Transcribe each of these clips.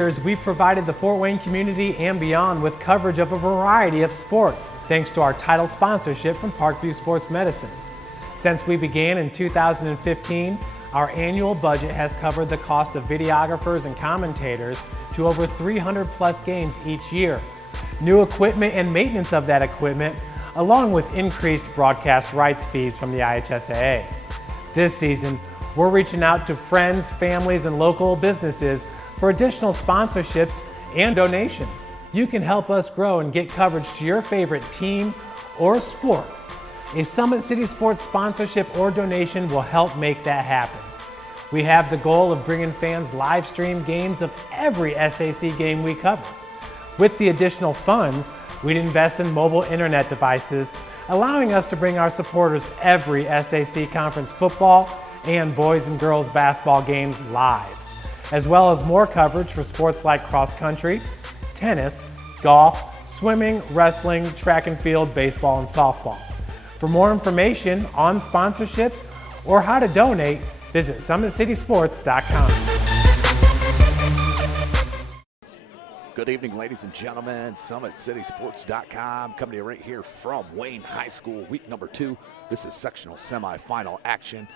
We've provided the Fort Wayne community and beyond with coverage of a variety of sports, thanks to our title sponsorship from Parkview Sports Medicine. Since we began in 2015, our annual budget has covered the cost of videographers and commentators to over 300 plus games each year. New equipment and maintenance of that equipment, along with increased broadcast rights fees from the IHSAA. This season, we're reaching out to friends, families, and local businesses for additional sponsorships and donations. You can help us grow and get coverage to your favorite team or sport. A Summit City Sports sponsorship or donation will help make that happen. We have the goal of bringing fans live stream games of every SAC game we cover. With the additional funds, we'd invest in mobile internet devices, allowing us to bring our supporters every SAC conference football and boys and girls basketball games live, as well as more coverage for sports like cross country, tennis, golf, swimming, wrestling, track and field, baseball, and softball. For more information on sponsorships or how to donate, visit SummitCitySports.com. Good evening, ladies and gentlemen. SummitCitySports.com coming to you right here from Wayne High School, week number 2. This is sectional semifinal action.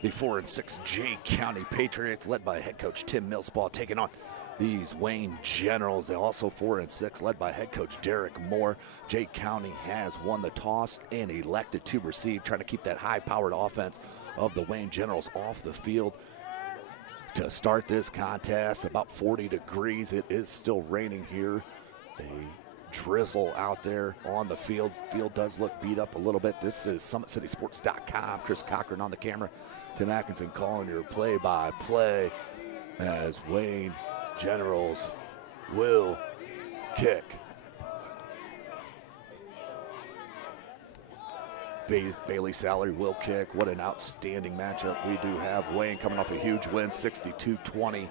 The 4-6 Jay County Patriots, led by head coach Tim Millspaw, taking on these Wayne Generals. They're also 4-6, led by head coach Derek Moore. Jay County has won the toss and elected to receive, trying to keep that high-powered offense of the Wayne Generals off the field. To start this contest, about 40 degrees. It is still raining here. A drizzle out there on the field. Field does look beat up a little bit. This is SummitCitySports.com. Chris Cochran on the camera. Tim Atkinson calling your play-by-play as Wayne Generals will kick. Bailey Salary will kick. What an outstanding matchup we do have. Wayne coming off a huge win, 62-20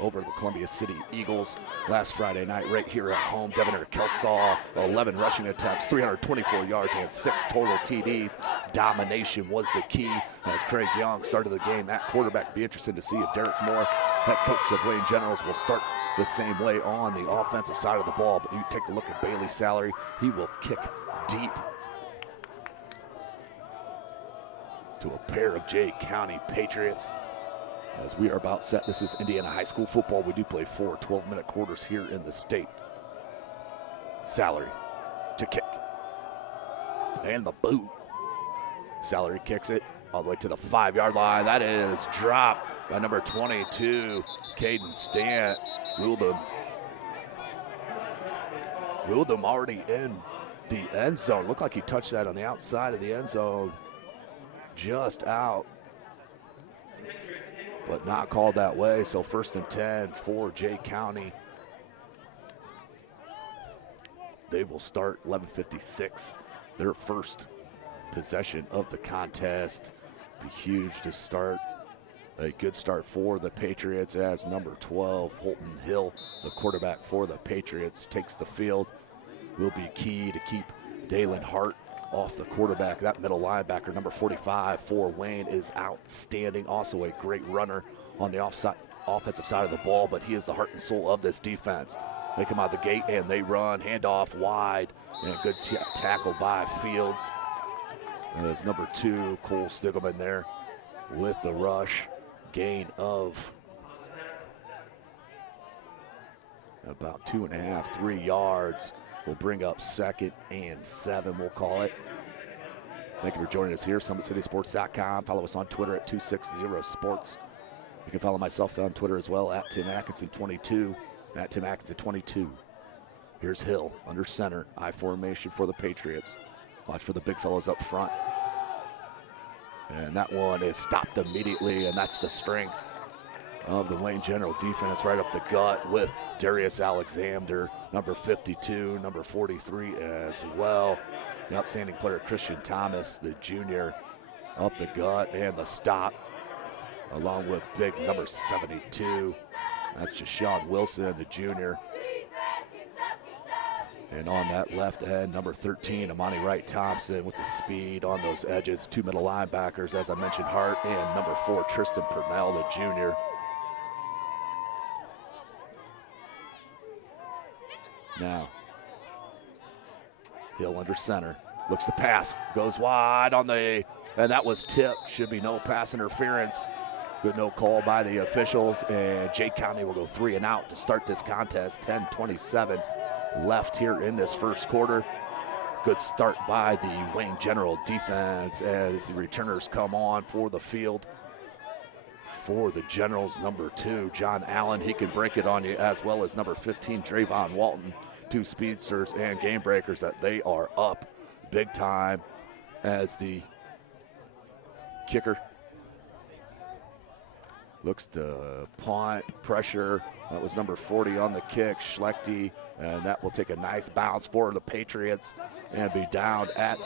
over the Columbia City Eagles last Friday night right here at home. Devonair Kelsaw, 11 rushing attempts, 324 yards, and 6 total TDs. Domination was the key as Craig Young started the game at quarterback. Be interested to see if Derek Moore, head coach of Wayne Generals, will start the same way on the offensive side of the ball. But you take a look at Bailey Salary. He will kick deep to a pair of Jay County Patriots. As we are about set, this is Indiana High School football. We do play 4 12-minute quarters here in the state. Salary to kick. And the boot. Salary kicks it all the way to the 5-yard line. That is dropped by number 22, Caden Stant. Ruled him already in the end zone. Looked like he touched that on the outside of the end zone. Just out, but not called that way. So 1st and 10 for Jay County. They will start 11:56, their first possession of the contest. Be huge to start. A good start for the Patriots as number 12, Holton Hill, the quarterback for the Patriots, takes the field. Will be key to keep Dalen Hart off the quarterback. That middle linebacker, number 45 for Wayne, is outstanding. Also a great runner on the offensive side of the ball, but he is the heart and soul of this defense. They come out the gate and they run, handoff wide, and a good tackle by Fields. There's number 2, Cole Stiglman there with the rush. Gain of about 2.5, 3 yards. We'll bring up 2nd and 7, we'll call it. Thank you for joining us here, SummitCitySports.com. Follow us on Twitter at 260sports. You can follow myself on Twitter as well, at Tim Atkinson22, at Tim Atkinson22. Here's Hill under center, I formation for the Patriots. Watch for the big fellows up front. And that one is stopped immediately, and that's the strength of the Wayne General defense right up the gut with Darius Alexander, number 52, number 43 as well. The outstanding player Christian Thomas, the junior, up the gut and the stop, along with big number 72. That's Jashawn Wilson, the junior. And on that left end, number 13, Amani Wright Thompson with the speed on those edges. 2 middle linebackers, as I mentioned, Hart, and number 4, Tristan Purnell, the junior. Now, Hill under center. Looks to pass. Goes wide on the, and that was tipped. Should be no pass interference. Good no call by the officials. And Jay County will go 3 and out to start this contest. 10:27 left here in this first quarter. Good start by the Wayne General defense as the returners come on for the field. For the Generals, number 2, John Allen, he can break it on you, as well as number 15, Drayvon Walton, 2 speedsters and game breakers that they are up big time as the kicker looks to punt, pressure. That was number 40 on the kick, Schlechte, and that will take a nice bounce for the Patriots and be down at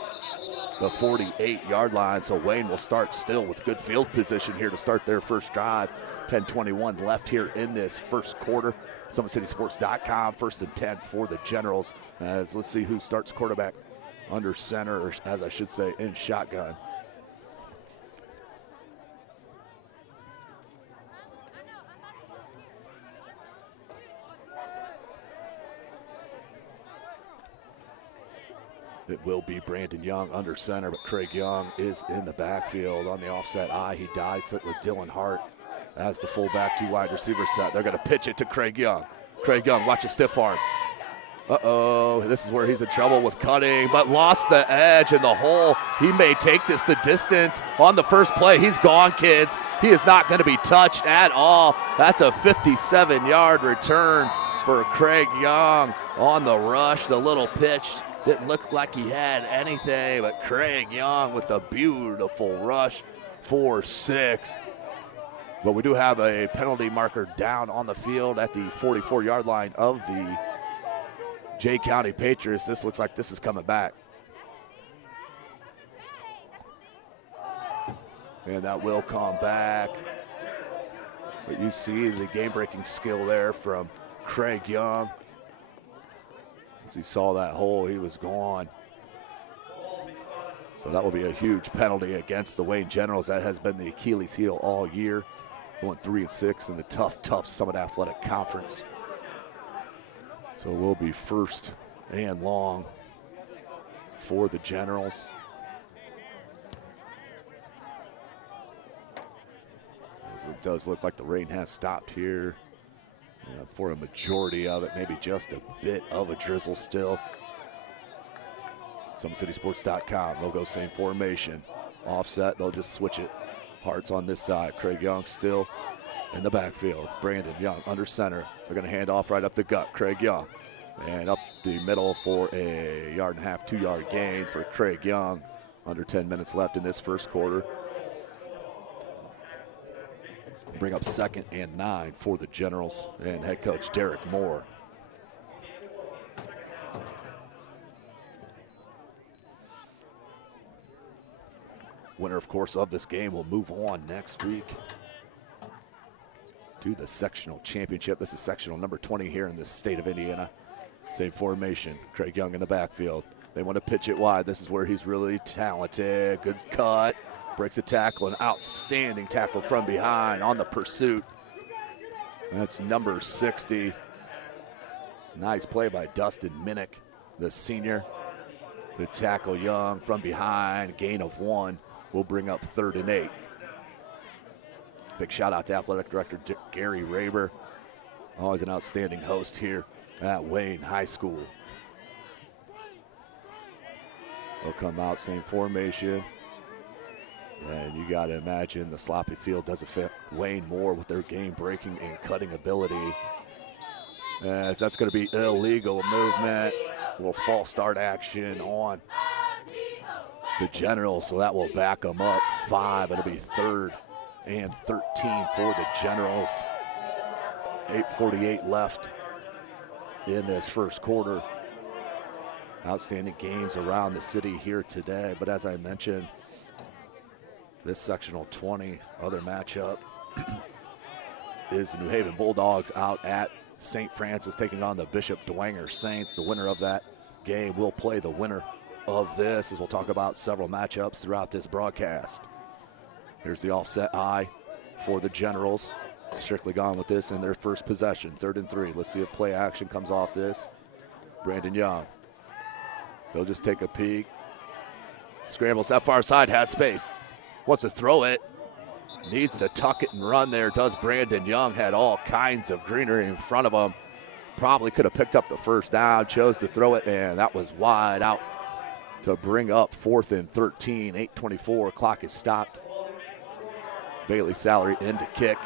the 48-yard line. So Wayne will start still with good field position here to start their first drive. 10:21 left here in this first quarter. SummitCitySports.com, 1st and 10 for the Generals. As let's see who starts quarterback under center, or as I should say, in shotgun. It will be Brandon Young under center, but Craig Young is in the backfield on the offset eye. He dies it with Dylan Hart as the fullback, 2 wide receiver set. They're going to pitch it to Craig Young. Craig Young, watch a stiff arm. Uh-oh, this is where he's in trouble with cutting, but lost the edge in the hole. He may take this the distance on the first play. He's gone, kids. He is not going to be touched at all. That's a 57-yard return for Craig Young on the rush. The little pitch didn't look like he had anything, but Craig Young with a beautiful rush for 6. But we do have a penalty marker down on the field at the 44-yard line of the Jay County Patriots. This looks like this is coming back. And that will come back. But you see the game-breaking skill there from Craig Young. As he saw that hole, he was gone. So that will be a huge penalty against the Wayne Generals. That has been the Achilles heel all year. Going 3-6 in the tough Summit Athletic Conference. So it will be 1st and long for the Generals. As it does look like the rain has stopped here. For a majority of it, maybe just a bit of a drizzle still. SummitCitySports.com, they'll go same formation. Offset, they'll just switch it. Hart's on this side. Craig Young still in the backfield. Brandon Young under center. They're going to hand off right up the gut. Craig Young. And up the middle for a 1.5 yard, 2-yard gain for Craig Young. Under 10 minutes left in this first quarter. Bring up 2nd and 9 for the Generals and head coach Derek Moore. Winner, of course, of this game will move on next week to the sectional championship. This is sectional number 20 here in the state of Indiana. Same formation. Craig Young in the backfield. They want to pitch it wide. This is where he's really talented. Good cut. Breaks a tackle, an outstanding tackle from behind on the pursuit. That's number 60. Nice play by Dustin Minnick, the senior. The tackle Young from behind, gain of 1 will bring up 3rd and 8. Big shout out to Athletic Director Gary Raber. Always an outstanding host here at Wayne High School. They'll come out, same formation. And you got to imagine the sloppy field does affect Wayne more with their game-breaking and cutting ability. As that's going to be illegal movement. A little false start action on the Generals, so that will back them up 5. It'll be 3rd and 13 for the Generals. 8:48 left in this first quarter. Outstanding games around the city here today, but as I mentioned, this sectional 20 other matchup is the New Haven Bulldogs out at St. Francis taking on the Bishop Dwenger Saints. The winner of that game will play the winner of this, as we'll talk about several matchups throughout this broadcast. Here's the offset eye for the Generals. Strictly gone with this in their first possession, 3rd and 3. Let's see if play action comes off this. Brandon Young. He'll just take a peek. Scrambles that far side, has space. Wants to throw it. Needs to tuck it and run there. Does Brandon Young. Had all kinds of greenery in front of him. Probably could have picked up the first down. Chose to throw it, and that was wide out to bring up 4th and 13. 8:24. Clock is stopped. Bailey Salary in to kick.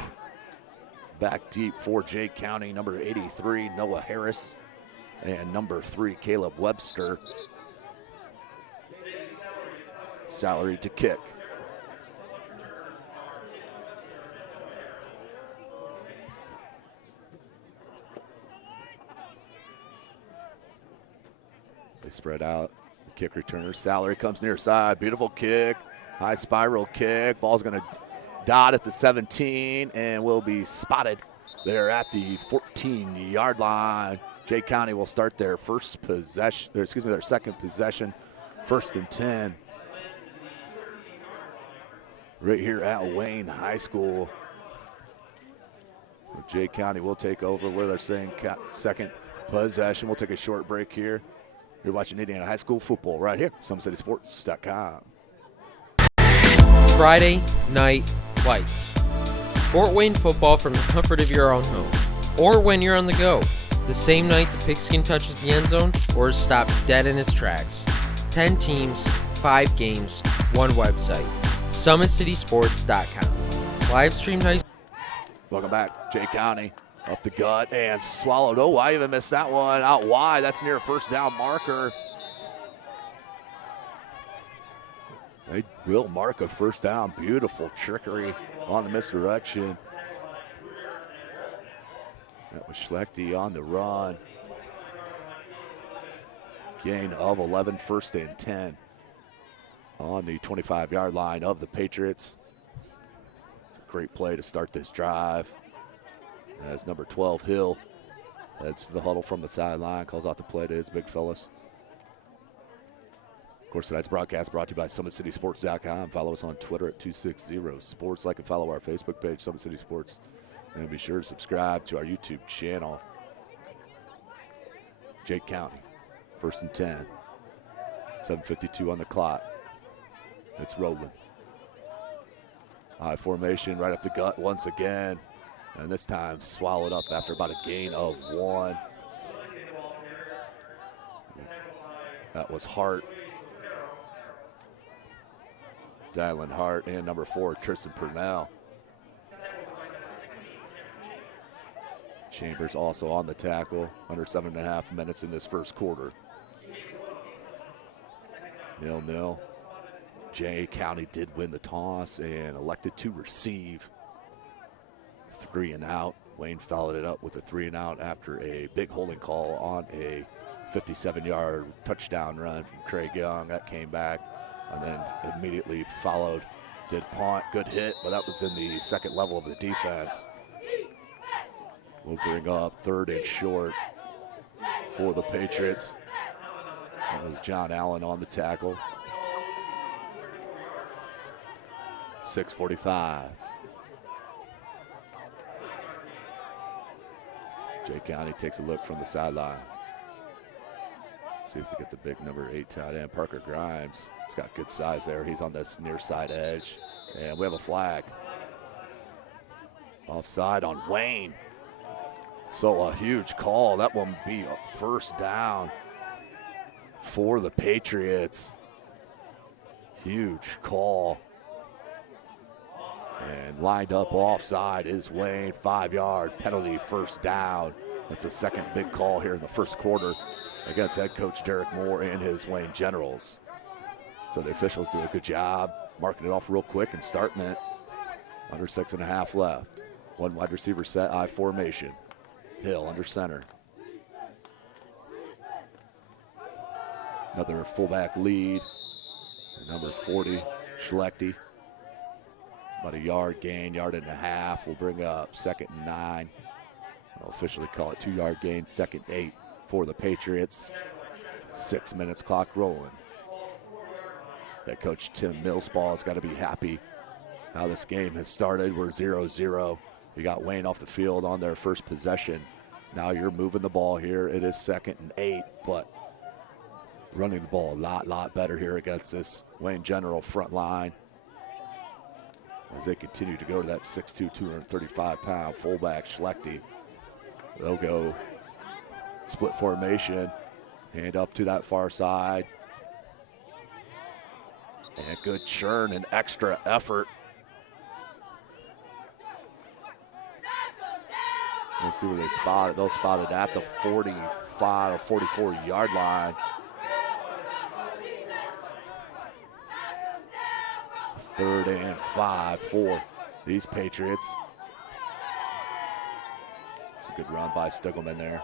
Back deep for Jay County. Number 83, Noah Harris. And number 3, Caleb Webster. Salary to kick. They spread out. The kick returner. Salary comes near side. Beautiful kick. High spiral kick. Ball's going to dot at the 17 and will be spotted there at the 14-yard line. Jay County will start their second possession. 1st and 10. Right here at Wayne High School. Jay County will take over where they're saying second possession. We'll take a short break here. You're watching Indiana High School football right here, SummitCitySports.com. Friday Night Lights. Fort Wayne football from the comfort of your own home. Or when you're on the go. The same night the pigskin touches the end zone or is stopped dead in its tracks. 10 teams, 5 games, 1 website. SummitCitySports.com. Live streamed high. Welcome back. Jay County up the gut and swallowed. Oh, I even missed that one out wide. That's near a first down marker. They will mark a first down. Beautiful trickery on the misdirection. That was Schlechte on the run. Gain of 11, 1st and 10 on the 25-yard line of the Patriots. It's a great play to start this drive. As number 12, Hill, heads to the huddle from the sideline, calls out the play to his big fellas. Of course, tonight's broadcast brought to you by SummitCitySports.com. Follow us on Twitter at 260sports. Like and follow our Facebook page, Summit City Sports. And be sure to subscribe to our YouTube channel. Jake County, 1st and 10. 7:52 on the clock. It's rolling. High formation right up the gut once again. And this time swallowed up after about a gain of 1. That was Hart. Dylan Hart and number 4, Tristan Purnell. Chambers also on the tackle. Under 7.5 minutes in this first quarter. 0-0. Jay County did win the toss and elected to receive. 3 and out. Wayne followed it up with a 3 and out after a big holding call on a 57-yard touchdown run from Craig Young. That came back and then immediately followed. Did punt, good hit, but that was in the second level of the defense. We'll bring up 3rd and short for the Patriots. That was John Allen on the tackle. 6:45. Jay County takes a look from the sideline. Sees to get the big number 8 tight end, Parker Grimes. He's got good size there. He's on this near side edge. And we have a flag. Offside on Wayne. So a huge call. That one would be a first down for the Patriots. Huge call. And lined up offside is Wayne. 5-yard penalty, first down. That's the second big call here in the first quarter against head coach Derek Moore and his Wayne Generals. So the officials do a good job marking it off real quick and starting it. Under 6.5 left. 1 wide receiver set, I formation. Hill under center. Another fullback lead. Number 40, Schlechte. About a yard gain, 1.5 yards. We'll bring up 2nd and 9. I'll officially call it 2-yard gain, 2nd and 8 for the Patriots. 6 minutes clock rolling. Head coach Tim Millsball has got to be happy how this game has started. We're 0-0. We got Wayne off the field on their first possession Now you're moving the ball here. It is 2nd and 8, but running the ball a lot better here against this Wayne General front line as they continue to go to that 6'2", 235-pound fullback Schlechte. They'll go split formation, hand up to that far side. And good churn and extra effort. Let's see where they spot it. They'll spot it at the 45 or 44-yard line. 3rd and 5 for these Patriots. It's a good run by Stiggleman there.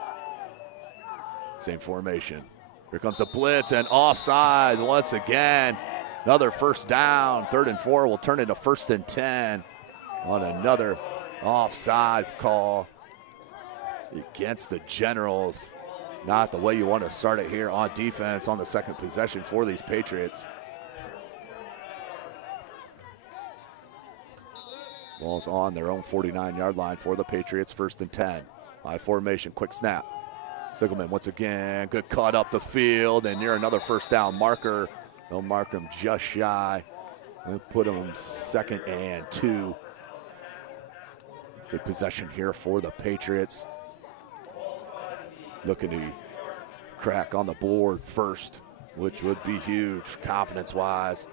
Same formation. Here comes a blitz and offside once again. Another first down. 3rd and 4 will turn into 1st and 10 on another offside call against the Generals. Not the way you want to start it here on defense on the 2nd possession for these Patriots. Ball's on their own 49-yard line for the Patriots, 1st and 10. High formation, quick snap. Stiggleman once again, good cut up the field, and near another first down marker. They'll mark him just shy. They'll put him 2nd and 2. Good possession here for the Patriots. Looking to crack on the board first, which would be huge confidence-wise.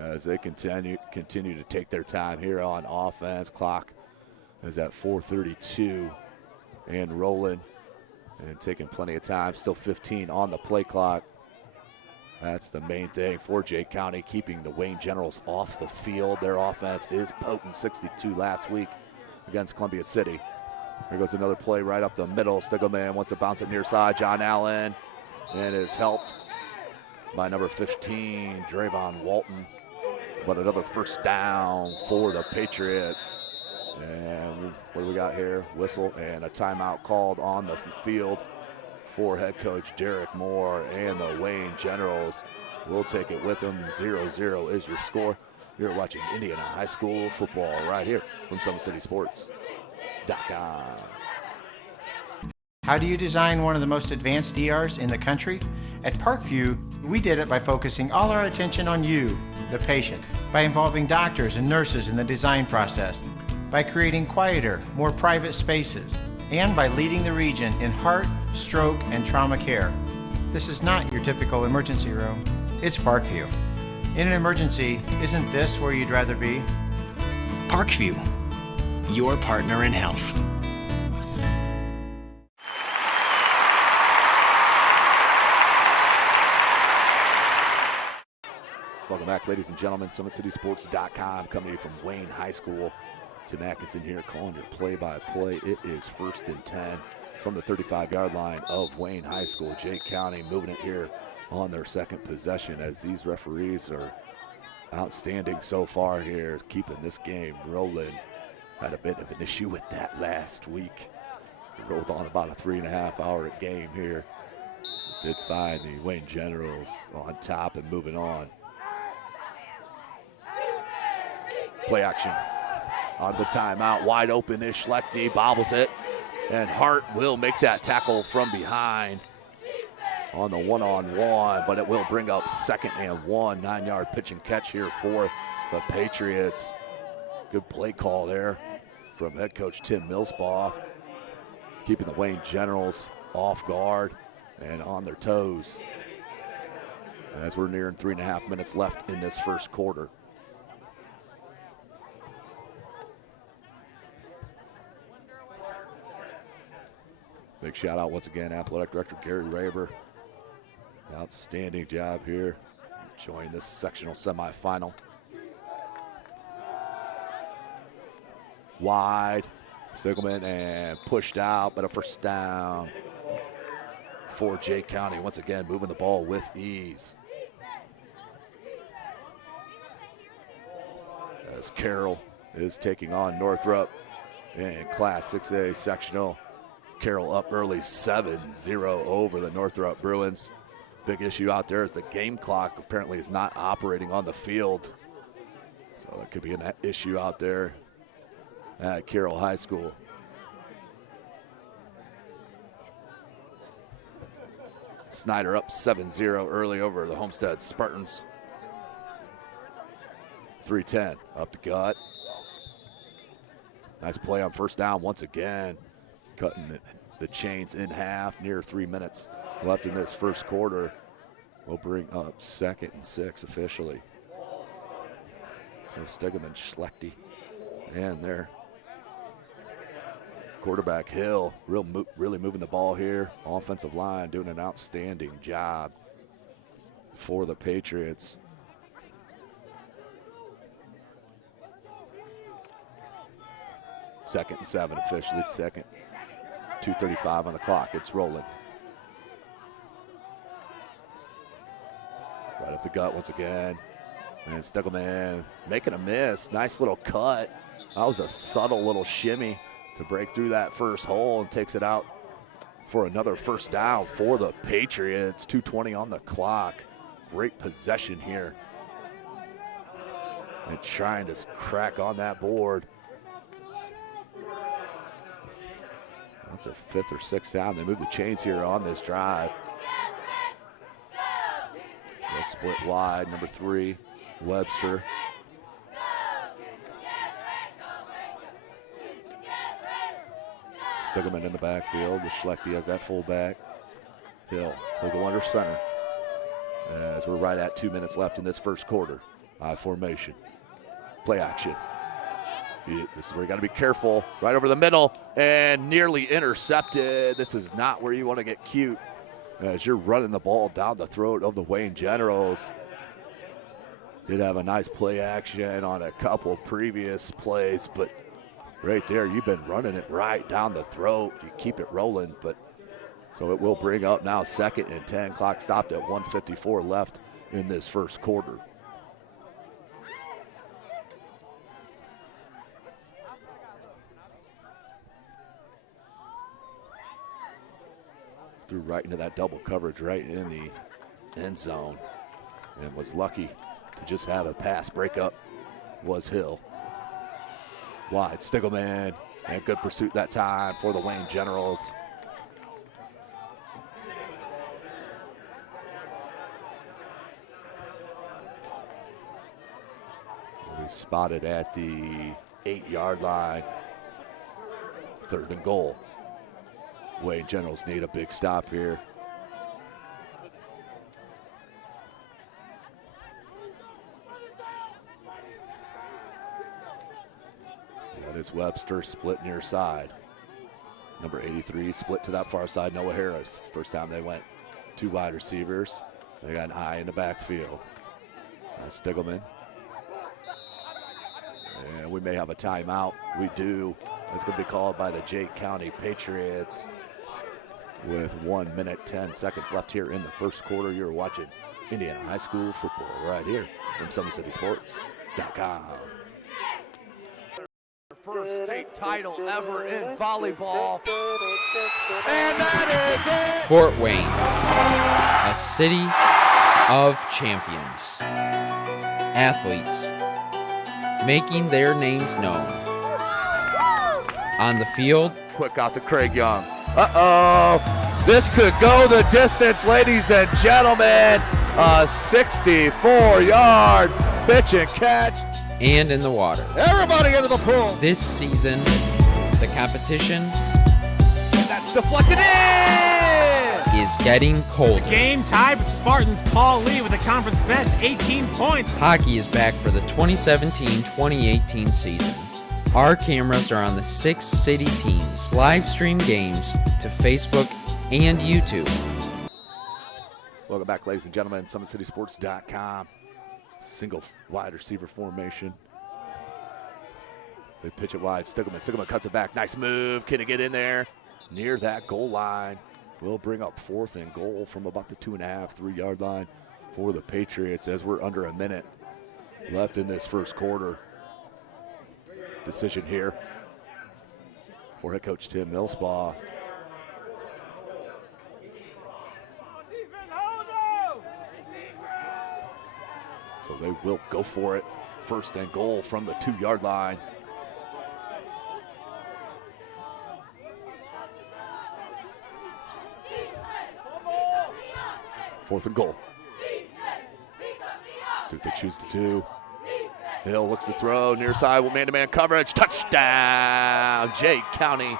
As they continue to take their time here on offense. Clock is at 4:32 and rolling and taking plenty of time. Still 15 on the play clock. That's the main thing for Jay County, keeping the Wayne Generals off the field. Their offense is potent, 62 last week against Columbia City. Here goes another play right up the middle. Stiggleman wants to bounce it near side. John Allen, and is helped by number 15, Drayvon Walton. But another first down for the Patriots. And what do we got here? Whistle and a timeout called on the field for head coach Derek Moore, and the Wayne Generals will take it with them. 0-0 is your score. You're watching Indiana High School football right here from SummitCitySports.com. How do you design one of the most advanced DRs in the country? At Parkview, we did it by focusing all our attention on you, the patient, by involving doctors and nurses in the design process, by creating quieter, more private spaces, and by leading the region in heart, stroke, and trauma care. This is not your typical emergency room. It's Parkview. In an emergency, isn't this where you'd rather be? Parkview, your partner in health. Welcome back, ladies and gentlemen. SummitCitySports.com coming to you from Wayne High School. Tim Atkinson here calling your play-by-play. It is 1st and 10 from the 35-yard line of Wayne High School. Jay County moving it here on their 2nd possession, as these referees are outstanding so far here, keeping this game rolling. Had a bit of an issue with that last week. We rolled on about a 3.5-hour game here. Did find the Wayne Generals on top and moving on. Play action. On the timeout, wide open is Schlechte, bobbles it, and Hart will make that tackle from behind on the one-on-one, but it will bring up 2nd and 1, 9-yard pitch and catch here for the Patriots. Good play call there from head coach Tim Millsbaugh, keeping the Wayne Generals off guard and on their toes as we're nearing 3.5 minutes left in this first quarter. Big shout out once again, Athletic Director Gary Raber. Outstanding job here, joining this sectional semifinal. Wide, Stiggleman, and pushed out, but a first down for Jay County. Once again, moving the ball with ease. As Carroll is taking on Northrop in Class 6A sectional. Carroll up early, 7-0 over the Northrop Bruins. Big issue out there is the game clock apparently is not operating on the field. So that could be an issue out there at Carroll High School. Snyder up 7-0 early over the Homestead Spartans. 3-10 up the gut. Nice play on first down once again. Cutting the chains in half, near 3 minutes left in this first quarter. We'll bring up 2nd and 6 officially. So Stegeman, Schlechte, and their quarterback Hill really moving the ball here. Offensive line doing an outstanding job for the Patriots. Second and 7 officially, second. 2:35 on the clock, it's rolling. Right up the gut once again. And Stegelman making a miss. Nice little cut. That was a subtle little shimmy to break through that first hole and takes it out for another first down for the Patriots. 2:20 on the clock. Great possession here. And trying to crack on that board. That's their 5th or 6th down. They move the chains here on this drive. They'll split wide, number 3, Webster. Stegelman in the backfield. Schlechte has that fullback. Hill will go under center. As we're right at 2 minutes left in this first quarter. I formation. Play action. This is where you got to be careful. Right over the middle and nearly intercepted. This is not where you want to get cute as you're running the ball down the throat of the Wayne Generals. Did have a nice play action on a couple previous plays, but right there, you've been running it right down the throat. You keep it rolling, but so it will bring up now 2nd and 10. Clock stopped at 1:54 left in this first quarter. Threw right into that double coverage right in the end zone and was lucky to just have a pass breakup was Hill. Wide, Stegelman, and good pursuit that time for the Wayne Generals. We spotted at the 8-yard line. 3rd and goal. Wayne Generals need a big stop here. That is Webster split near side. Number 83 split to that far side, Noah Harris. First time they went 2 wide receivers. They got an eye in the backfield. Stegelman. And we may have a timeout. We do. It's going to be called by the Jake County Patriots. With 1 minute, 10 seconds left here in the first quarter. You're watching Indiana High School football right here from SummitCitySports.com. First state title ever in volleyball. And that is it. Fort Wayne, a city of champions. Athletes making their names known. On the field, quick out to Craig Young. Uh-oh, this could go the distance, ladies and gentlemen. A 64-yard pitch and catch. And in the water. Everybody into the pool. This season, the competition and that's deflected in. Is getting colder. The game tied with Spartans Paul Lee with a conference best 18 points. Hockey is back for the 2017-2018 season. Our cameras are on the 6 city teams. Live stream games to Facebook and YouTube. Welcome back, ladies and gentlemen. SummitCitySports.com. Single wide receiver formation. They pitch it wide. Stegelman cuts it back. Nice move. Can he get in there? Near that goal line. Will bring up 4th and goal from about the 2.5, 3-yard line for the Patriots as we're under a minute left in this first quarter. Decision here for head coach Tim Millspaw. So they will go for it. 1st and goal from the 2-yard line. 4th and goal. See what they choose to do. Hill looks to throw, near side, man-to-man coverage, touchdown! Jay County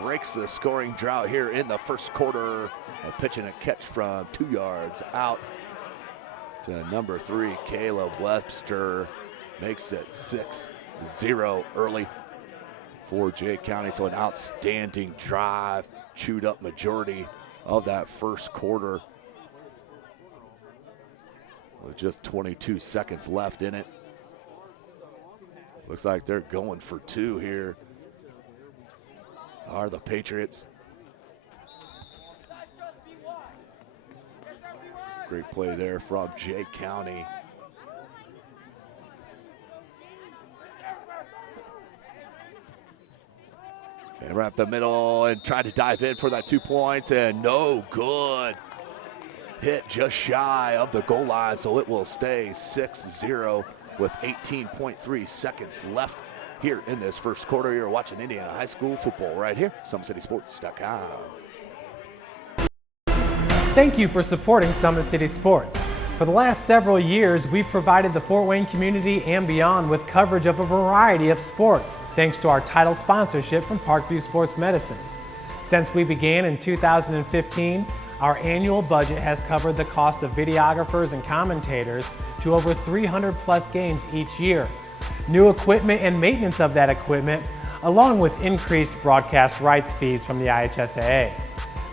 breaks the scoring drought here in the first quarter. A pitch and a catch from 2 yards out to number 3, Caleb Webster. Makes it 6-0 early for Jay County. So an outstanding drive, chewed up majority of that first quarter with just 22 seconds left in it. Looks like they're going for 2 here, are the Patriots. Great play there from Jay County. And right up the middle and try to dive in for that 2 points, and no good. Hit just shy of the goal line, so it will stay 6-0 with 18.3 seconds left here in this first quarter. You're watching Indiana High School football right here, SummitCitySports.com. Thank you for supporting Summit City Sports. For the last several years, we've provided the Fort Wayne community and beyond with coverage of a variety of sports, thanks to our title sponsorship from Parkview Sports Medicine. Since we began in 2015, our annual budget has covered the cost of videographers and commentators to over 300 plus games each year. New equipment and maintenance of that equipment, along with increased broadcast rights fees from the IHSAA.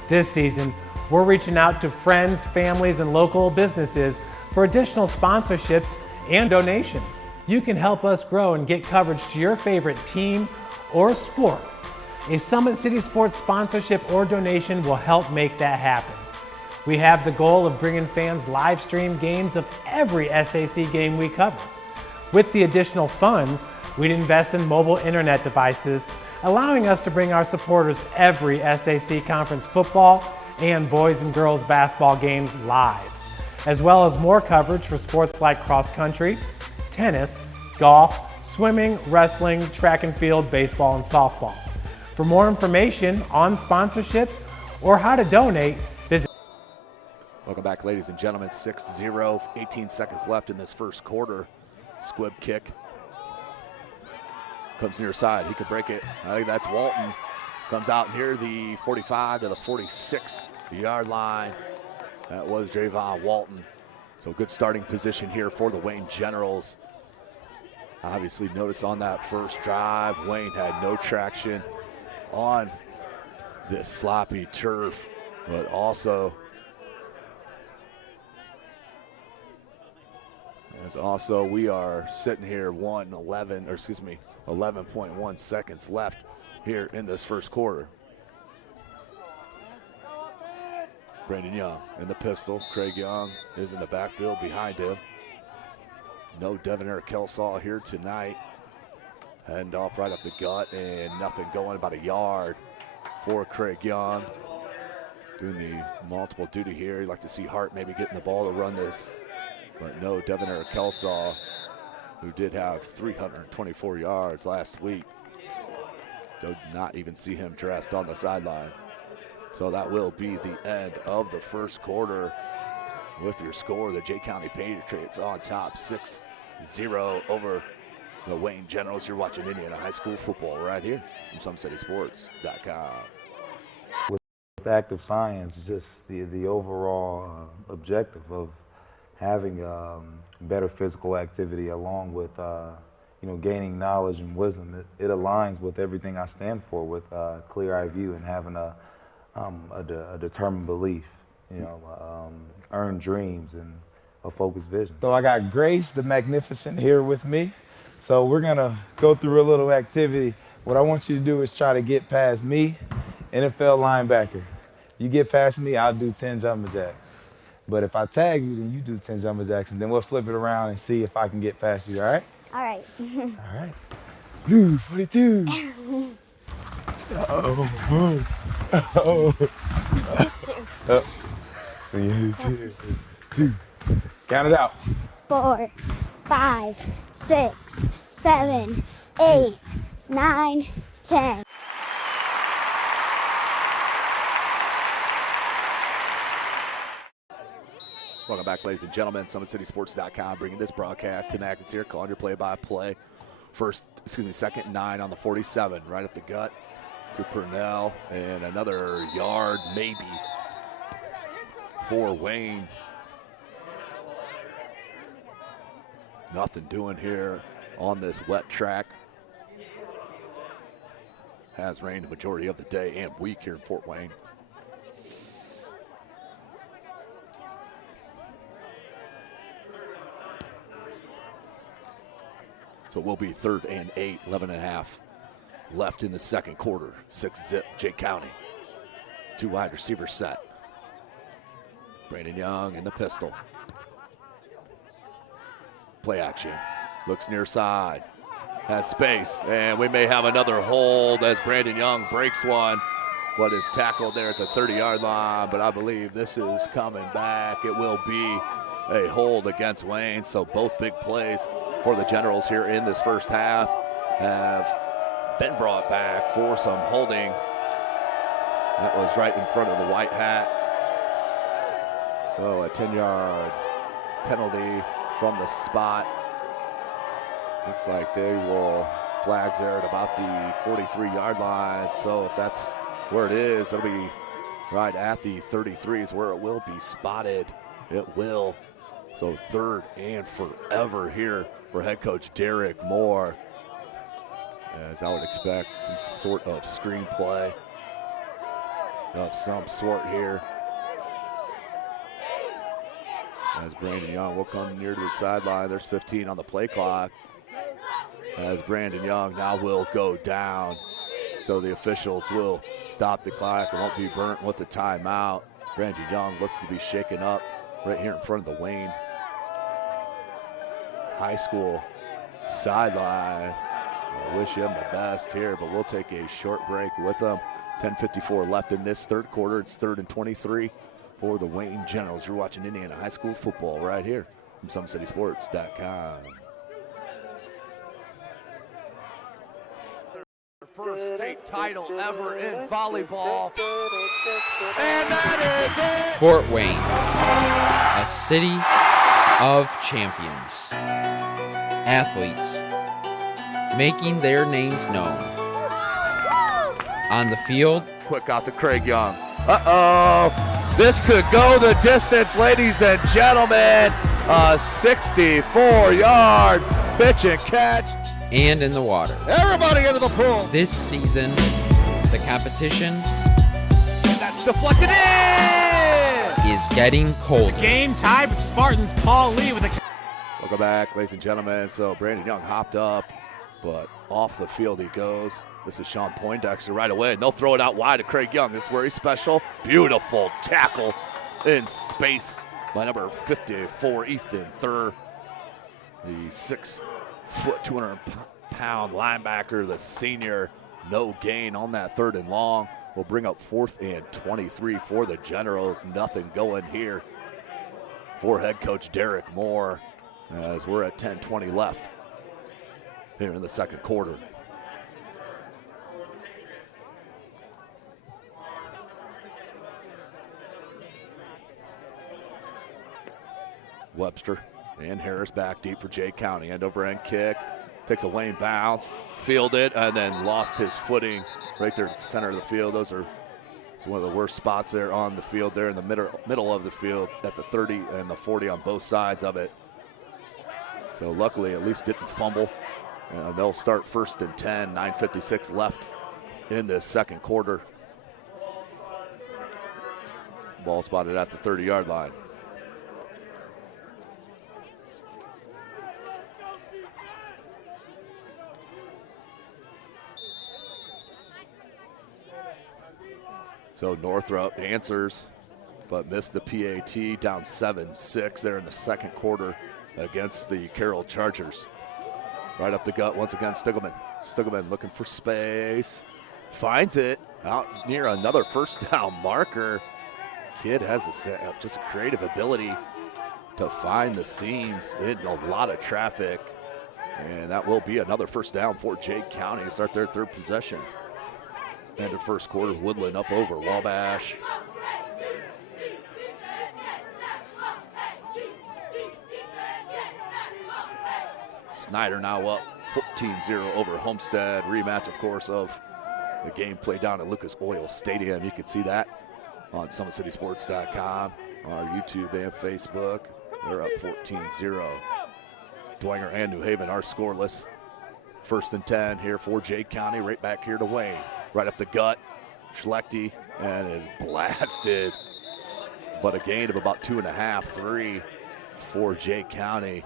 This season, we're reaching out to friends, families, and local businesses for additional sponsorships and donations. You can help us grow and get coverage to your favorite team or sport. A Summit City Sports sponsorship or donation will help make that happen. We have the goal of bringing fans live stream games of every SAC game we cover. With the additional funds, we'd invest in mobile internet devices, allowing us to bring our supporters every SAC conference football and boys and girls basketball games live, as well as more coverage for sports like cross country, tennis, golf, swimming, wrestling, track and field, baseball, and softball. For more information on sponsorships or how to donate, visit. Welcome back, ladies and gentlemen. 6-0, 18 seconds left in this first quarter. Squib kick. Comes near side, he could break it. I think that's Walton. Comes out near the 45 to the 46-yard line. That was Drayvon Walton. So good starting position here for the Wayne Generals. Obviously notice on that first drive, Wayne had no traction on this sloppy turf, but also we are sitting here 11.1 seconds left here in this first quarter. Brandon Young in the pistol. Craig Young is in the backfield behind him. No Devonair Kelsaw here tonight. Heading off right up the gut and nothing going, about a yard for Craig Young. Doing the multiple duty here. You'd like to see Hart maybe getting the ball to run this, but no Devonair Kelsaw, who did have 324 yards last week. Did not even see him dressed on the sideline. So that will be the end of the first quarter with your score. The Jay County Patriots on top, 6-0 over the Wayne Generals. You're watching Indiana High School football right here from SummitCitySports.com. With active science, just the overall objective of having better physical activity along with gaining knowledge and wisdom, it aligns with everything I stand for, with clear-eye view and having a determined belief, earned dreams and a focused vision. So I got Grace the Magnificent here with me. So we're gonna go through a little activity. What I want you to do is try to get past me, NFL linebacker. You get past me, I'll do 10 jumping jacks. But if I tag you, then you do 10 jumping jacks, and then we'll flip it around and see if I can get past you, all right? All right. All right. Blue 42. Oh. 3, 2. Count it out. 4, 5, 6, 7, 8, 9, 10. Welcome back, ladies and gentlemen. SummitCitySports.com bringing this broadcast. Tim Atkins here, calling your play-by-play. Second and 9 on the 47, right up the gut to Purnell, and another yard maybe for Wayne. Nothing doing here on this wet track. Has rained the majority of the day and week here in Fort Wayne. So it will be 3rd and 8, 11 and a half left in the second quarter. 6-zip, Jake County. 2 wide receivers set. Brandon Young in the pistol. Play action. Looks near side. Has space. And we may have another hold as Brandon Young breaks one, but is tackled there at the 30-yard line. But I believe this is coming back. It will be a hold against Wayne. So both big plays for the Generals here in this first half have been brought back for some holding. That was right in front of the white hat. So a 10-yard penalty from the spot. Looks like they will flags there at about the 43-yard line. So if that's where it is, it'll be right at the 33 is where it will be spotted. It will. So 3rd and forever here for head coach Derek Moore. As I would expect, some sort of screenplay of some sort here. As Brandon Young will come near to the sideline. There's 15 on the play clock. As Brandon Young now will go down. So the officials will stop the clock. It won't be burnt with the timeout. Brandon Young looks to be shaken up right here in front of the Wayne High School sideline. I wish him the best here, but we'll take a short break with them. 10:54 left in this third quarter. It's 3rd and 23 for the Wayne Generals. You're watching Indiana High School football right here from SummitCitySports.com. First state title ever in volleyball. And that is it! Fort Wayne, a city of champions. Athletes making their names known. On the field, Quick out to Craig Young. Uh-oh! This could go the distance, ladies and gentlemen. A 64-yard pitch and catch. and in the water. Everybody into the pool. This season, the competition And that's deflected in. is getting colder. Game tied with Spartans. Paul Lee with a... Welcome back, ladies and gentlemen. So Brandon Young hopped up, but off the field he goes. This is Sean Poindexter right away, and they'll throw it out wide to Craig Young. This is where he's special. Beautiful tackle in space by number 54, Ethan Thur. The 6 foot, 200-pound linebacker, the senior. No gain on that 3rd and long. Will bring up 4th and 23 for the Generals. Nothing going here for head coach Derek Moore, as we're at 10:20 left here in the second quarter. Webster and Harris back deep for Jake County. End over end kick. Takes a lane bounce, fielded, and then lost his footing right there at the center of the field. It's one of the worst spots there on the field, there in the middle of the field at the 30 and the 40 on both sides of it. So luckily, at least didn't fumble. They'll start 1st and 10, 9:56 left in this second quarter. Ball spotted at the 30-yard line. So Northrop answers, but missed the PAT, down 7-6 there in the second quarter against the Carroll Chargers. Right up the gut once again, Stiglman. Stiglman looking for space, finds it out near another first down marker. Kid has just creative ability to find the seams in a lot of traffic, and that will be another first down for Jake County to start their 3rd possession. End of first quarter, Woodland up over Wabash. Snyder now up 14-0 over Homestead. Rematch, of course, of the game played down at Lucas Oil Stadium. You can see that on SummitCitySports.com, our YouTube and Facebook. They're up 14-0. Dwenger and New Haven are scoreless. 1st and 10 here for Jay County, right back here to Wayne. Right up the gut, Schlechte, and is blasted. But a gain of about 2.5, 3 for Jay County.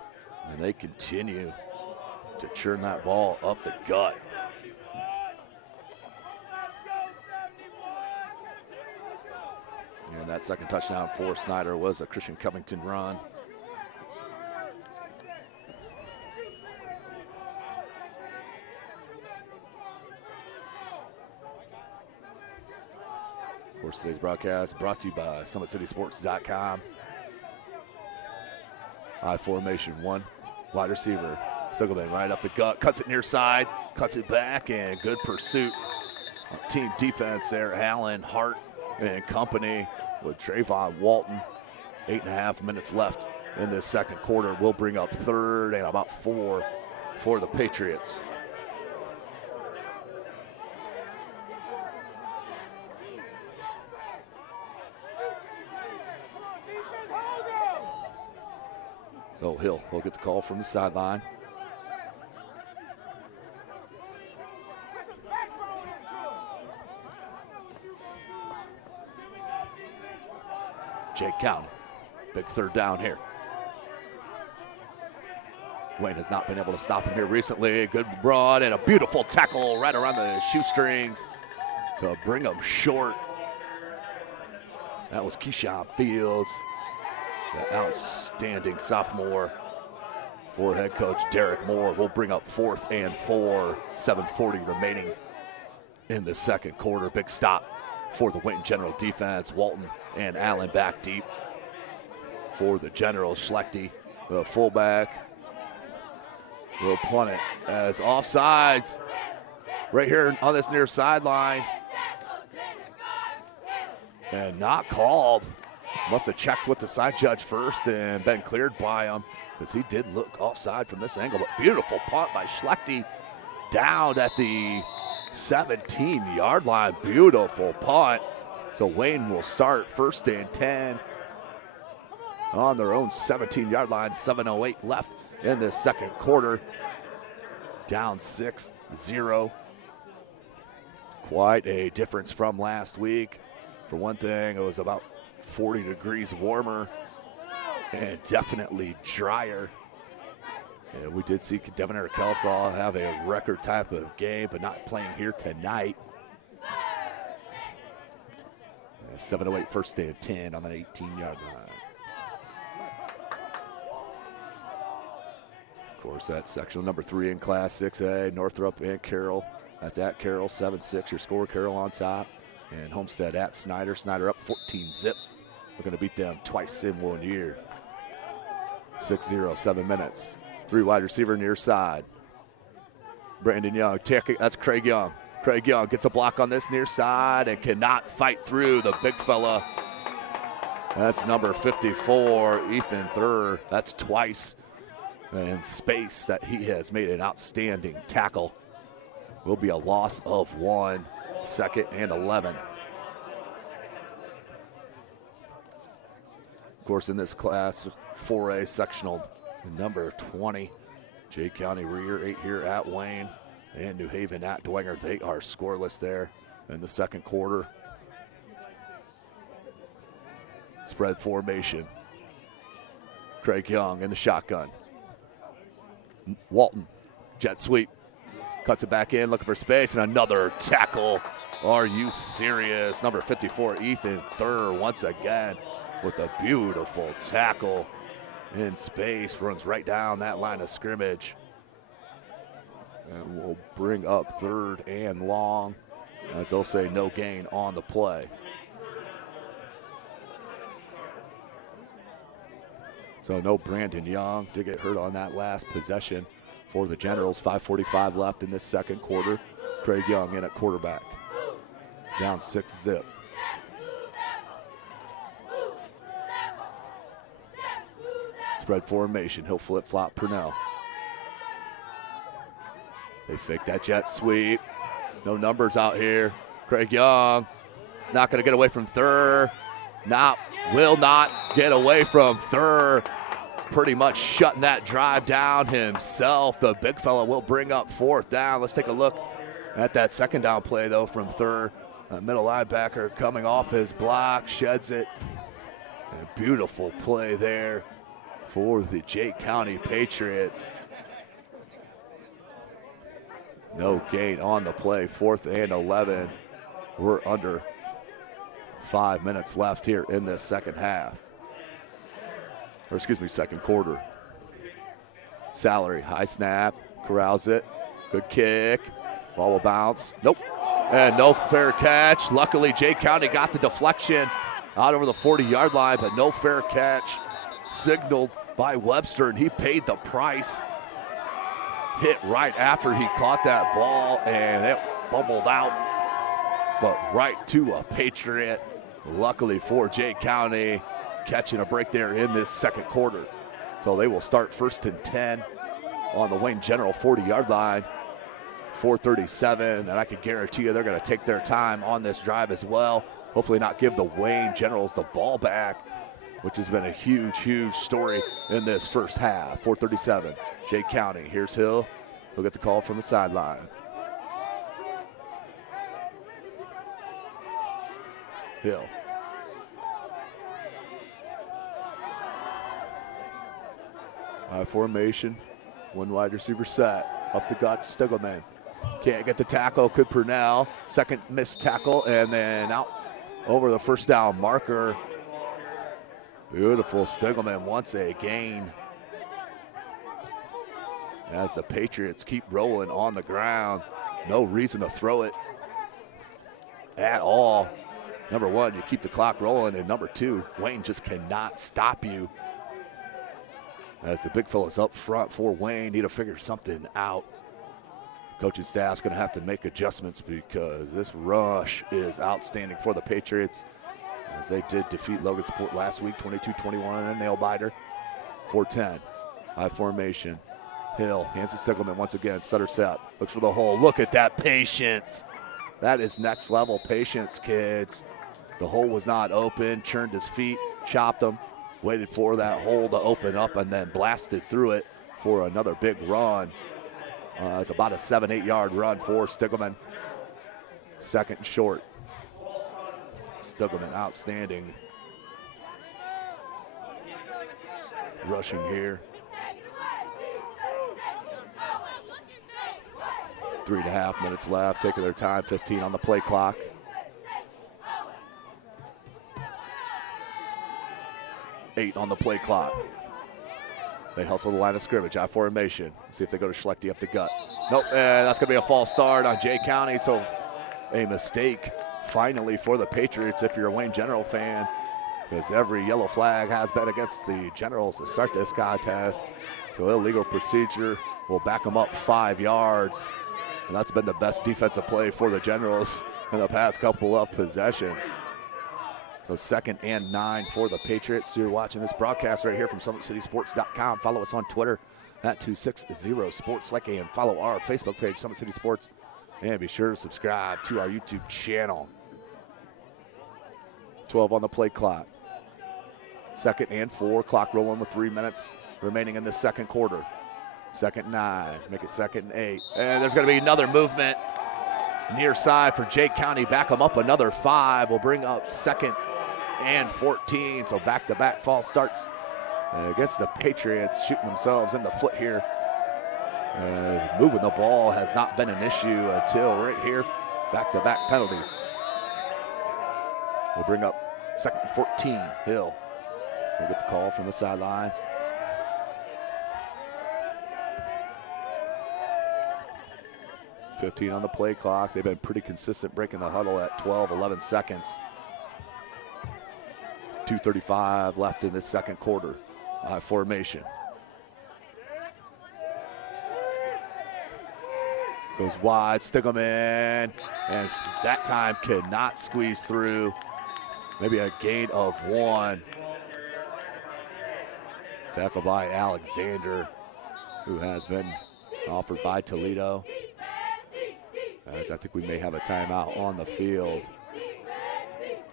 And they continue to churn that ball up the gut. And that second touchdown for Snyder was a Christian Covington run. Of course, today's broadcast brought to you by SummitCitySports.com. I formation, one wide receiver. Sigelman right up the gut, cuts it near side, cuts it back, and good pursuit. Team defense there, Allen, Hart, and company with Trayvon Walton. 8.5 minutes left in this second quarter. We'll bring up 3rd and about 4 for the Patriots. So he'll get the call from the sideline. Jake County, big 3rd down here. Wayne has not been able to stop him here recently. Good run and a beautiful tackle right around the shoestrings to bring him short. That was Keyshawn Fields, the outstanding sophomore for head coach Derek Moore. We'll bring up 4th and 4, 7:40 remaining in the second quarter. Big stop for the Wayne General defense. Walton and Allen back deep for the Generals. Schlechte, the fullback, will punt it as offsides right here on this near sideline. And not called. Must have checked with the side judge first and been cleared by him, because he did look offside from this angle. But beautiful punt by Schlechte down at the 17-yard line. Beautiful punt. So Wayne will start 1st and 10 on their own 17-yard line. 7:08 left in this second quarter. Down 6-0. Quite a difference from last week. For one thing, it was about 40 degrees warmer and definitely drier. And we did see Devonair Kelsaw have a record type of game, but not playing here tonight. 7:08 1st and 10 on that 18-yard line. Of course, that's sectional number 3 in Class 6A, Northrop and Carroll. That's at Carroll, 7-6. Your score, Carroll on top. And Homestead at Snyder. Snyder up 14-zip. We're going to beat them twice in 1 year. 6-0, 7 minutes. 3 wide receiver near side. Brandon Young, that's Craig Young. Craig Young gets a block on this near side and cannot fight through the big fella. That's number 54, Ethan Thurr. That's twice in space that he has made an outstanding tackle. Will be a loss of 1, 2nd and 11. Of course, in this class 4A sectional number 20, Jay County rear 8 here at Wayne, and New Haven at Dwenger. They are scoreless there in the second quarter. Spread formation. Craig Young in the shotgun. Walton, jet sweep. Cuts it back in, looking for space, and another tackle. Are you serious? Number 54, Ethan Thurr, once again with a beautiful tackle in space. Runs right down that line of scrimmage. And we'll bring up 3rd and long, as they'll say no gain on the play. So no Brandon Young to get hurt on that last possession for the Generals. 5:45 left in this second quarter. Craig Young in at quarterback. Down 6-zip. Spread formation. He'll flip-flop Purnell. They fake that jet sweep. No numbers out here. Craig Young is not going to get away from Thur. Will not get away from Thur. Pretty much shutting that drive down himself. The big fella will bring up 4th down. Let's take a look at that 2nd down play, though, from Thur. A middle linebacker coming off his block, sheds it. A beautiful play there for the Jay County Patriots. No gain on the play, 4th and 11. We're under 5 minutes left here in this second quarter. Salary, high snap, corrals it, good kick, ball will bounce, nope, and no fair catch. Luckily, Jay County got the deflection out over the 40-yard line, but no fair catch signaled by Webster, and he paid the price. Hit right after he caught that ball, and it bubbled out, but right to a Patriot. Luckily for Jay County, catching a break there in this second quarter. So they will start 1st and 10 on the Wayne General 40-yard line. 4:37, and I can guarantee you they're going to take their time on this drive as well. Hopefully not give the Wayne Generals the ball back, which has been a huge, huge story in this first half. 4:37, Jay County. Here's Hill. He'll get the call from the sideline. Hill. High formation. One wide receiver set. Up the gut, Stiglman. Can't get the tackle, could Purnell. Second missed tackle, and then out over the 1st down marker. Beautiful. Stiglman wants a gain as the Patriots keep rolling on the ground. No reason to throw it at all. Number one, you keep the clock rolling, and number two, Wayne just cannot stop you. As the big fellas up front for Wayne need to figure something out. Coaching staff's going to have to make adjustments because this rush is outstanding for the Patriots, as they did defeat Logansport last week, 22-21 in a nail-biter. 4-10, high formation. Hill hands to Stiglman once again. Sutter set, looks for the hole. Look at that patience. That is next level patience, kids. The hole was not open, churned his feet, chopped him, waited for that hole to open up, and then blasted through it for another big run. It's about a 7-8 yard run for Stiglman. 2nd and short. Stiglman outstanding. Rushing here. 3.5 minutes left, taking their time, 15 on the play clock. Eight on the play clock. They hustle the line of scrimmage, high formation. See if they go to Schlechte up the gut. Nope, that's going to be a false start on Jay County, so a mistake finally for the Patriots if you're a Wayne General fan, because every yellow flag has been against the Generals to start this contest. So illegal procedure will back them up 5 yards, and that's been the best defensive play for the Generals in the past couple of possessions. So 2nd and 9 for the Patriots. You're watching this broadcast right here from SummitCitySports.com. Follow us on Twitter at 260sports. Like and follow our Facebook page, Summit City Sports. And be sure to subscribe to our YouTube channel. 12 on the play clock. 2nd and 4. Clock rolling with 3 minutes remaining in the second quarter. 2nd and 9. Make it 2nd and 8. And there's going to be another movement near side for Jay County. Back them up another 5. We'll bring up 2nd and 14. So back-to-back false starts against the Patriots, shooting themselves in the foot here. Moving the ball has not been an issue until right here. Back-to-back penalties. We'll bring up 2nd and 14. Hill will get the call from the sidelines. .15 on the play clock. They've been pretty consistent breaking the huddle at 12, 11 seconds. 2:35 left in this second quarter. Formation. Goes wide, Stiglman, and that time cannot squeeze through. Maybe a gain of 1. Tackle by Alexander, who has been offered by Toledo. as I think we may have a timeout on the field.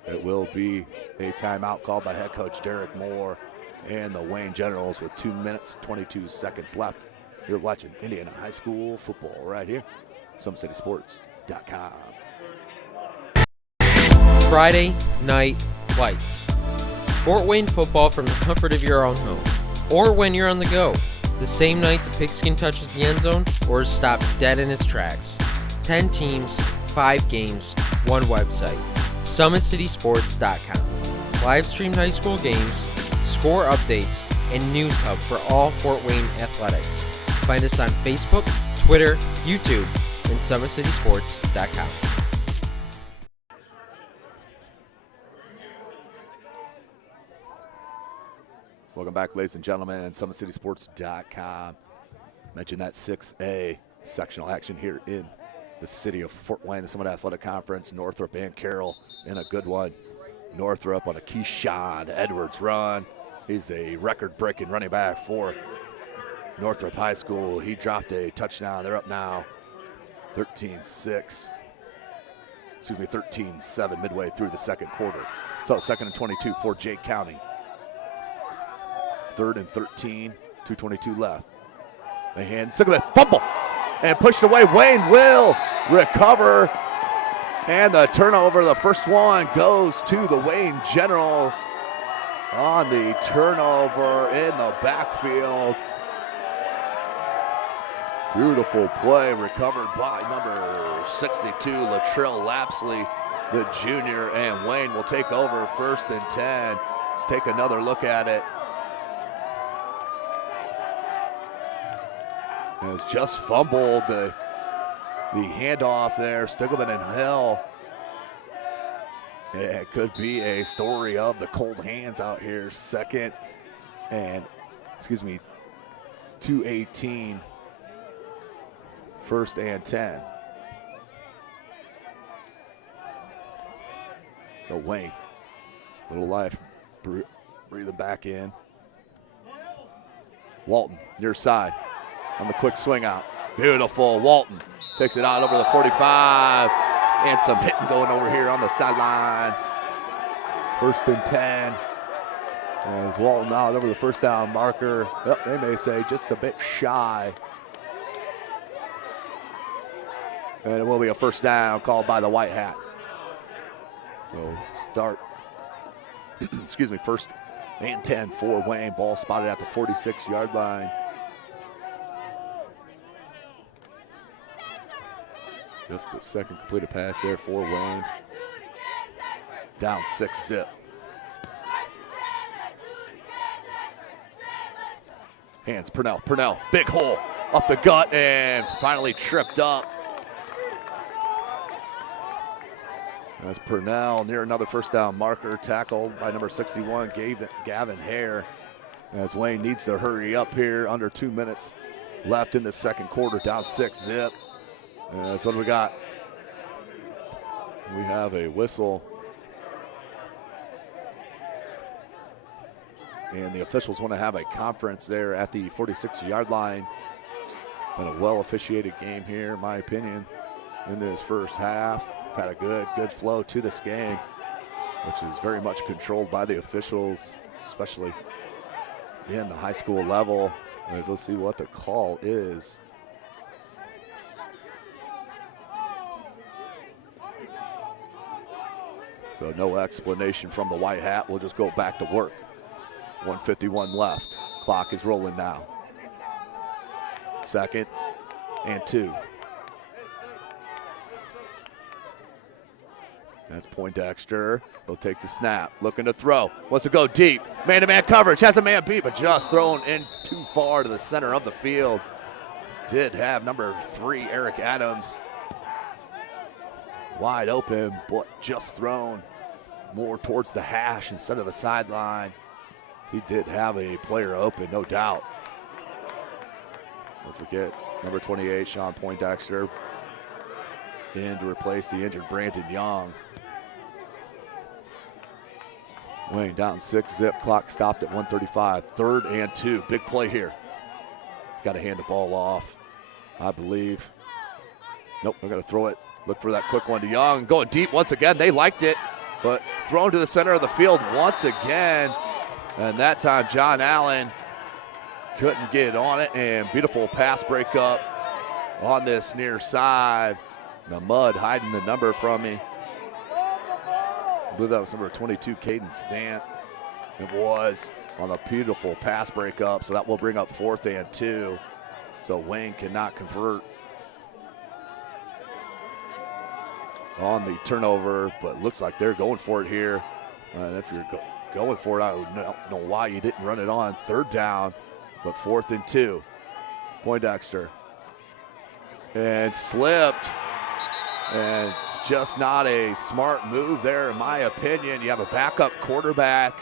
It will be a timeout called by head coach Derek Moore and the Wayne Generals with 2 minutes, 22 seconds left. You're watching Indiana High School football right here, SummitCitySports.com. Friday Night Lights. Fort Wayne football from the comfort of your own home, or when you're on the go. The same night the pigskin touches the end zone or is stopped dead in its tracks. 10 teams, 5 games, 1 website. SummitCitySports.com. Live streamed high school games, score updates, and news hub for all Fort Wayne athletics. Find us on Facebook, Twitter, YouTube, and SummitCitySports.com. Welcome back, ladies and gentlemen, SummitCitySports.com. Mentioned that 6A sectional action here in the city of Fort Wayne, the Summit Athletic Conference, Northrop and Carroll in a good one. Northrop on a Keyshawn Edwards run. He's a record-breaking running back for Northrop High School. He dropped a touchdown. They're up now 13-7 midway through the second quarter. So 2nd and 22 for Jake County. 3rd and 13, 2:22 left. They hand Sigmund, fumble, and pushed away. Wayne will recover, and the turnover, the first one, goes to the Wayne Generals on the turnover in the backfield. Beautiful play, recovered by number 62, Latrell Lapsley, the junior, and Wayne will take over 1st and 10. Let's take another look at it. Has just fumbled the handoff there. Stiglman and Hill. It could be a story of the cold hands out here. 2nd and, 2:18. 1st and 10. So Wayne, little life, breathing back in. Walton, near side. On the quick swing out. Beautiful. Walton takes it out over the 45. And some hitting going over here on the sideline. 1st and 10. As Walton out over the first down marker. Well, they may say just a bit shy. And it will be a first down called by the White Hat. So start, 1st and 10 for Wayne. Ball spotted at the 46-yard line. Just the second completed pass there for Wayne. Down 6-zip. Hands, Purnell, big hole up the gut and finally tripped up. That's Purnell near another first down marker, tackled by number 61, Gavin Hare. As Wayne needs to hurry up here, under 2 minutes left in the second quarter, down 6-zip. That's what we got. We have a whistle. And the officials want to have a conference there at the 46-yard line. Been a well-officiated game here, in my opinion, in this first half. We've had a good flow to this game, which is very much controlled by the officials, especially in the high school level. Let's see what the call is. So no explanation from the White Hat. We'll just go back to work. 1:51 left. Clock is rolling now. 2nd and 2. That's Poindexter. He'll take the snap. Looking to throw. Wants to go deep. Man-to-man coverage. Has a man beat, but just thrown in too far to the center of the field. Did have number 3, Eric Adams, wide open, but just thrown more towards the hash instead of the sideline. So he did have a player open, no doubt. Don't forget, number 28, Sean Poindexter, in to replace the injured Brandon Young. Wayne down 6-zip, clock stopped at 1:35, 3rd and 2. Big play here. Got to hand the ball off, I believe. Nope, we're going to throw it Look for that quick one to Young. Going deep once again. They liked it, but thrown to the center of the field once again. And that time, John Allen couldn't get on it. And beautiful pass breakup on this near side. The mud hiding the number from me. I believe that was number 22, Caden Stant. It was on a beautiful pass breakup. So that will bring up 4th and 2. So Wayne cannot convert on the turnover, but looks like they're going for it here. And if you're going for it, I don't know why you didn't run it on 3rd down, but 4th and 2. Poindexter. And slipped. And just not a smart move there, in my opinion. You have a backup quarterback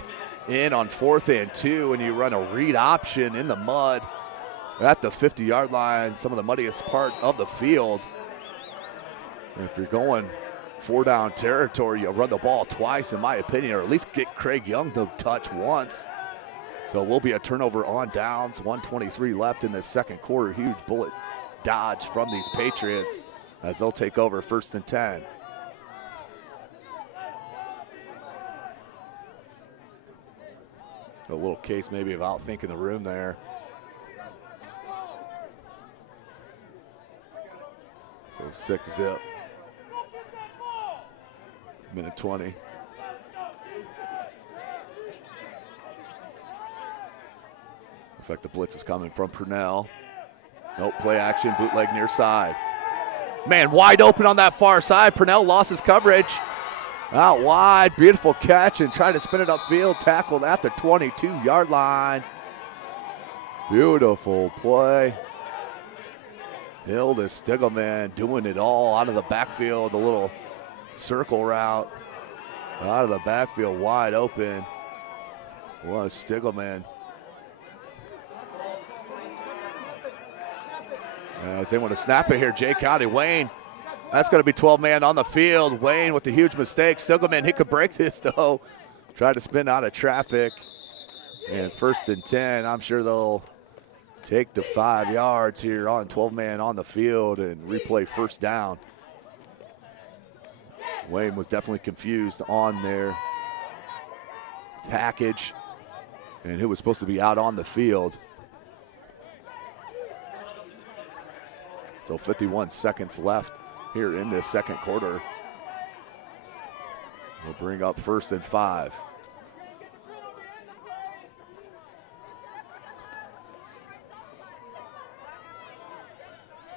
in on 4th and 2, and you run a read option in the mud at the 50-yard line, some of the muddiest parts of the field. And if you're going 4-down territory, you run the ball twice, in my opinion, or at least get Craig Young to touch once. So it will be a turnover on downs. 1:23 left in the second quarter. Huge bullet dodge from these Patriots as they'll take over 1st and 10. A little case maybe of outthinking the room there. So 6-zip. Minute 20. Looks like the blitz is coming from Purnell. Nope, play action, bootleg near side. Man, wide open on that far side. Purnell lost his coverage. Out wide, beautiful catch, and trying to spin it upfield. Tackled at the 22-yard line. Beautiful play. Hilda Stigelman doing it all out of the backfield. A little circle route out of the backfield, wide open. Was Stigelman. As they want to snap it here, Jay County. Wayne, that's going to be 12-man on the field. Wayne with the huge mistake. Stigelman, he could break this, though. Tried to spin out of traffic. And 1st and 10, I'm sure they'll take the 5 yards here on 12-man on the field and replay 1st down. Wayne was definitely confused on their package and who was supposed to be out on the field. So 51 seconds left here in this second quarter. We'll bring up 1st and 5.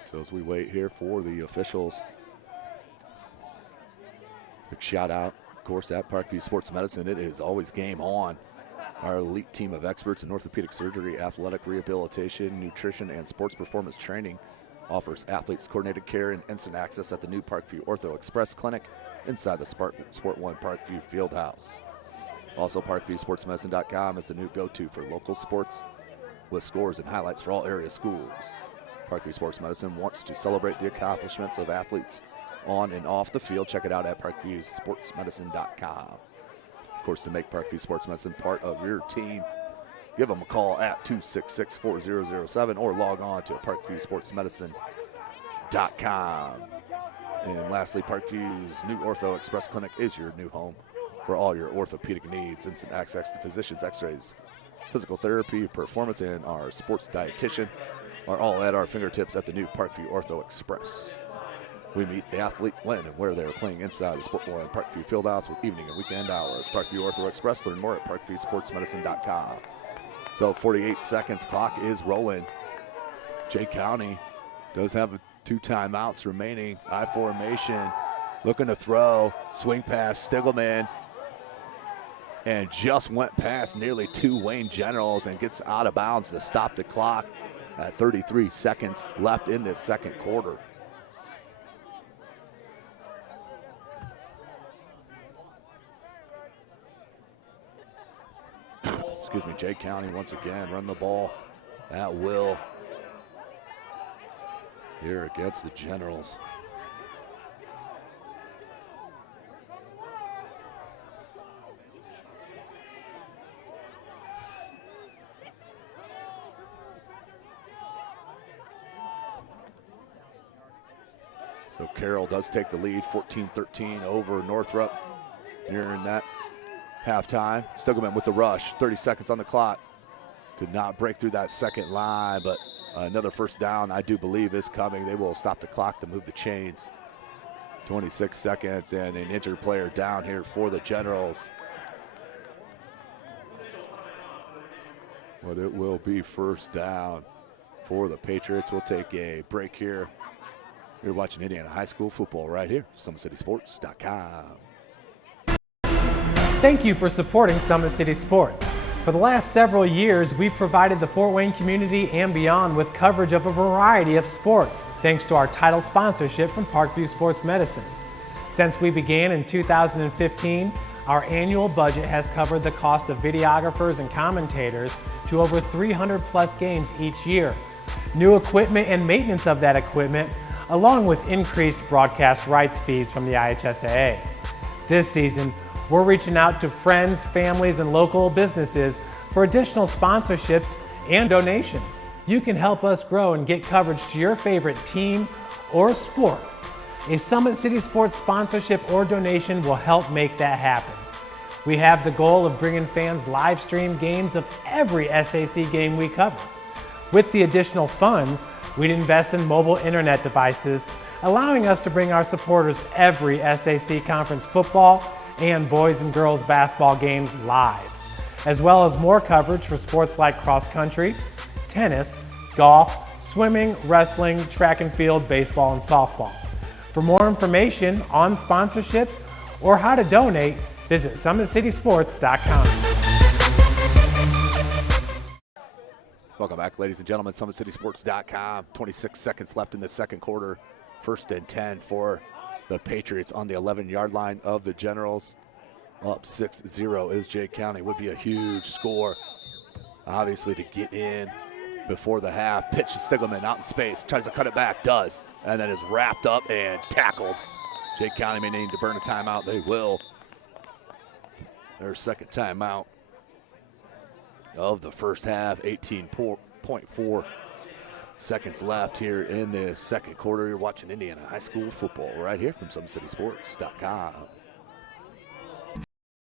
So as we wait here for the officials, big shout out, of course, at Parkview Sports Medicine. It is always game on. Our elite team of experts in orthopedic surgery, athletic rehabilitation, nutrition, and sports performance training offers athletes coordinated care and instant access at the new Parkview Ortho Express Clinic inside the Sport One Parkview Fieldhouse. Also, ParkviewSportsMedicine.com is the new go-to for local sports with scores and highlights for all area schools. Parkview Sports Medicine wants to celebrate the accomplishments of athletes on and off the field. Check it out at ParkviewSportsMedicine.com. Of course, to make Parkview Sports Medicine part of your team, give them a call at 266-4007 or log on to ParkviewSportsMedicine.com. And lastly, Parkview's new Ortho Express Clinic is your new home for all your orthopedic needs. Instant access to physicians, x-rays, physical therapy, performance, and our sports dietitian are all at our fingertips at the new Parkview Ortho Express. We meet the athlete when and where they are playing inside the Sport One Parkview Fieldhouse with evening and weekend hours. Parkview Ortho Express. Learn more at ParkviewSportsMedicine.com. So 48 seconds, clock is rolling. Jay County does have 2 timeouts remaining. I formation, looking to throw, swing pass, Stigelman, and just went past nearly 2 Wayne Generals and gets out of bounds to stop the clock at 33 seconds left in this second quarter. Excuse me, Jay County once again run the ball at will here against the Generals. So Carroll does take the lead, 14-13 over Northrop nearing that halftime. Stiggleman with the rush, 30 seconds on the clock. Could not break through that second line, but another first down I do believe is coming. They will stop the clock to move the chains. 26 seconds and an injured player down here for the Generals. But it will be first down for the Patriots. We'll take a break here. You're watching Indiana High School football right here, SummitCitySports.com. Thank you for supporting Summit City Sports. For the last several years, we've provided the Fort Wayne community and beyond with coverage of a variety of sports, thanks to our title sponsorship from Parkview Sports Medicine. Since we began in 2015, our annual budget has covered the cost of videographers and commentators to over 300 plus games each year. New equipment and maintenance of that equipment, along with increased broadcast rights fees from the IHSAA. This season, we're reaching out to friends, families, and local businesses for additional sponsorships and donations. You can help us grow and get coverage to your favorite team or sport. A Summit City Sports sponsorship or donation will help make that happen. We have the goal of bringing fans live stream games of every SAC game we cover. With the additional funds, we'd invest in mobile internet devices, allowing us to bring our supporters every SAC conference football and boys and girls basketball games live, as well as more coverage for sports like cross country, tennis, golf, swimming, wrestling, track and field, baseball, and softball. For more information on sponsorships or how to donate, visit SummitCitySports.com. Welcome back, ladies and gentlemen. SummitCitySports.com. 26 seconds left in the second quarter. 1st and 10 for the Patriots on the 11-yard line of the Generals. Up 6-0 is Jay County. Would be a huge score, obviously, to get in before the half. Pitch to Stiggleman out in space. Tries to cut it back. Does. And then is wrapped up and tackled. Jay County may need to burn a timeout. They will. Their second timeout of the first half. 18.4 seconds left here in the second quarter. You're watching Indiana High School football right here from SummitCitySports.com.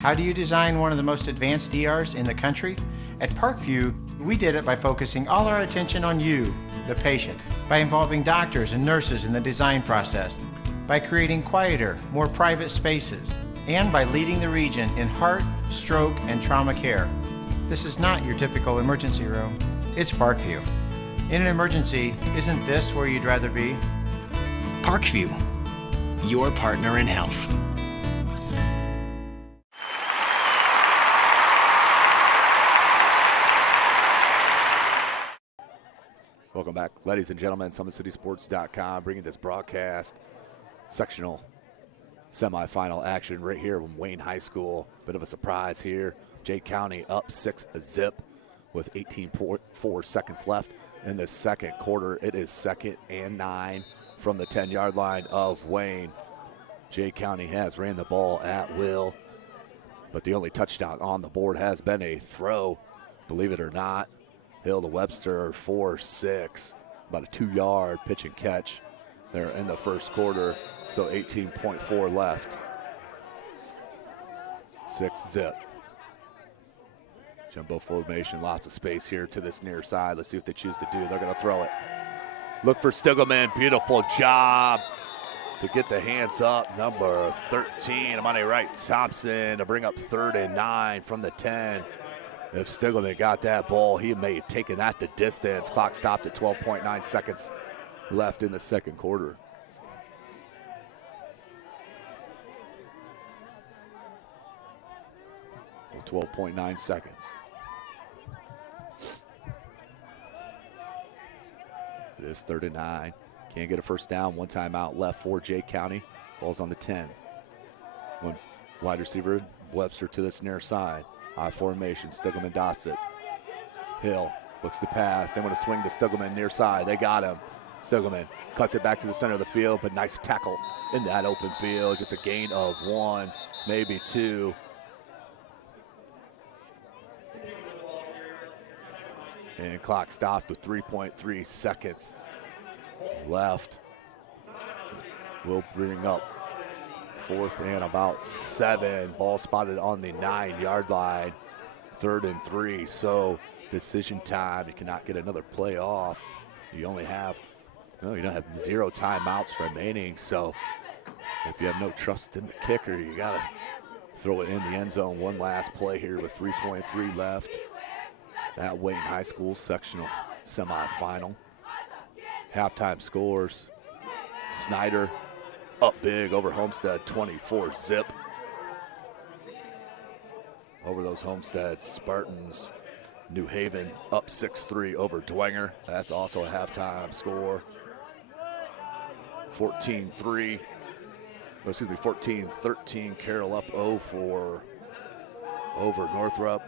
How do you design one of the most advanced ERs in the country? At Parkview, we did it by focusing all our attention on you, the patient, by involving doctors and nurses in the design process, by creating quieter, more private spaces, and by leading the region in heart, stroke, and trauma care. This is not your typical emergency room. It's Parkview. In an emergency, isn't this where you'd rather be? Parkview, your partner in health. Welcome back, ladies and gentlemen. SummitCitySports.com bringing this broadcast. Sectional semifinal action right here from Wayne High School. Bit of a surprise here. Jay County up 6-0 with 18.4 seconds left in the second quarter. It is 2nd and 9 from the 10-yard line of Wayne. Jay County has ran the ball at will, but the only touchdown on the board has been a throw, believe it or not. Hill to Webster, 4-6, about a 2-yard pitch and catch there in the first quarter. So 18.4 left. 6-0. Jumbo formation, lots of space here to this near side. Let's see what they choose to do. They're going to throw it. Look for Stiggleman. Beautiful job to get the hands up. Number 13, Amani Wright Thompson to bring up 3rd and 9 from the 10. If Stiggleman got that ball, he may have taken that the distance. Clock stopped at 12.9 seconds left in the second quarter. Well, 12.9 seconds. It is 3rd and 9. Can't get a first down. One timeout left for Jay County. Ball's on the 10. One wide receiver, Webster to this near side. High formation, Stiggleman dots it. Hill looks to pass. They want to swing to Stiggleman near side. They got him. Stiggleman cuts it back to the center of the field, but nice tackle in that open field. Just a gain of 1, maybe 2. And clock stopped with 3.3 seconds left. will bring up 4th and about 7. Ball spotted on the 9-yard line. 3rd and 3. So decision time. You cannot get another play off. You only have, you don't have 0 timeouts remaining. So if you have no trust in the kicker, you got to throw it in the end zone. One last play here with 3.3 left at Wayne High School sectional semifinal. Halftime scores. Snyder up big over Homestead, 24-zip. Over those Homestead Spartans. New Haven up 6-3 over Dwenger. That's also a halftime score. 14-3. 14-13. Carroll up 0-4 over Northrop.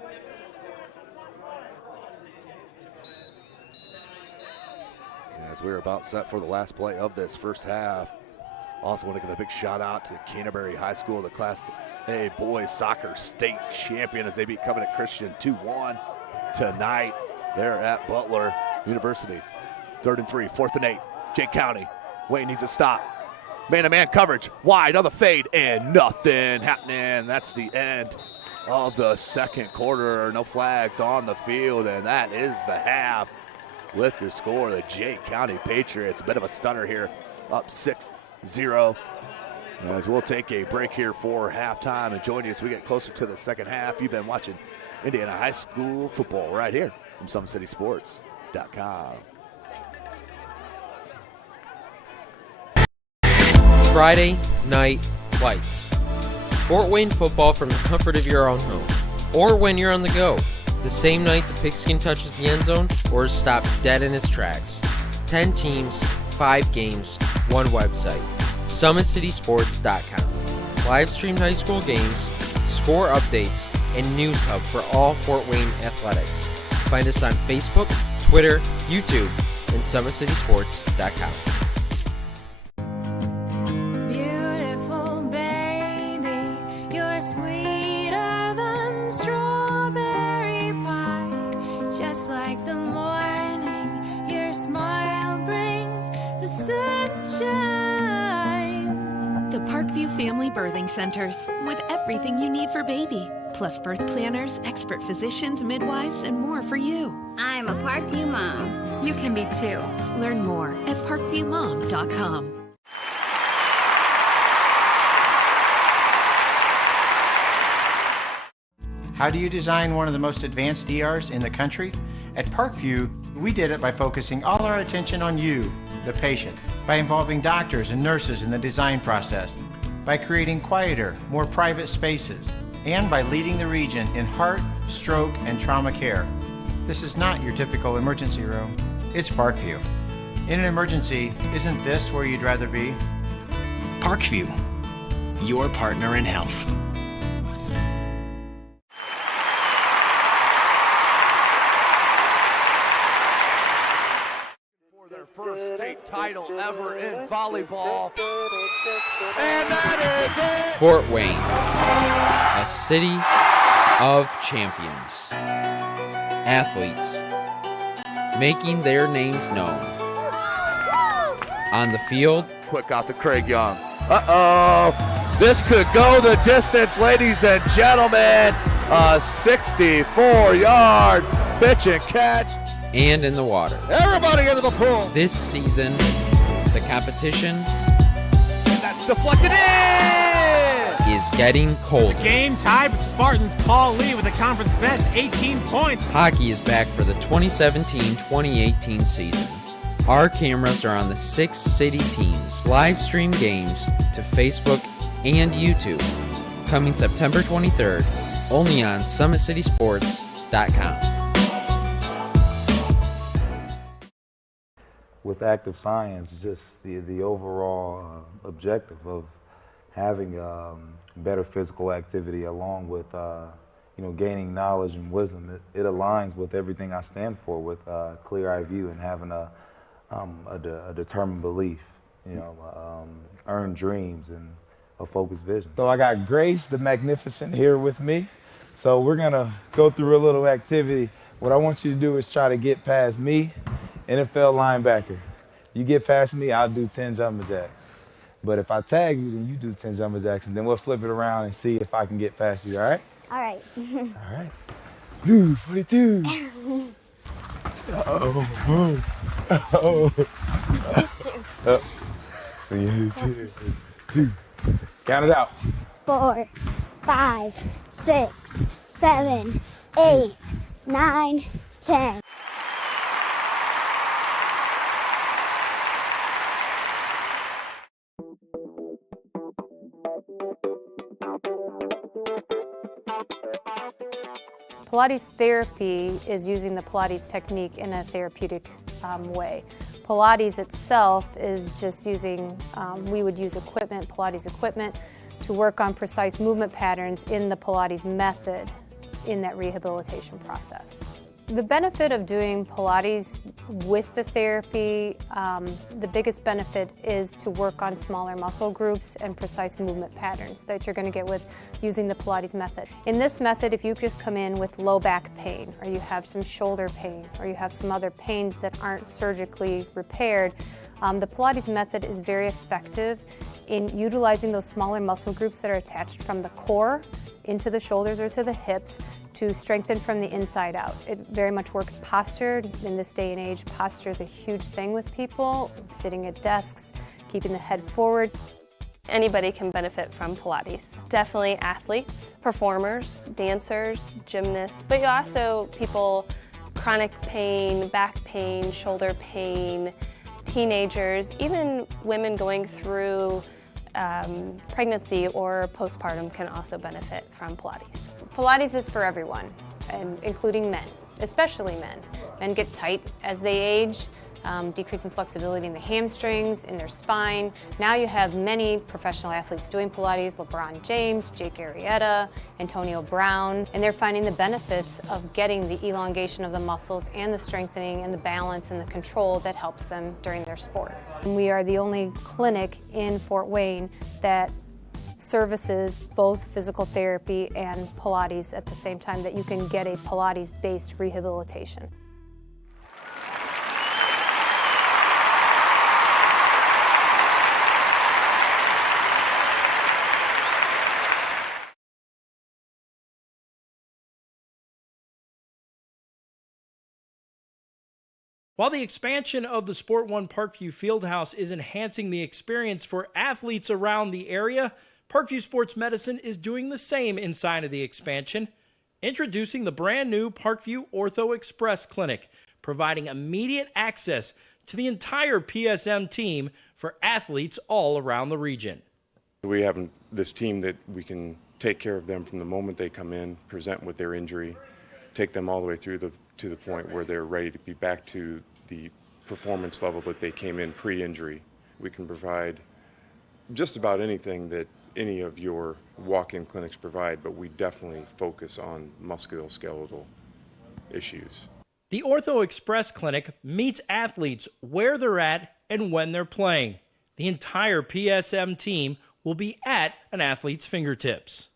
As we're about set for the last play of this first half. Also want to give a big shout out to Canterbury High School, the Class A boys soccer state champion, as they beat Covenant Christian 2-1 tonight. They're at Butler University. 3rd and 3, 4th and 8. Jake County. Wayne needs a stop. Man-to-man coverage, wide on the fade, and nothing happening. That's the end of the second quarter. No flags on the field, and that is the half. With the score, the Jake County Patriots. A bit of a stunner here, up 6-0. As we'll take a break here for halftime and join you as we get closer to the second half. You've been watching Indiana High School football right here from SummitCitySports.com. Friday Night Lights. Fort Wayne football from the comfort of your own home, or when you're on the go. The same night the pigskin touches the end zone or is stopped dead in its tracks. 10 teams, 5 games, 1 website. SummitCitySports.com. Live streamed high school games, score updates, and news hub for all Fort Wayne athletics. Find us on Facebook, Twitter, YouTube, and SummitCitySports.com. Family Birthing Centers, with everything you need for baby, plus birth planners, expert physicians, midwives, and more for you. I'm a Parkview mom. You can be too. Learn more at parkviewmom.com. How do you design one of the most advanced ERs in the country? At Parkview, we did it by focusing all our attention on you, the patient, by involving doctors and nurses in the design process, by creating quieter, more private spaces, and by leading the region in heart, stroke, and trauma care. This is not your typical emergency room. It's Parkview. In an emergency, isn't this where you'd rather be? Parkview, your partner in health. First state title ever in volleyball. And that is it. Fort Wayne, a city of champions. Athletes making their names known. On the field. Quick out to Craig Young. Uh-oh. This could go the distance, ladies and gentlemen. A 64-yard pitch and catch. And in the water. Everybody into the pool. This season, the competition and that's deflected in. Is getting colder. The game tied with Spartans. Paul Lee with the conference best 18 points. Hockey is back for the 2017-2018 season. Our cameras are on the 6 city teams. Live stream games to Facebook and YouTube. Coming September 23rd, only on SummitCitySports.com. With active science, just the overall objective of having better physical activity along with gaining knowledge and wisdom, it aligns with everything I stand for, with clear-eye view and having a determined belief, earned dreams and a focused vision. So I got Grace the Magnificent here with me. So we're gonna go through a little activity. What I want you to do is try to get past me, NFL linebacker. You get past me, I'll do 10 jumping jacks. But if I tag you, then you do 10 jumping jacks, and then we'll flip it around and see if I can get past you, all right? All right. All right. Blue 42. Uh-oh. Uh-oh. Uh-oh. 2. Count it out. 4, 5, 6, 7, 8, 9, 10. Pilates therapy is using the Pilates technique in a therapeutic way. Pilates itself is just using, we would use equipment, Pilates equipment, to work on precise movement patterns in the Pilates method in that rehabilitation process. The benefit of doing Pilates with the therapy, the biggest benefit is to work on smaller muscle groups and precise movement patterns that you're going to get with using the Pilates method. In this method, if you just come in with low back pain, or you have some shoulder pain, or you have some other pains that aren't surgically repaired, the Pilates method is very effective in utilizing those smaller muscle groups that are attached from the core into the shoulders or to the hips to strengthen from the inside out. It very much works posture. In this day and age, posture is a huge thing with people, sitting at desks, keeping the head forward. Anybody can benefit from Pilates. Definitely athletes, performers, dancers, gymnasts, but also people, chronic pain, back pain, shoulder pain, teenagers, even women going through pregnancy or postpartum can also benefit from Pilates. Pilates is for everyone, and including men, especially men. Men get tight as they age, decreasing flexibility in the hamstrings, in their spine. Now you have many professional athletes doing Pilates, LeBron James, Jake Arrieta, Antonio Brown, and they're finding the benefits of getting the elongation of the muscles and the strengthening and the balance and the control that helps them during their sport. And we are the only clinic in Fort Wayne that services both physical therapy and Pilates at the same time, that you can get a Pilates-based rehabilitation. While the expansion of the Sport One Parkview Fieldhouse is enhancing the experience for athletes around the area, Parkview Sports Medicine is doing the same inside of the expansion, introducing the brand new Parkview Ortho Express Clinic, providing immediate access to the entire PSM team for athletes all around the region. We have this team that we can take care of them from the moment they come in, present with their injury, take them all the way through to the point where they're ready to be back to the performance level that they came in pre-injury. We can provide just about anything that any of your walk-in clinics provide, but we definitely focus on musculoskeletal issues. The Ortho Express Clinic meets athletes where they're at and when they're playing. The entire PSM team will be at an athlete's fingertips.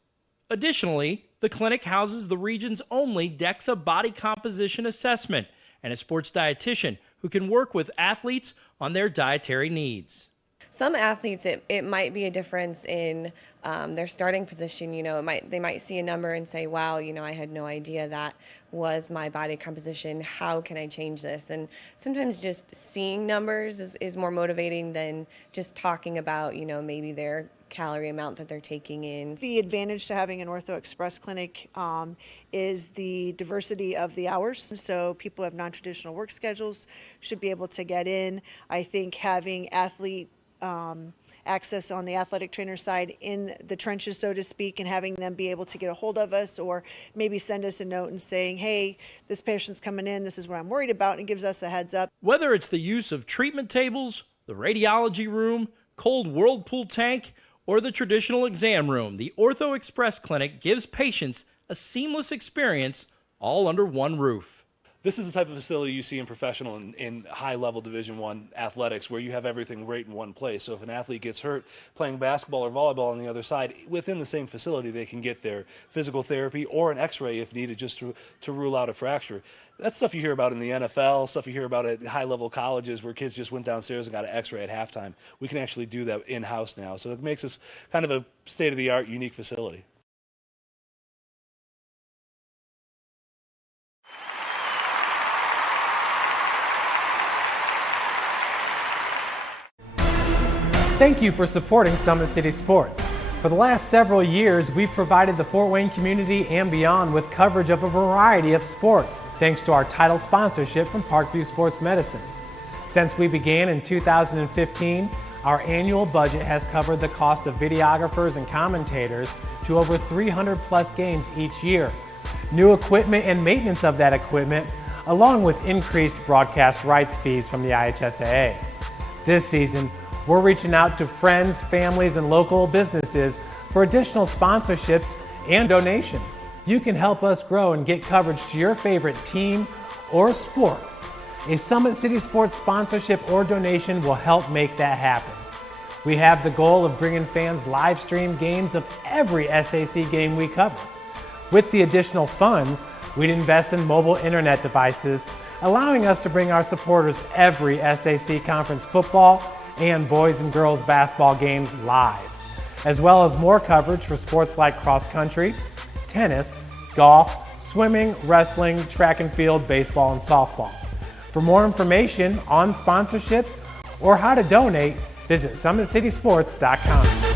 Additionally, the clinic houses the region's only DEXA body composition assessment and a sports dietitian who can work with athletes on their dietary needs. Some athletes, it might be a difference in their starting position. You know, they might see a number and say, wow, you know, I had no idea that was my body composition. How can I change this? And sometimes just seeing numbers is more motivating than just talking about, you know, maybe their calorie amount that they're taking in. The advantage to having an Ortho Express clinic is the diversity of the hours. So people who have non-traditional work schedules should be able to get in. I think having athlete access on the athletic trainer side in the trenches, so to speak, and having them be able to get a hold of us or maybe send us a note and saying, hey, this patient's coming in, this is what I'm worried about, and gives us a heads up. Whether it's the use of treatment tables, the radiology room, cold whirlpool tank, or the traditional exam room, the Ortho Express Clinic gives patients a seamless experience all under one roof. This is the type of facility you see in professional and in high-level Division I athletics, where you have everything right in one place. So if an athlete gets hurt playing basketball or volleyball on the other side, within the same facility, they can get their physical therapy or an x-ray if needed, just to rule out a fracture. That's stuff you hear about in the NFL, stuff you hear about at high-level colleges where kids just went downstairs and got an x-ray at halftime. We can actually do that in-house now. So it makes us kind of a state-of-the-art, unique facility. Thank you for supporting Summit City Sports. For the last several years, we've provided the Fort Wayne community and beyond with coverage of a variety of sports, thanks to our title sponsorship from Parkview Sports Medicine. Since we began in 2015, our annual budget has covered the cost of videographers and commentators to over 300 plus games each year, new equipment and maintenance of that equipment, along with increased broadcast rights fees from the IHSAA. This season, we're reaching out to friends, families, and local businesses for additional sponsorships and donations. You can help us grow and get coverage to your favorite team or sport. A Summit City Sports sponsorship or donation will help make that happen. We have the goal of bringing fans live stream games of every SAC game we cover. With the additional funds, we'd invest in mobile internet devices, allowing us to bring our supporters every SAC conference football and boys and girls basketball games live, as well as more coverage for sports like cross country, tennis, golf, swimming, wrestling, track and field, baseball, and softball. For more information on sponsorships or how to donate, visit SummitCitySports.com.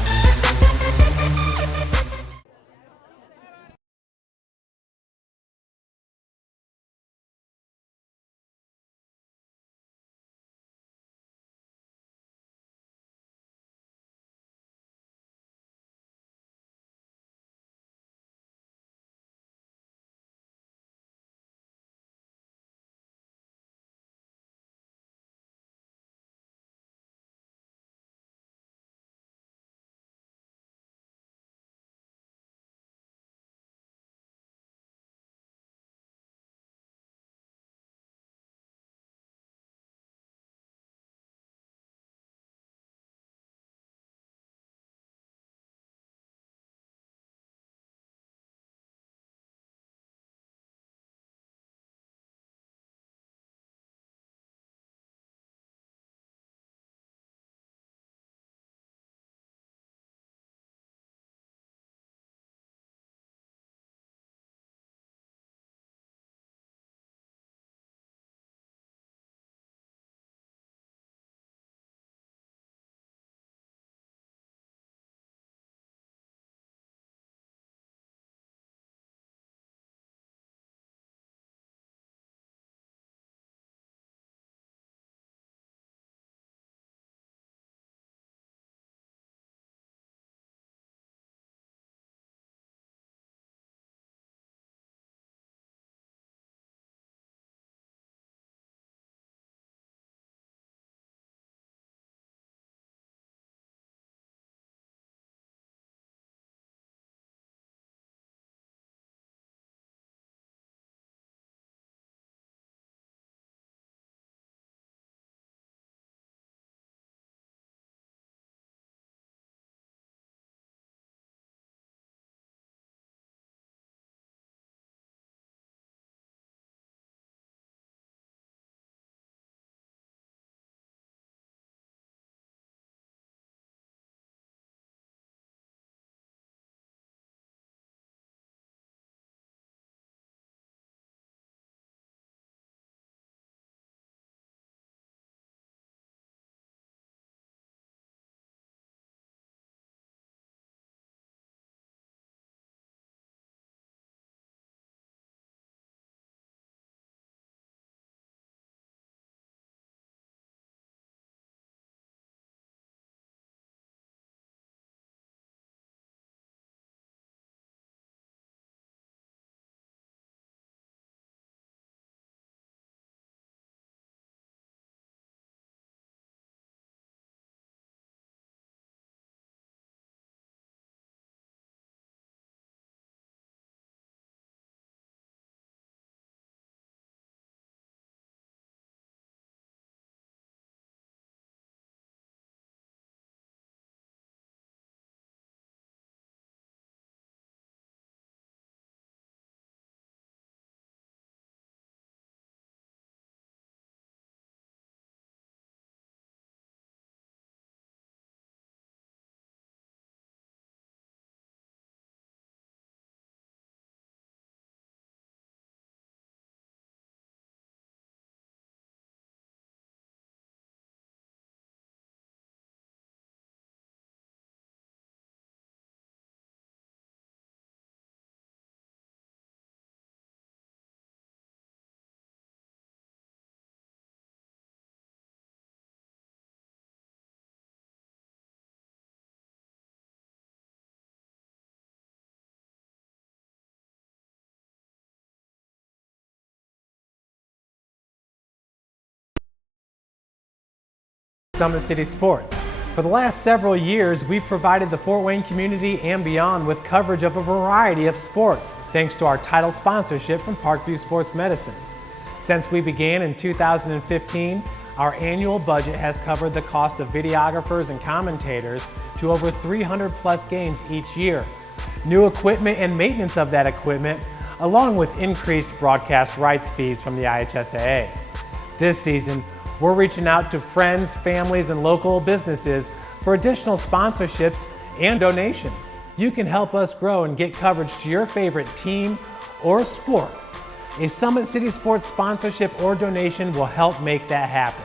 Summit City Sports. For the last several years, we've provided the Fort Wayne community and beyond with coverage of a variety of sports, thanks to our title sponsorship from Parkview Sports Medicine. Since we began in 2015, our annual budget has covered the cost of videographers and commentators to over 300 plus games each year. New equipment and maintenance of that equipment, along with increased broadcast rights fees from the IHSAA. This season, we're reaching out to friends, families, and local businesses for additional sponsorships and donations. You can help us grow and get coverage to your favorite team or sport. A Summit City Sports sponsorship or donation will help make that happen.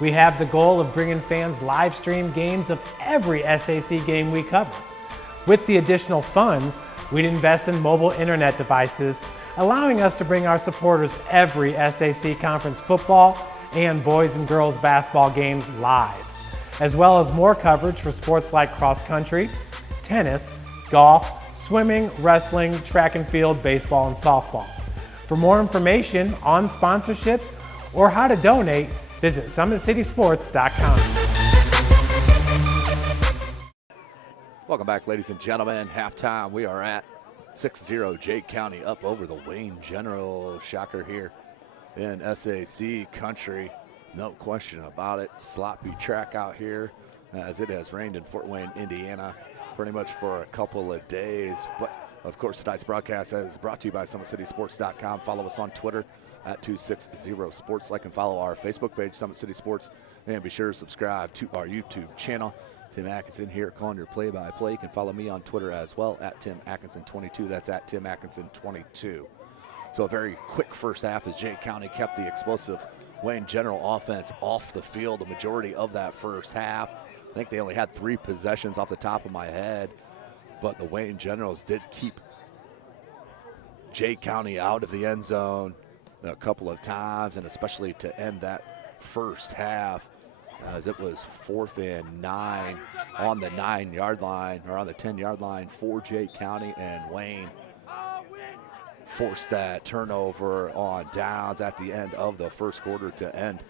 We have the goal of bringing fans live stream games of every SAC game we cover. With the additional funds, we'd invest in mobile internet devices, allowing us to bring our supporters every SAC conference football and boys and girls basketball games live, as well as more coverage for sports like cross country, tennis, golf, swimming, wrestling, track and field, baseball, and softball. For more information on sponsorships or how to donate, visit SummitCitySports.com. Welcome back, ladies and gentlemen. Halftime, we are at 6-0 Jake County up over the Wayne General. Shocker here in SAC country. No question about it. Sloppy track out here as it has rained in Fort Wayne, Indiana pretty much for a couple of days. But, of course, tonight's broadcast is brought to you by SummitCitySports.com. Follow us on Twitter at 260sports. Like and follow our Facebook page, Summit City Sports. And be sure to subscribe to our YouTube channel. Tim Atkinson here calling your play-by-play. You can follow me on Twitter as well at Tim Atkinson22. That's at Tim Atkinson22. So a very quick first half as Jake County kept the explosive Wayne General offense off the field the majority of that first half. I think they only had 3 possessions off the top of my head, but the Wayne Generals did keep Jake County out of the end zone a couple of times, and especially to end that first half, as it was 4th and 9 on the 9-yard line, or on the 10-yard line for Jake County, and Wayne forced that turnover on downs at the end of the first quarter to end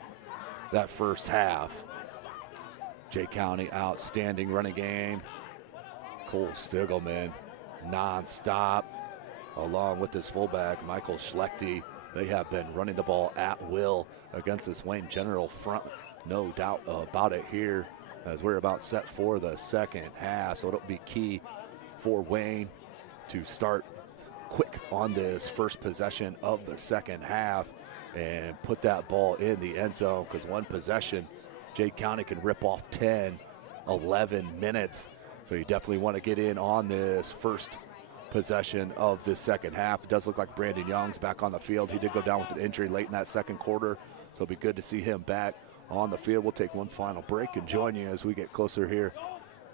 that first half. Jake County, outstanding running game. Cole Stigelman, nonstop, along with his fullback, Michael Schlechte. They have been running the ball at will against this Wayne General front. No doubt about it here as we're about set for the second half. So it'll be key for Wayne to start quick on this first possession of the second half and put that ball in the end zone, because one possession, Jake County can rip off 10, 11 minutes. So you definitely want to get in on this first possession of the second half. It does look like Brandon Young's back on the field. He did go down with an injury late in that second quarter, so it'll be good to see him back on the field. We'll take one final break and join you as we get closer here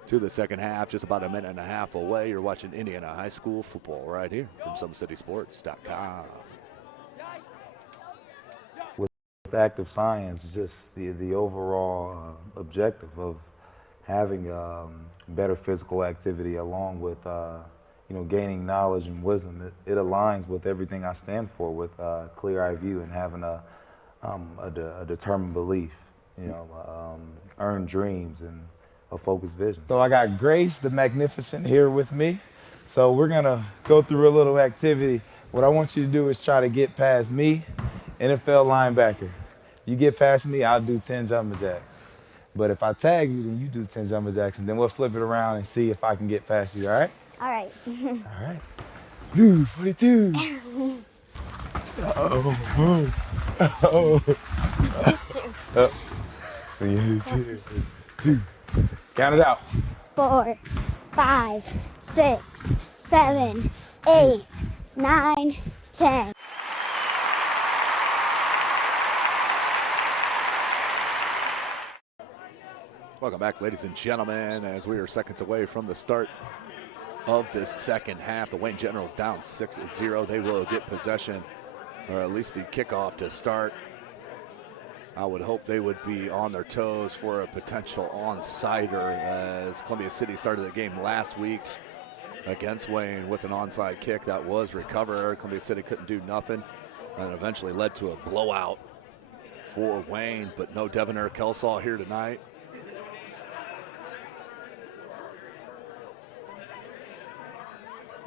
to the second half. Just about a minute and a half away. You're watching Indiana High School football right here from SummitCitySports.com. With active science, just the overall objective of having better physical activity along with gaining knowledge and wisdom, it aligns with everything I stand for, with clear-eye view and having a determined belief, earned dreams and a focused vision. So I got Grace the Magnificent here with me. So we're gonna go through a little activity. What I want you to do is try to get past me, NFL linebacker. You get past me, I'll do 10 jumping jacks. But if I tag you, then you do 10 jumping jacks, and then we'll flip it around and see if I can get past you, all right? All right. All right. Blue 42. Uh-oh. Uh-oh. Uh-oh. 2. Count it out. 4, 5, 6, 7, 8, 9, 10. Welcome back, ladies and gentlemen, as we are seconds away from the start of this second half. The Wayne Generals down 6-0. They will get possession, or at least the kickoff to start. I would hope they would be on their toes for a potential onside-er, as Columbia City started the game last week against Wayne with an onside kick that was recovered. Columbia City couldn't do nothing, and eventually led to a blowout for Wayne, but no Devonair Kelsaw here tonight.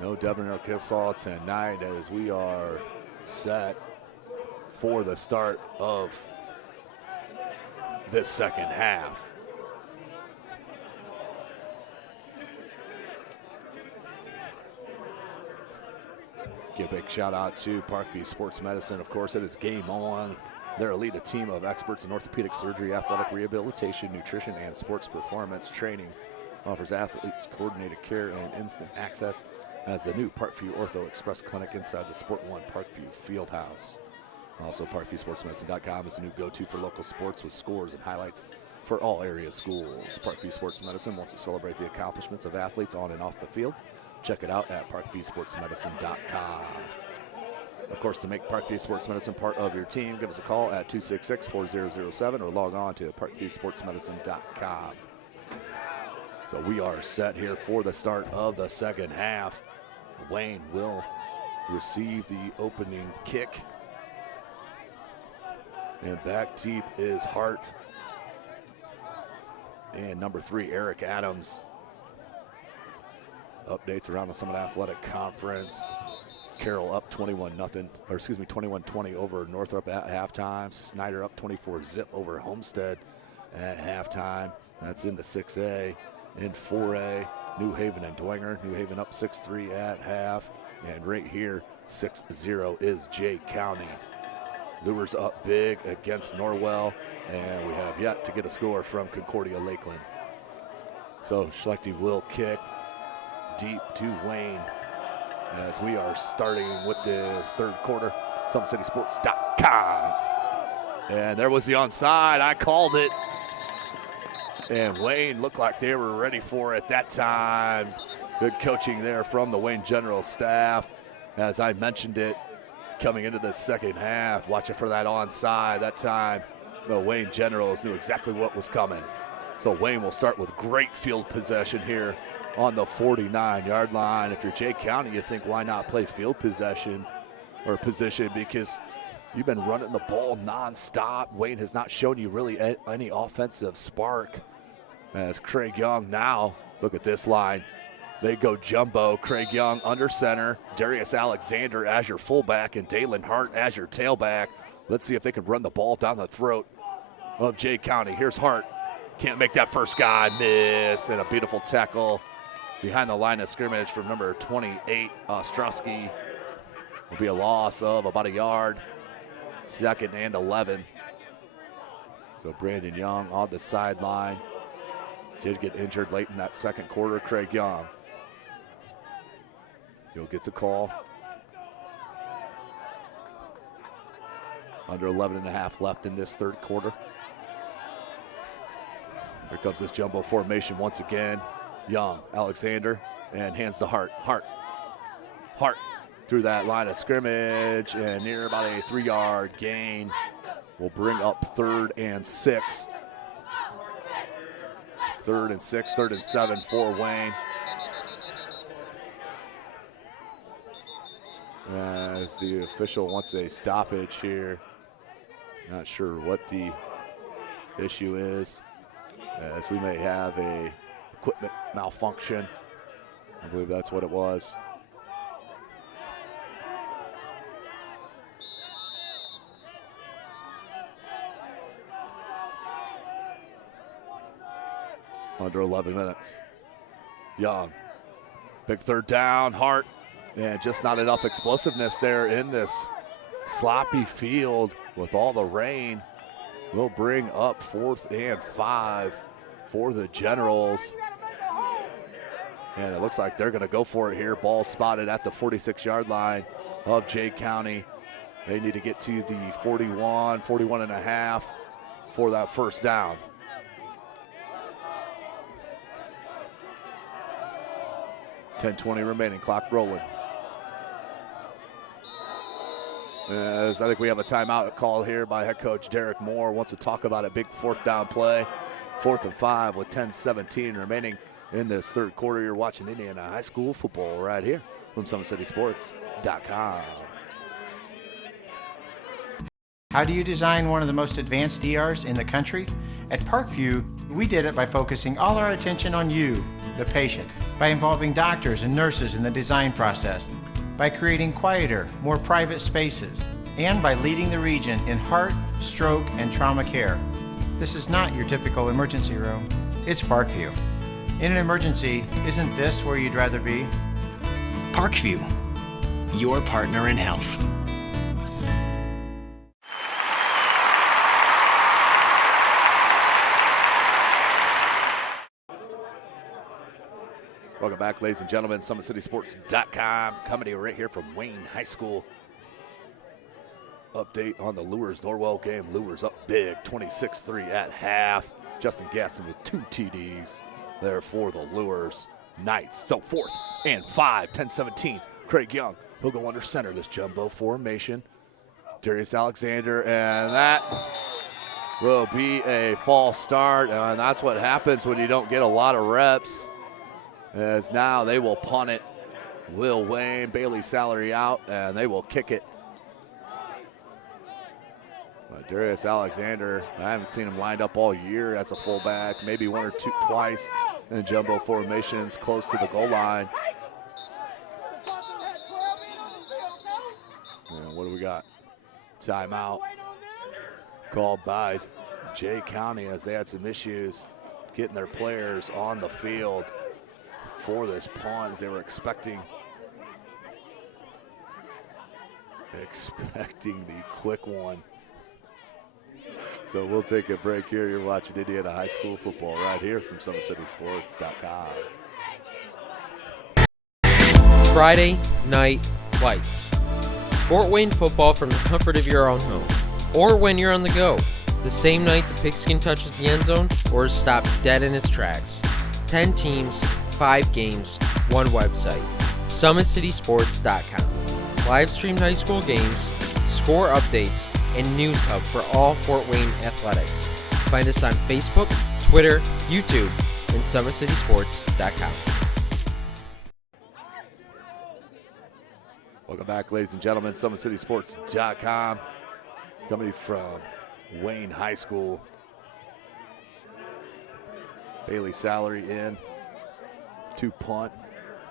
No Devin Kissall tonight as we are set for the start of this second half. Give a big shout out to Parkview Sports Medicine. Of course, it is game on. They're a lead team of experts in orthopedic surgery, athletic rehabilitation, nutrition, and sports performance training. Offers athletes coordinated care and instant access as the new Parkview Ortho Express Clinic inside the Sport One Parkview Fieldhouse. Also, ParkviewSportsMedicine.com is the new go-to for local sports with scores and highlights for all area schools. Parkview Sports Medicine wants to celebrate the accomplishments of athletes on and off the field. Check it out at ParkviewSportsMedicine.com. Of course, to make Parkview Sports Medicine part of your team, give us a call at 266-4007 or log on to ParkviewSportsMedicine.com. So we are set here for the start of the second half. Wayne will receive the opening kick. And back deep is Hart. And number 3, Eric Adams. Updates around the Summit Athletic Conference. Carroll up 21-20 over Northrop at halftime. Snyder up 24-0 over Homestead at halftime. That's in the 6A. In 4A, New Haven and Dwenger. New Haven up 6-3 at half. And right here, 6-0 is Jay County. Lures up big against Norwell. And we have yet to get a score from Concordia Lakeland. So Schlechte will kick deep to Wayne as we are starting with this third quarter. SummitCitySports.com. And there was the onside. I called it. And Wayne looked like they were ready for it that time. Good coaching there from the Wayne General staff. As I mentioned it, coming into the second half, watching for that onside. That time, the Wayne Generals knew exactly what was coming. So Wayne will start with great field possession here on the 49-yard line. If you're Jay County, you think, why not play field possession or position? Because you've been running the ball nonstop. Wayne has not shown you really any offensive spark. As Craig Young now, look at this line. They go jumbo. Craig Young under center. Darius Alexander as your fullback and Dalen Hart as your tailback. Let's see if they can run the ball down the throat of Jay County. Here's Hart. Can't make that first guy miss. And a beautiful tackle behind the line of scrimmage from number 28, Ostrowski. Will be a loss of about a yard. 2nd and 11. So Brandon Young on the sideline. Did get injured late in that second quarter. Craig Young. He'll get the call. Under 11.5 left in this third quarter. Here comes this jumbo formation once again. Young, Alexander, and hands to Hart. Hart through that line of scrimmage and near about a 3-yard gain. Will bring up 3rd and 6. 3rd and 6, 3rd and 7 for Wayne. As the official wants a stoppage here. Not sure what the issue is, as we may have a equipment malfunction. I believe that's what it was. Under 11 minutes. Young, big 3rd down, Hart, and just not enough explosiveness there in this sloppy field with all the rain. We'll bring up 4th and 5 for the Generals. And it looks like they're gonna go for it here. Ball spotted at the 46-yard line of Jay County. They need to get to the 41 and a half for that first down. .20 remaining, clock rolling. As I think we have a timeout call here by head coach Derek Moore. Wants to talk about a big 4th down play. 4th and 5 with 10:17 remaining in this third quarter. You're watching Indiana High School football right here from SummitCitySports.com. How do you design one of the most advanced ERs in the country? At Parkview, we did it by focusing all our attention on you, the patient, by involving doctors and nurses in the design process, by creating quieter, more private spaces, and by leading the region in heart, stroke, and trauma care. This is not your typical emergency room. It's Parkview. In an emergency, isn't this where you'd rather be? Parkview, your partner in health. Welcome back, ladies and gentlemen. SummitCitySports.com coming to you right here from Wayne High School. Update on the Lures-Norwell game. Lures up big, 26-3 at half. Justin Gasson with 2 TDs there for the Lures Knights. So 4th and 5, 10-17. Craig Young, he'll go under center this jumbo formation. Darius Alexander, and that will be a false start. And that's what happens when you don't get a lot of reps. As now they will punt it. Will Wayne, Bailey Salary out, and they will kick it. Darius Alexander, I haven't seen him lined up all year as a fullback, maybe one or two twice in jumbo formations close to the goal line. And what do we got? Timeout called by Jay County as they had some issues getting their players on the field for this punt as they were expecting the quick one. So we'll take a break here. You're watching Indiana High School football right here from SummitCitySports.com. Friday Night Lights. Fort Wayne football from the comfort of your own home, or when you're on the go. The same night the pigskin touches the end zone or is stopped dead in its tracks. 10 teams, 5 games, 1 website. SummitCitySports.com. Live streamed high school games, score updates, and news hub for all Fort Wayne athletics. Find us on Facebook, Twitter, YouTube, and SummitCitySports.com. Welcome back, ladies and gentlemen. SummitCitySports.com. Coming from Wayne High School. Bailey Salary in. 2 punt.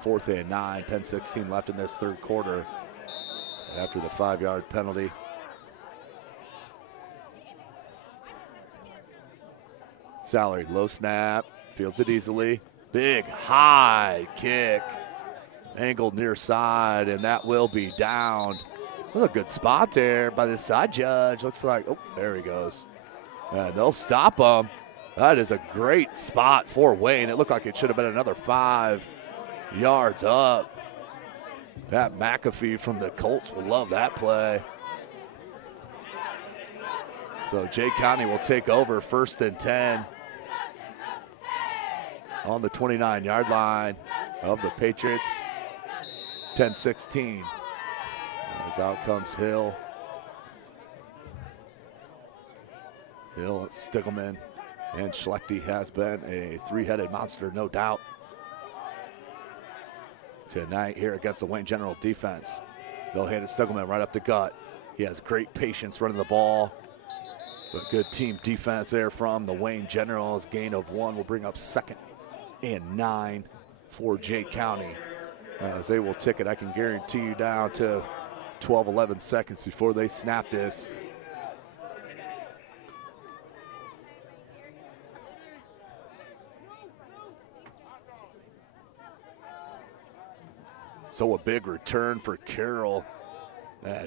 4th and 9. 10-16 left in this third quarter after the 5-yard penalty. Salary, low snap, fields it easily. Big, high kick. Angled near side, and that will be down. That was a good spot there by the side judge. Looks like, oh, there he goes. And they'll stop him. That is a great spot for Wayne. It looked like it should have been another 5 yards up. Pat McAfee from the Colts will love that play. So Jay County will take over 1st and 10 on the 29-yard line of the Patriots. 10-16. As out comes Hill. Hill, Stiglman, and Schlechte has been a 3-headed monster, no doubt, tonight here against the Wayne General defense. They'll hand it Stiglman right up the gut. He has great patience running the ball. But good team defense there from the Wayne Generals. Gain of 1 will bring up 2nd and 9 for Jay County. As they will tick it, I can guarantee you, down to 12, 11 seconds before they snap this. So a big return for Carroll.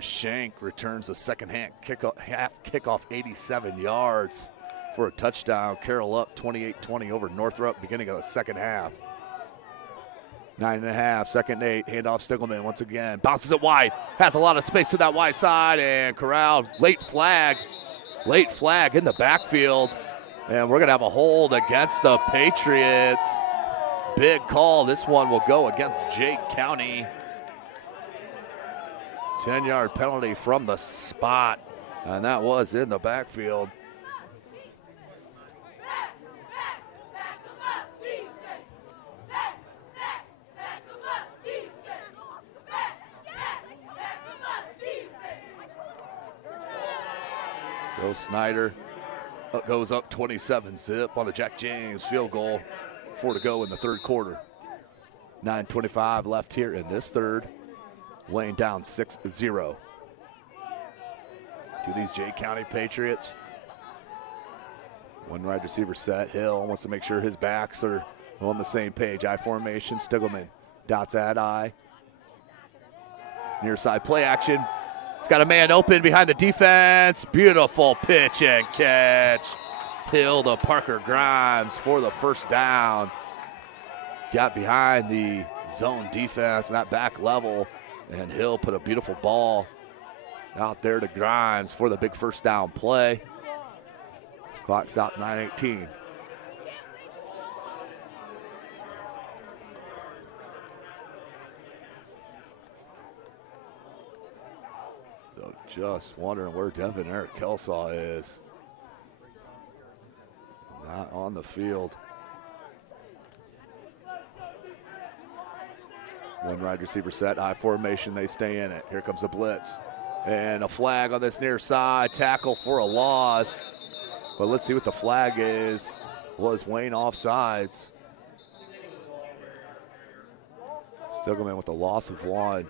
Shank returns the second-hand half kickoff 87 yards for a touchdown. Carroll up 28-20 over Northrop, beginning of the second half. 9.5, 2nd and 8, handoff Stiglman once again. Bounces it wide, has a lot of space to that wide side, and corralled. Late flag in the backfield. And we're going to have a hold against the Patriots. Big call. This one will go against Jay County. 10-yard penalty from the spot, and that was in the backfield. So Snyder goes up 27-zip on a Jack James field goal. 4 to go in the third quarter. 9:25 left here in this third. Wayne down 6-0. To these Jay County Patriots. One wide receiver set. Hill wants to make sure his backs are on the same page. I formation. Stiggleman dots at I. Near side play action. He's got a man open behind the defense. Beautiful pitch and catch. Hill to Parker Grimes for the first down. Got behind the zone defense, that back level, and Hill put a beautiful ball out there to Grimes for the big first down play. Clock's out 9:18. So just wondering where Devin Eric Kelsaw is. Not on the field. One wide receiver set, I formation, they stay in it. Here comes a blitz. And a flag on this near side, tackle for a loss. But let's see what the flag is. Was Wayne offsides? Stiggleman with a loss of 1.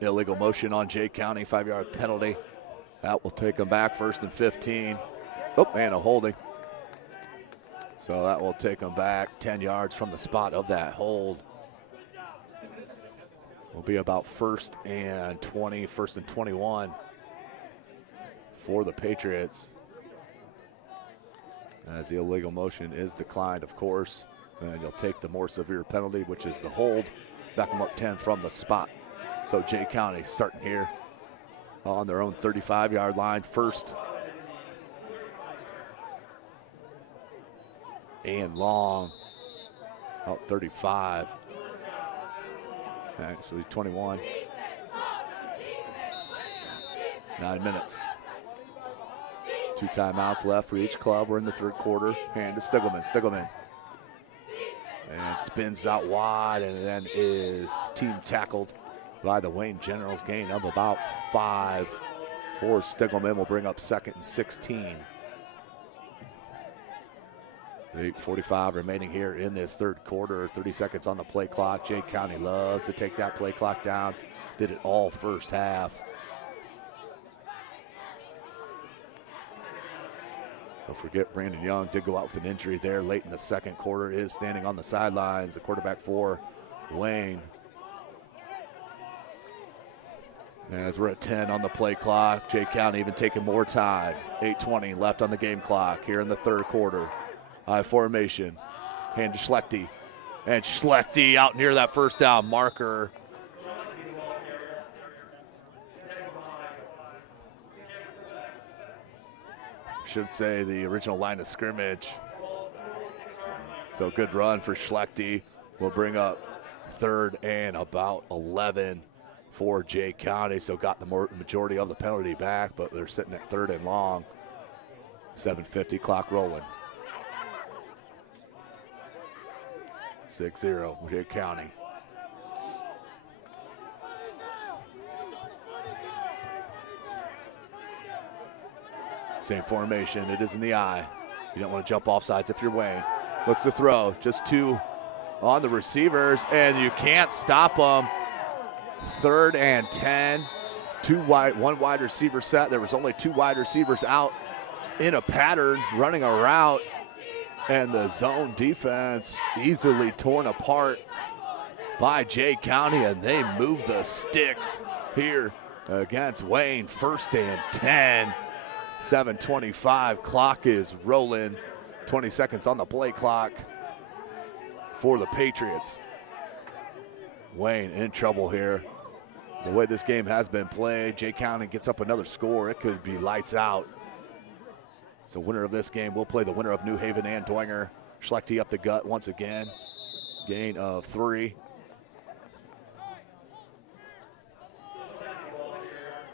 Illegal motion on Jay County, 5-yard penalty. That will take them back 1st and 15. Oh, and a holding. So that will take them back 10 yards from the spot of that hold. Will be about 1st and 20, 1st and 21 for the Patriots. As the illegal motion is declined, of course. And you'll take the more severe penalty, which is the hold. Back them up 10 from the spot. So Jay County starting here on their own 35-yard line, 1st and long, out 35, actually 21. 9 minutes. 2 timeouts left for each club. We're in the third quarter. Hand to Stiggleman. Stiggleman. And spins out wide and then is team tackled by the Wayne Generals, gain of about 5 for Stiggleman. Will bring up 2nd and 16. 8:45 remaining here in this third quarter. 30 seconds on the play clock. Jay County loves to take that play clock down. Did it all first half. Don't forget Brandon Young did go out with an injury there late in the second quarter. Is standing on the sidelines, the quarterback for Wayne. As we're at 10 on the play clock, Jay County even taking more time. 8:20 left on the game clock here in the third quarter. High formation, hand to Schlechte. And Schlechte out near that first down marker. Should say the original line of scrimmage. So good run for Schlechte. Will bring up 3rd and about 11 for Jay County. So got the majority of the penalty back, but they're sitting at 3rd and long. 7:50 clock rolling. 6-0 Jay County. Same formation, it is in the eye. You don't want to jump off sides if you're Wayne. Looks to throw, just 2 on the receivers, and you can't stop them. 3rd and 10, 1 wide receiver set. There was only 2 wide receivers out in a pattern, running a route, and the zone defense easily torn apart by Jay County, and they move the sticks here against Wayne. 1st and 10. 7:25, clock is rolling. 20 seconds on the play clock for the Patriots. Wayne in trouble here. The way this game has been played, Jay County gets up another score. It could be lights out. So winner of this game will play the winner of New Haven and Dwenger. Schlechte up the gut once again. Gain of 3.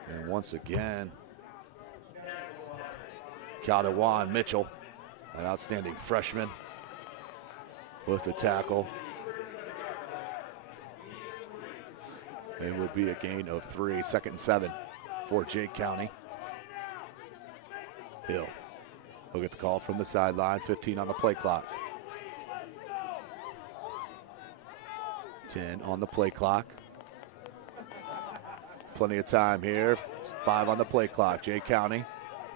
And once again, Caldewan Mitchell, an outstanding freshman, with the tackle. It will be a gain of 3, 2nd and 7 for Jay County. Hill will get the call from the sideline, 15 on the play clock. 10 on the play clock. Plenty of time here, 5 on the play clock. Jay County,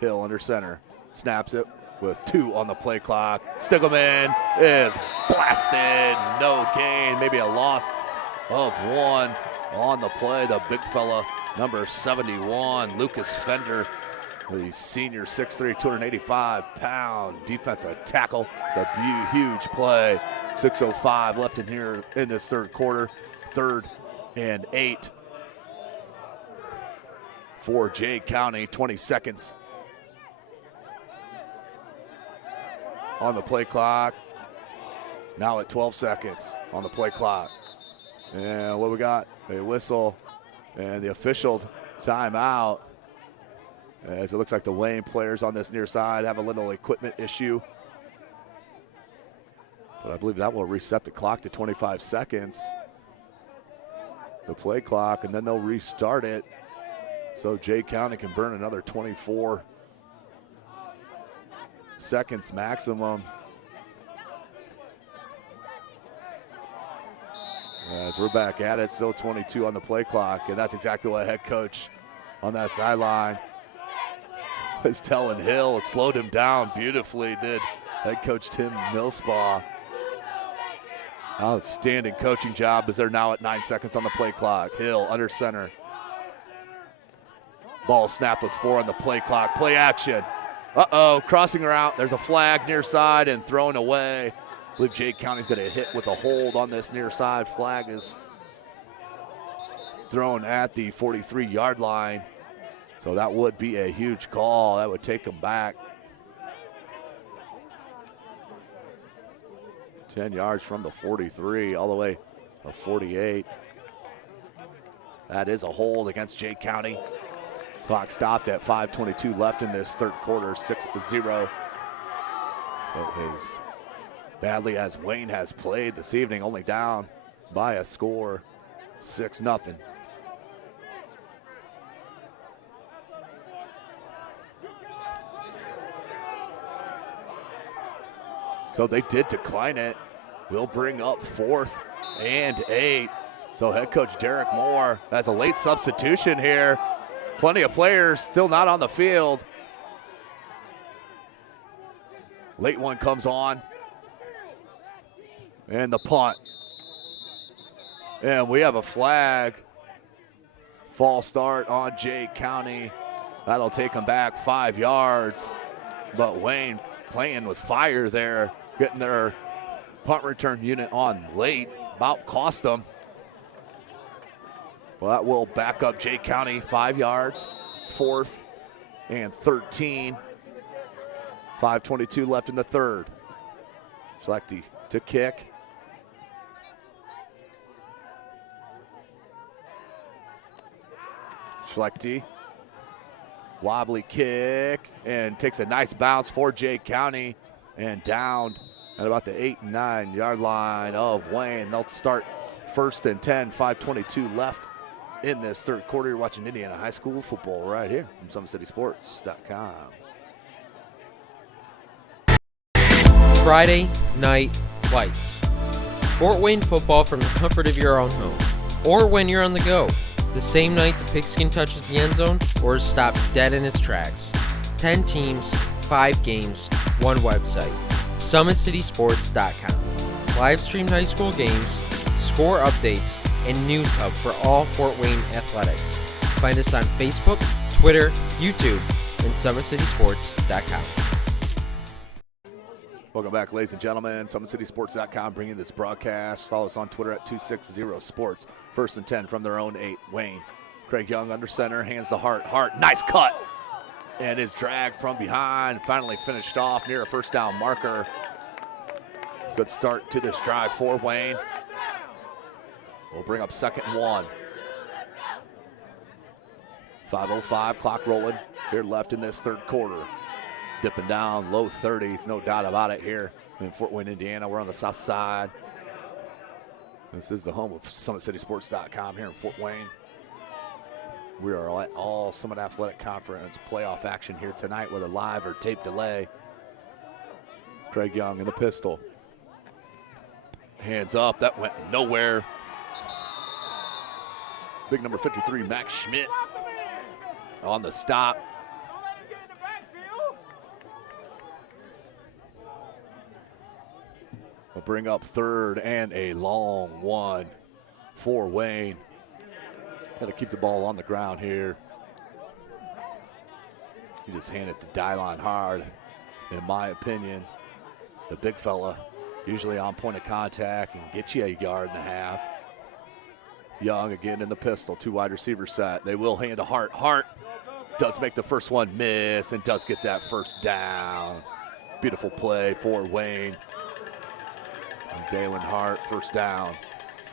Hill under center, snaps it with 2 on the play clock. Stiggleman is blasted, no gain, maybe a loss of 1 on the play. The big fella, number 71, Lucas Fender, the senior, 6'3", 285-pound defensive tackle. The huge play. 6:05 left in here in this third quarter. 3rd and 8 for Jay County. 20 seconds on the play clock. Now at 12 seconds on the play clock. And what we got? A whistle and the official timeout, as it looks like the Wayne players on this near side have a little equipment issue. But I believe that will reset the clock to 25 seconds. The play clock, and then they'll restart it. So Jay County can burn another 24 seconds maximum. As we're back at it, still 22 on the play clock, and that's exactly what head coach on that sideline was telling Hill. It slowed him down beautifully, did head coach Tim Millspaw. Outstanding coaching job, as they're now at 9 seconds on the play clock. Hill under center. Ball snapped with 4 on the play clock. Play action. Crossing her out. There's a flag near side and thrown away. I believe Jay County's going to hit with a hold on this near side. Flag is thrown at the 43-yard line. So that would be a huge call. That would take them back 10 yards from the 43 all the way to 48. That is a hold against Jay County. Clock stopped at 5:22 left in this third quarter, 6-0. So as badly as Wayne has played this evening, only down by a score, 6-0. So they did decline it. We'll bring up 4th and 8. So head coach Derek Moore has a late substitution here. Plenty of players still not on the field. Late one comes on. And the punt. And we have a flag. False start on Jay County. That'll take them back 5 yards. But Wayne playing with fire there, getting their punt return unit on late. About cost them. Well, that will back up Jay County 5 yards. 4th and 13. 5:22 left in the third. Schlechte to kick. Schlechte. Wobbly kick and takes a nice bounce for Jay County and down at about the 8 and 9 yard line of Wayne. They'll start 1st and 10, 5:22 left in this third quarter. You're watching Indiana High School football right here from SummitCitySports.com. Friday Night Lights. Fort Wayne football from the comfort of your own home, or when you're on the go. The same night the pigskin touches the end zone or is stopped dead in its tracks. 10 teams, 5 games, 1 website. SummitCitySports.com. Live streamed high school games, score updates, and news hub for all Fort Wayne athletics. Find us on Facebook, Twitter, YouTube, and SummitCitySports.com. Welcome back, ladies and gentlemen. SummitCitySports.com bringing this broadcast. Follow us on Twitter at 260sports. 1st and 10 from their own 8. Wayne. Craig Young under center, hands to Hart. Hart, nice cut. And is dragged from behind. Finally finished off near a first down marker. Good start to this drive for Wayne. We'll bring up 2nd and 1. 5:05, clock rolling here left in this third quarter. Dipping down, low 30s, no doubt about it here in Fort Wayne, Indiana. We're on the south side. This is the home of SummitCitySports.com here in Fort Wayne. We are at all Summit Athletic Conference playoff action here tonight, whether live or tape delay. Craig Young in the pistol. Hands up, that went nowhere. Big number 53, Max Schmidt on the stop. We'll bring up third and a long one for Wayne. Got to keep the ball on the ground here. You just hand it to Dylon hard, in my opinion. The big fella, usually on point of contact and get you a yard and a half. Young again in the pistol, 2 wide receiver set. They will hand to Hart. Hart does make the first one miss and does get that first down. Beautiful play for Wayne. And Dalen Hart, first down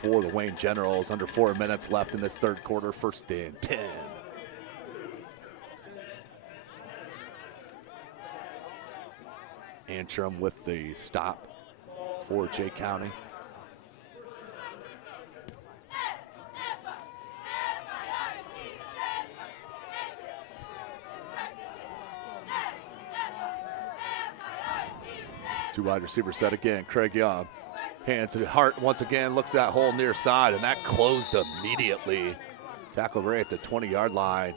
for the Wayne Generals. Under 4 minutes left in this third quarter, 1st and 10. Antrim with the stop for Jay County. Two wide receiver set again. Craig Young hands to Hart once again, looks that hole near side, and that closed immediately. Tackled right at the 20-yard line.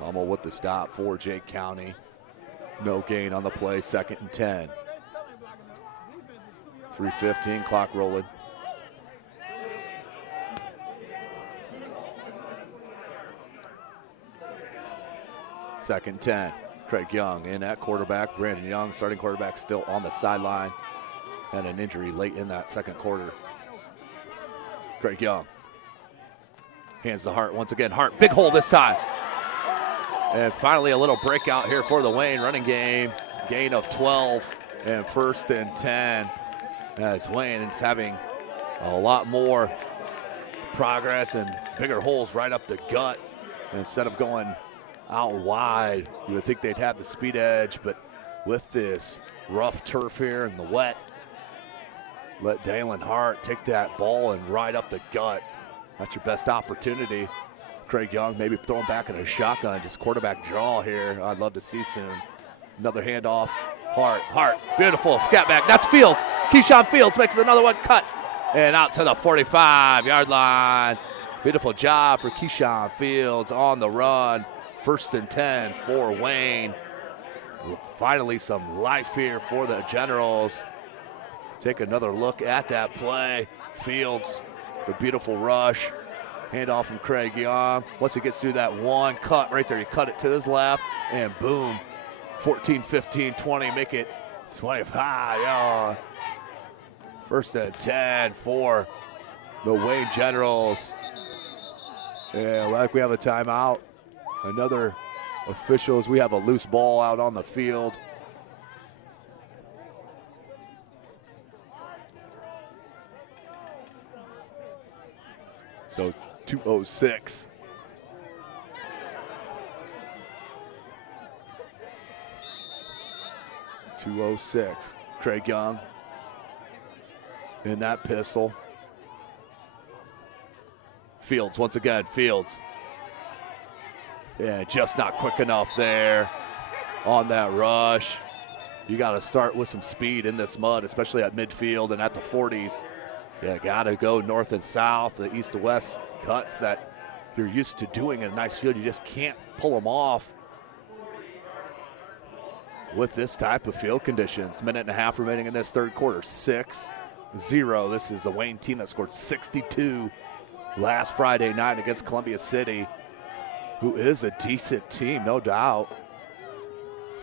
Hummel with the stop for Jay County. No gain on the play, 2nd and 10. 3:15, clock rolling. Second 10. Craig Young in at quarterback. Brandon Young, starting quarterback, still on the sideline. Had an injury late in that second quarter. Craig Young hands to Hart once again. Hart, big hole this time. And finally a little breakout here for the Wayne running game. Gain of 12 and 1st and 10. As Wayne is having a lot more progress and bigger holes right up the gut. Instead of going out wide, you would think they'd have the speed edge, but with this rough turf here and the wet, let Dalen Hart take that ball and right up the gut. That's your best opportunity. Craig Young maybe throwing back in a shotgun, just quarterback draw here. I'd love to see soon. Another handoff. Hart, beautiful scat back. That's Fields. Keyshawn Fields makes another one, cut, and out to the 45-yard line. Beautiful job for Keyshawn Fields on the run. 1st and 10 for Wayne. Finally some life here for the Generals. Take another look at that play. Fields, the beautiful rush. Handoff from Craig Young. Once he gets through that one cut right there, you cut it to his left, and boom. 14, 15, 20, make it 25. Yeah. 1st and 10 for the Wayne Generals. Yeah, like we have a timeout. Another officials, we have a loose ball out on the field. So 2:06. Craig Young in that pistol. Fields once again, Fields. Yeah, just not quick enough there on that rush. You got to start with some speed in this mud, especially at midfield and at the 40s. Yeah, got to go north and south, the east to west cuts that you're used to doing in a nice field. You just can't pull them off with this type of field conditions. Minute and a half remaining in this third quarter, 6-0. This is the Wayne team that scored 62 last Friday night against Columbia City, who is a decent team, no doubt.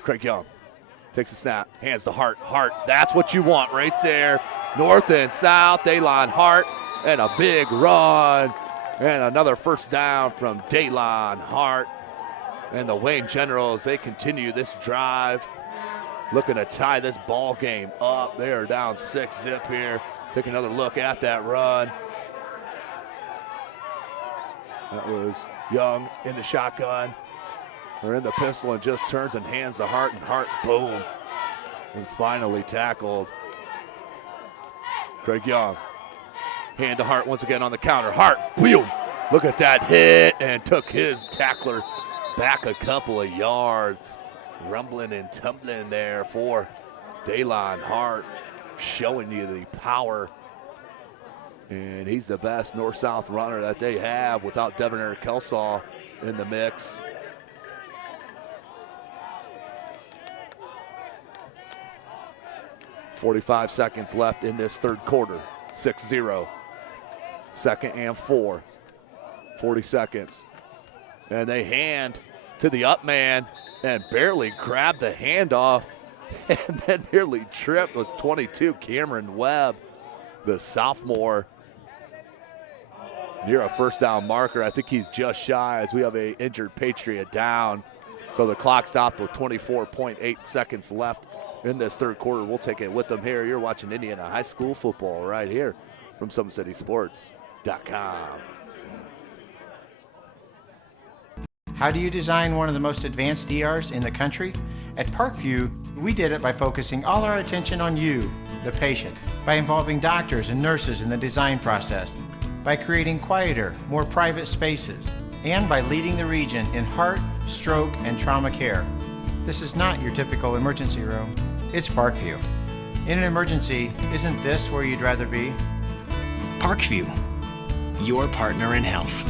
Craig Young takes a snap, hands to Hart. Hart, that's what you want right there. North and south, Dalen Hart, and a big run. And another first down from Dalen Hart. And the Wayne Generals, they continue this drive, looking to tie this ball game up. They are down 6-0 here. Take another look at that run. That was Young in the shotgun, or in the pistol, and just turns and hands to Hart, and Hart, boom. And finally tackled. Craig Young. Hand to Hart once again on the counter. Hart, boom! Look at that hit, and took his tackler back a couple of yards. Rumbling and tumbling there for Daylon Hart, showing you the power. And he's the best north-south runner that they have without Devonair Kelsaw in the mix. .45 seconds left in this third quarter. 6-0. Second and 4. 40 seconds. And they hand to the up man and barely grabbed the handoff and then nearly tripped. Was 22 Cameron Webb, the sophomore, near a first down marker. I think he's just shy as we have a injured Patriot down. So the clock stopped with 24.8 seconds left in this third quarter. We'll take it with them here. You're watching Indiana High School football right here from SummitCitySports.com. How do you design one of the most advanced ERs in the country? At Parkview, we did it by focusing all our attention on you, the patient, by involving doctors and nurses in the design process, by creating quieter, more private spaces, and by leading the region in heart, stroke, and trauma care. This is not your typical emergency room. It's Parkview. In an emergency, isn't this where you'd rather be? Parkview, your partner in health.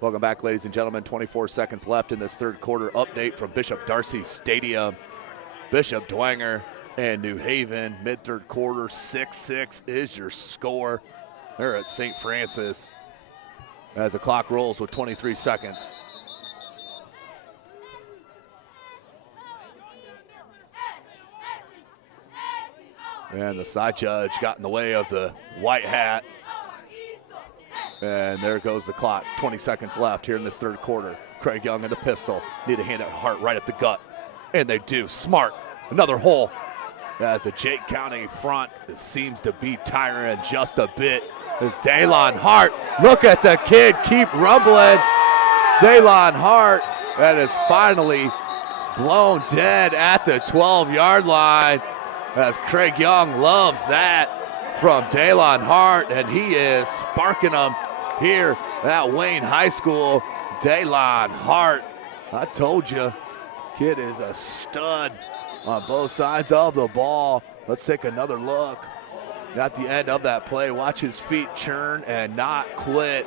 Welcome back, ladies and gentlemen. 24 seconds left in this third quarter. Update from Bishop Darcy Stadium. Bishop Dwenger and New Haven, mid-third quarter, 6-6 is your score. They're at St. Francis as the clock rolls with 23 seconds. And the side judge got in the way of the white hat. And there goes the clock. 20 seconds left here in this third quarter. Craig Young in the pistol. Need a hand at Hart right up the gut. And they do. Smart. Another hole. As the Jake County front seems to be tiring just a bit. Is Daylon Hart. Look at the kid keep rumbling. Daylon Hart that is finally blown dead at the 12-yard line. As Craig Young loves that from Daylon Hart. And he is sparking them here at Wayne High School. Daylon Hart, I told you, kid is a stud on both sides of the ball. Let's take another look at the end of that play. Watch his feet churn and not quit.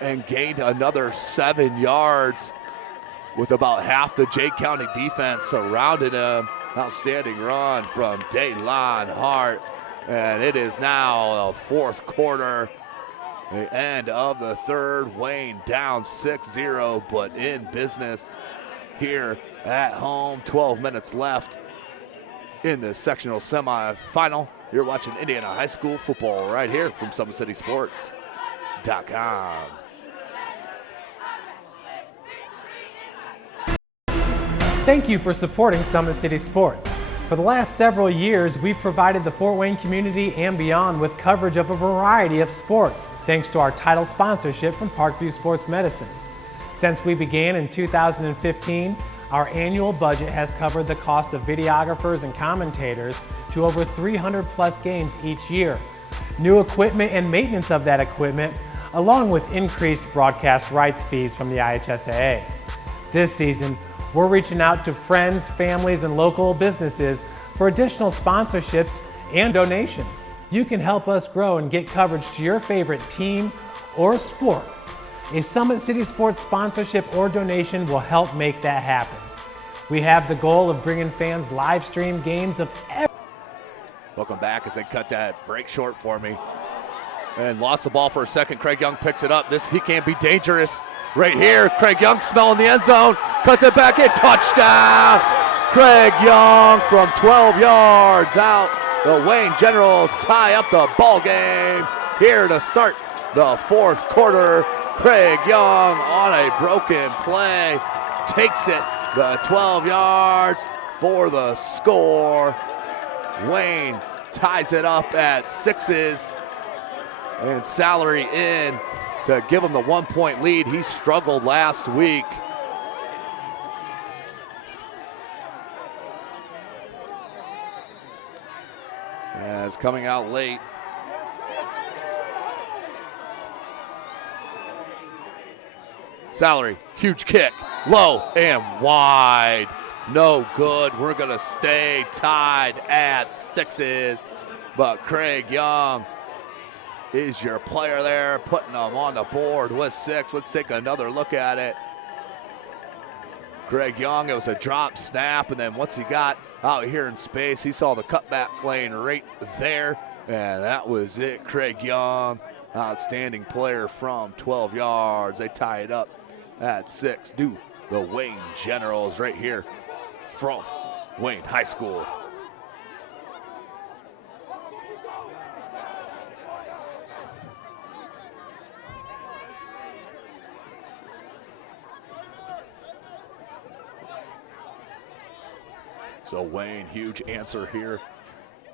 And gained another 7 yards with about half the Jake County defense surrounding him. Outstanding run from Daylon Hart. And it is now the fourth quarter. The end of the third. Wayne down 6-0, but in business here at home. 12 minutes left in the sectional semifinal. You're watching Indiana High School football right here from SummitCitySports.com. Thank you for supporting Summit City Sports. For the last several years, we've provided the Fort Wayne community and beyond with coverage of a variety of sports, thanks to our title sponsorship from Parkview Sports Medicine. Since we began in 2015, our annual budget has covered the cost of videographers and commentators to over 300 plus games each year. New equipment and maintenance of that equipment, along with increased broadcast rights fees from the IHSAA. This season, we're reaching out to friends, families, and local businesses for additional sponsorships and donations. You can help us grow and get coverage to your favorite team or sport. A Summit City Sports sponsorship or donation will help make that happen. We have the goal of bringing fans live stream games of every. Welcome back as they cut that break short for me. And lost the ball for a second. Craig Young picks it up. He can be dangerous. Right here, Craig Young smelling the end zone, cuts it back in, touchdown! Craig Young from 12 yards out. The Wayne Generals tie up the ball game here to start the fourth quarter. Craig Young on a broken play, takes it the 12 yards for the score. Wayne ties it up at 6s. And Salary in to give him the 1-point lead. He struggled last week. As coming out late. Salary, huge kick, low and wide. No good. We're going to stay tied at 6s. But Craig Young is your player there, putting them on the board with 6. Let's take another look at it. Craig Young, it was a drop snap, and then once he got out here in space, he saw the cutback lane right there, and that was it. Craig Young, outstanding player from 12 yards. They tie it up at 6. Do the Wayne Generals right here from Wayne High School. So Wayne, huge answer here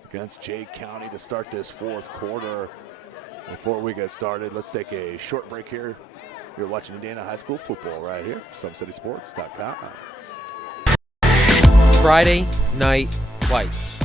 against Jay County to start this fourth quarter. Before we get started, let's take a short break here. You're watching Indiana High School football right here, SummitCitySports.com. Friday Night Lights.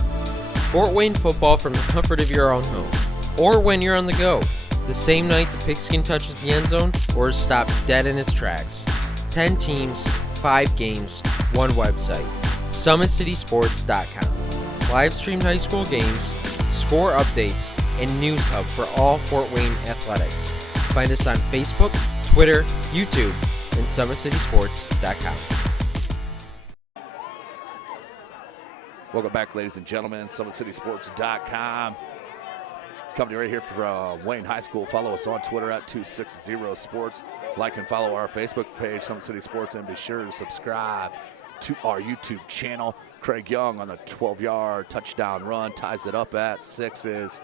Fort Wayne football from the comfort of your own home, or when you're on the go. The same night the pigskin touches the end zone or is stopped dead in its tracks. 10 teams, 5 games, 1 website. SummitCitySports.com. Live streamed high school games, score updates, and news hub for all Fort Wayne athletics. Find us on Facebook, Twitter, YouTube, and SummitCitySports.com. Welcome back, ladies and gentlemen. SummitCitySports.com. Coming right here from Wayne High School. Follow us on Twitter at 260sports. Like and follow our Facebook page, Summit City Sports, and be sure to subscribe to our YouTube channel. Craig Young on a 12-yard touchdown run ties it up at 6s.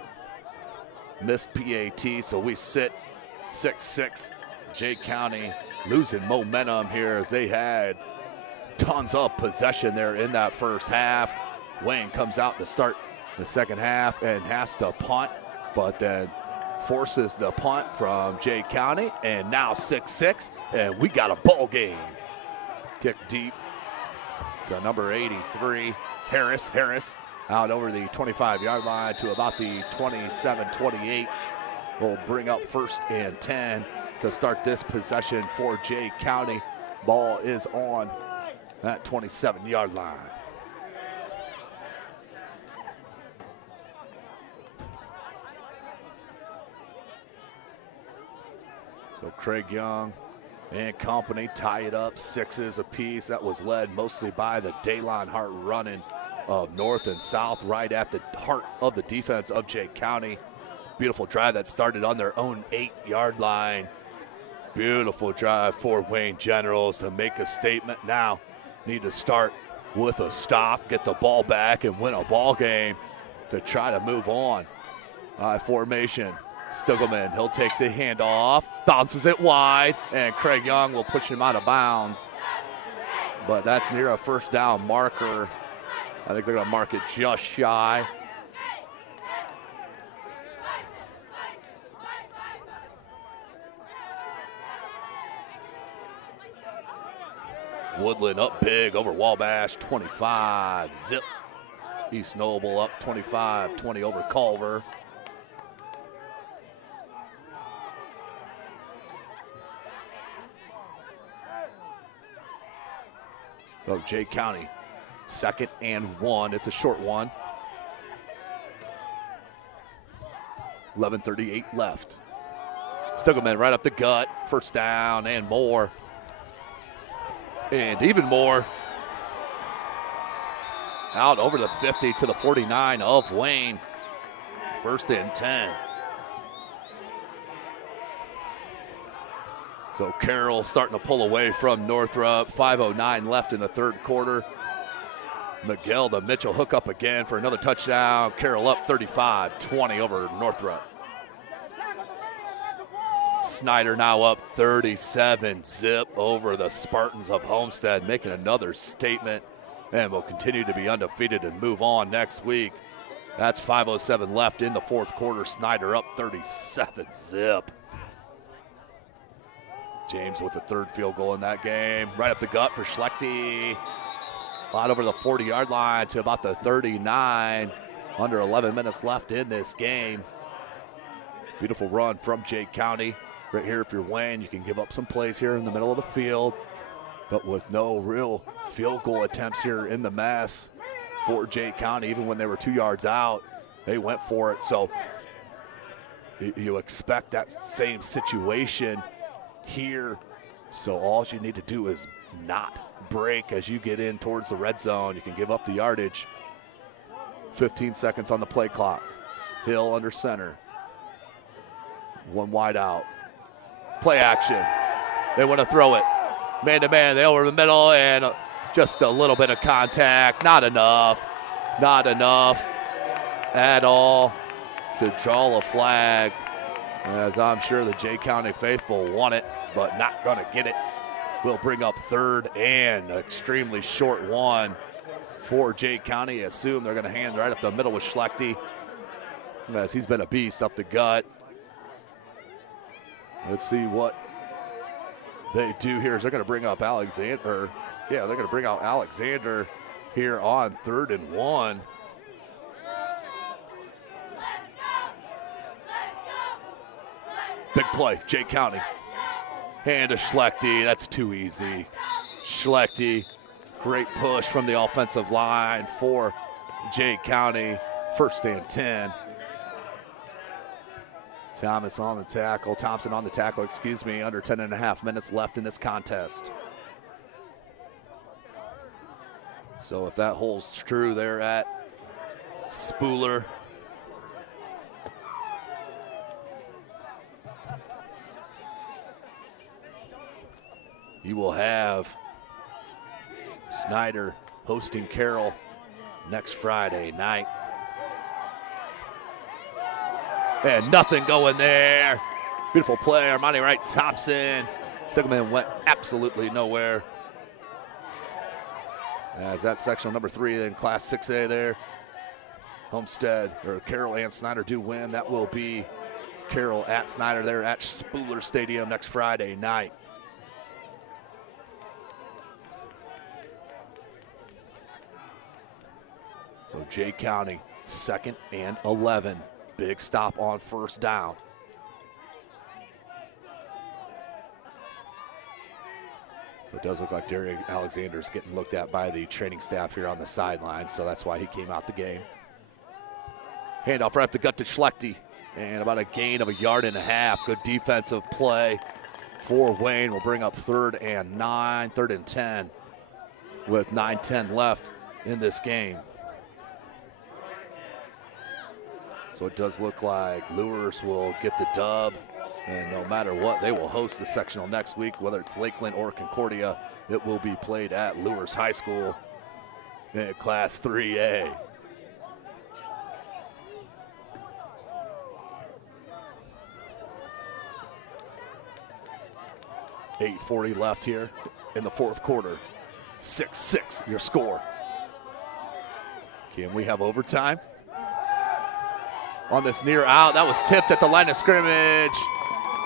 Missed PAT, so we sit 6-6. Jay County losing momentum here as they had tons of possession there in that first half. Wayne comes out to start the second half and has to punt, but then forces the punt from Jay County, and now 6-6, and we got a ball game. Kick deep to number 83, Harris. Harris out over the 25-yard line to about the 27-28. Will bring up 1st and 10 to start this possession for Jay County. Ball is on that 27-yard line. So Craig Young and company tie it up 6s apiece. That was led mostly by the Daylon Hart running of north and south right at the heart of the defense of Jay County. Beautiful drive that started on their own 8-yard line. Beautiful drive for Wayne Generals to make a statement now. Need to start with a stop, get the ball back, and win a ball game to try to move on. Formation. Stiggleman, he'll take the handoff, bounces it wide, and Craig Young will push him out of bounds. But that's near a first down marker. I think they're going to mark it just shy. Woodland up big over Wabash, 25, zip. East Noble up 25-20 over Culver. So Jay County, 2nd and 1. It's a short one. 11:38 left. Stiggleman right up the gut. First down and more. And even more. Out over the 50 to the 49 of Wayne. 1st and 10. So Carroll starting to pull away from Northrop. 5:09 left in the third quarter. Miguel to Mitchell hook up again for another touchdown. Carroll up 35-20 over Northrop. Snyder now up 37-zip over the Spartans of Homestead, making another statement, and will continue to be undefeated and move on next week. That's 5:07 left in the fourth quarter. Snyder up 37-zip. James with the third field goal in that game. Right up the gut for Schlechte. Out over the 40-yard line to about the 39. Under 11 minutes left in this game. Beautiful run from Jake County. Right here, if you're Wayne, you can give up some plays here in the middle of the field. But with no real field goal attempts here in the mess for Jake County, even when they were 2 yards out, they went for it. So you expect that same situation here. So all you need to do is not break as you get in towards the red zone. You can give up the yardage. 15 seconds on the play clock. Hill under center. One wide out. Play action. They want to throw it. Man-to-man, they over the middle, and just a little bit of contact. Not enough. Not enough at all to draw a flag, as I'm sure the Jay County faithful want it, but not going to get it. We'll bring up third and an extremely short one for Jay County. Assume they're going to hand right up the middle with Schlechte, as he's been a beast up the gut. Let's see what they do here. Is they're going to bring up Alexander. Yeah, they're going to bring out Alexander here on 3rd and 1. Big play, Jay County. Hand to Schlechte, that's too easy. Schlechte, great push from the offensive line for Jay County. 1st and 10. Thompson on the tackle, excuse me. Under 10 and a half minutes left in this contest. So if that holds true there at Spooler, you will have Snyder hosting Carroll next Friday night. And nothing going there. Beautiful play, Armani Wright Thompson. Stickleman went absolutely nowhere. As that sectional number 3 in Class 6A there. Carroll and Snyder do win. That will be Carroll at Snyder there at Spooler Stadium next Friday night. So Jay County, 2nd and 11. Big stop on 1st down. So it does look like Derek Alexander's getting looked at by the training staff here on the sideline, so that's why he came out the game. Handoff right up the gut to Schlechte, and about a gain of 1.5 yards. Good defensive play for Wayne. Will bring up 3rd and 9, 3rd and 10 with 9:10 left in this game. So it does look like Lures will get the dub, and no matter what, they will host the sectional next week, whether it's Lakeland or Concordia. It will be played at Lures High School in Class 3A. .840 left here in the fourth quarter. 6-6 your score. Can we have overtime? On this near out, that was tipped at the line of scrimmage.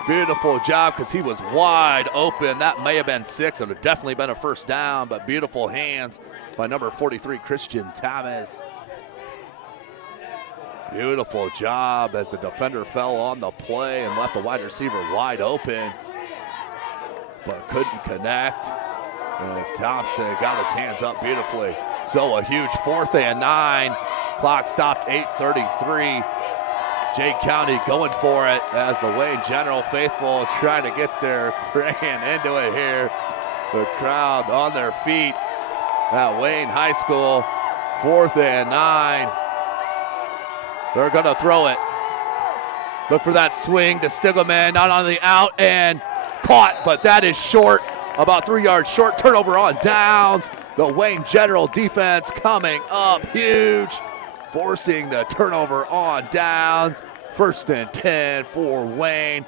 Beautiful job, because he was wide open. That may have been 6. It would have definitely been a 1st down, but beautiful hands by number 43, Christian Thomas. Beautiful job as the defender fell on the play and left the wide receiver wide open, but couldn't connect. As Thompson got his hands up beautifully. So a huge 4th and 9. Clock stopped, 8:33. Jay County going for it as the Wayne General faithful trying to get their praying into it here. The crowd on their feet at Wayne High School. 4th and 9. They're going to throw it. Look for that swing to Stiggleman, not on the out, and caught, but that is short, about 3 yards short. Turnover on downs. The Wayne General defense coming up huge, forcing the turnover on downs. 1st and 10 for Wayne.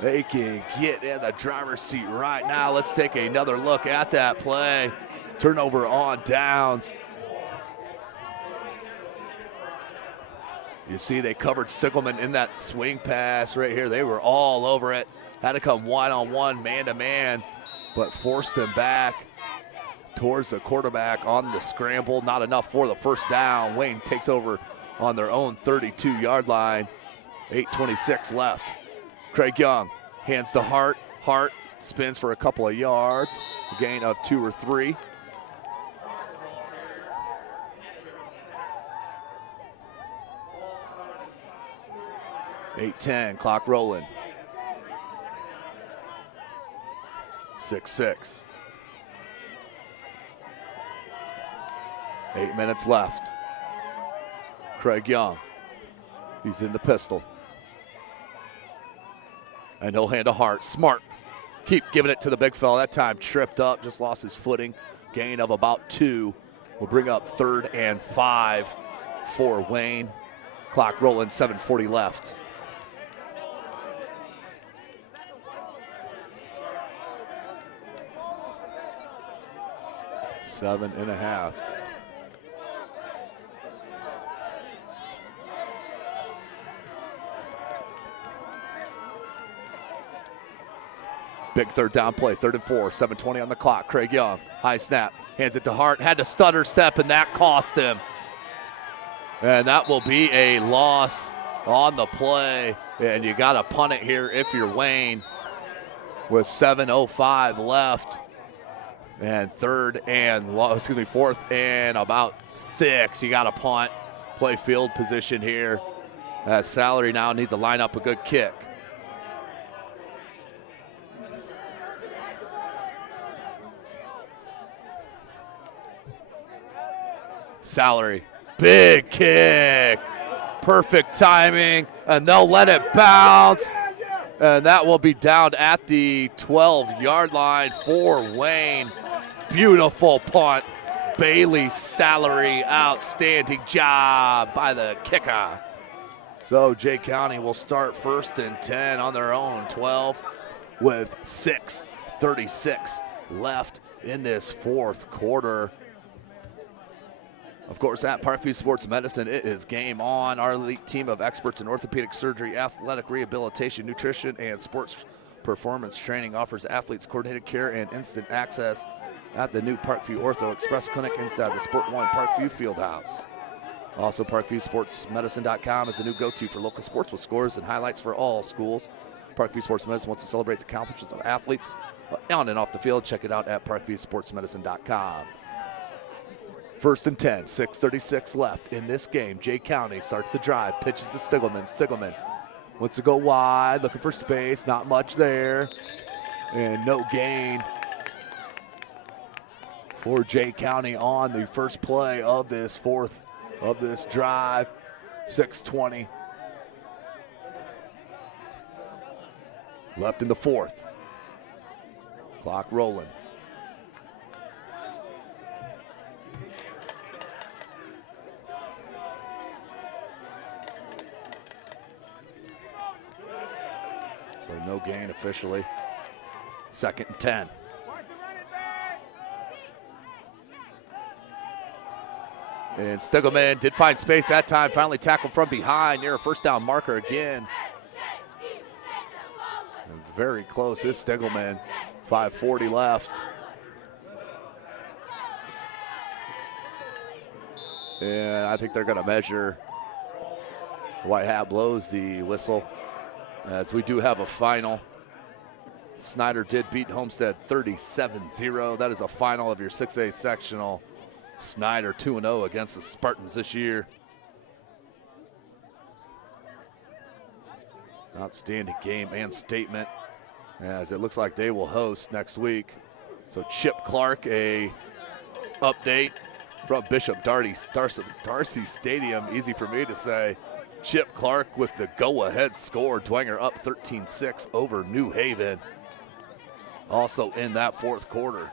They can get in the driver's seat right now. Let's take another look at that play. Turnover on downs. You see they covered Stickleman in that swing pass right here. They were all over it. Had to come one-on-one, man-to-man, but forced him back towards the quarterback on the scramble. Not enough for the first down. Wayne takes over on their own 32-yard line. 8:26 left. Craig Young hands to Hart. Hart spins for a couple of yards. A gain of 2 or 3. (8:10) clock rolling. 6-6. 8 minutes left. Craig Young, he's in the pistol. And he'll hand to Hart. Smart. Keep giving it to the big fella. That time tripped up, just lost his footing. Gain of about 2. Will bring up 3rd and 5 for Wayne. Clock rolling, 7:40 left. Seven and a half. Big third down play, 3rd and 4, 7:20 on the clock. Craig Young, high snap, hands it to Hart, had to stutter step, and that cost him. And that will be a loss on the play, and you got to punt it here if you're Wayne with 7:05 left. And 4th and about 6. You got to punt, play field position here. Salary now needs to line up a good kick. Salary, big kick, perfect timing, and they'll let it bounce. And that will be down at the 12-yard line for Wayne. Beautiful punt. Bailey Salary, outstanding job by the kicker. So Jay County will start 1st and 10 on their own 12 with 6:36 left in this 4th quarter. Of course, at Parkview Sports Medicine, it is game on. Our elite team of experts in orthopedic surgery, athletic rehabilitation, nutrition, and sports performance training offers athletes coordinated care and instant access at the new Parkview Ortho Express Clinic inside the Sport One Parkview Fieldhouse. Also, ParkviewSportsMedicine.com is a new go-to for local sports with scores and highlights for all schools. Parkview Sports Medicine wants to celebrate the accomplishments of athletes on and off the field. Check it out at ParkviewSportsMedicine.com. 1st and 10, 6:36 left in this game. Jay County starts the drive, pitches to Stiggleman. Stiggleman wants to go wide, looking for space, not much there, and no gain for Jay County on the first play of this 4th of this drive. 6:20 left in the 4th. Clock rolling. So no gain officially. 2nd and 10. And Stiggleman did find space that time, finally tackled from behind near a 1st down marker again. And very close is Stiggleman. 5:40 left. And I think they're going to measure. White hat blows the whistle as we do have a final. Snyder did beat Homestead 37-0. That is a final of your 6A sectional. Snyder 2-0 against the Spartans this year. Outstanding game and statement, as it looks like they will host next week. So Chip Clark, a update from Bishop Darcy Stadium. Easy for me to say. Chip Clark with the go-ahead score. Dwenger up 13-6 over New Haven. Also in that 4th quarter.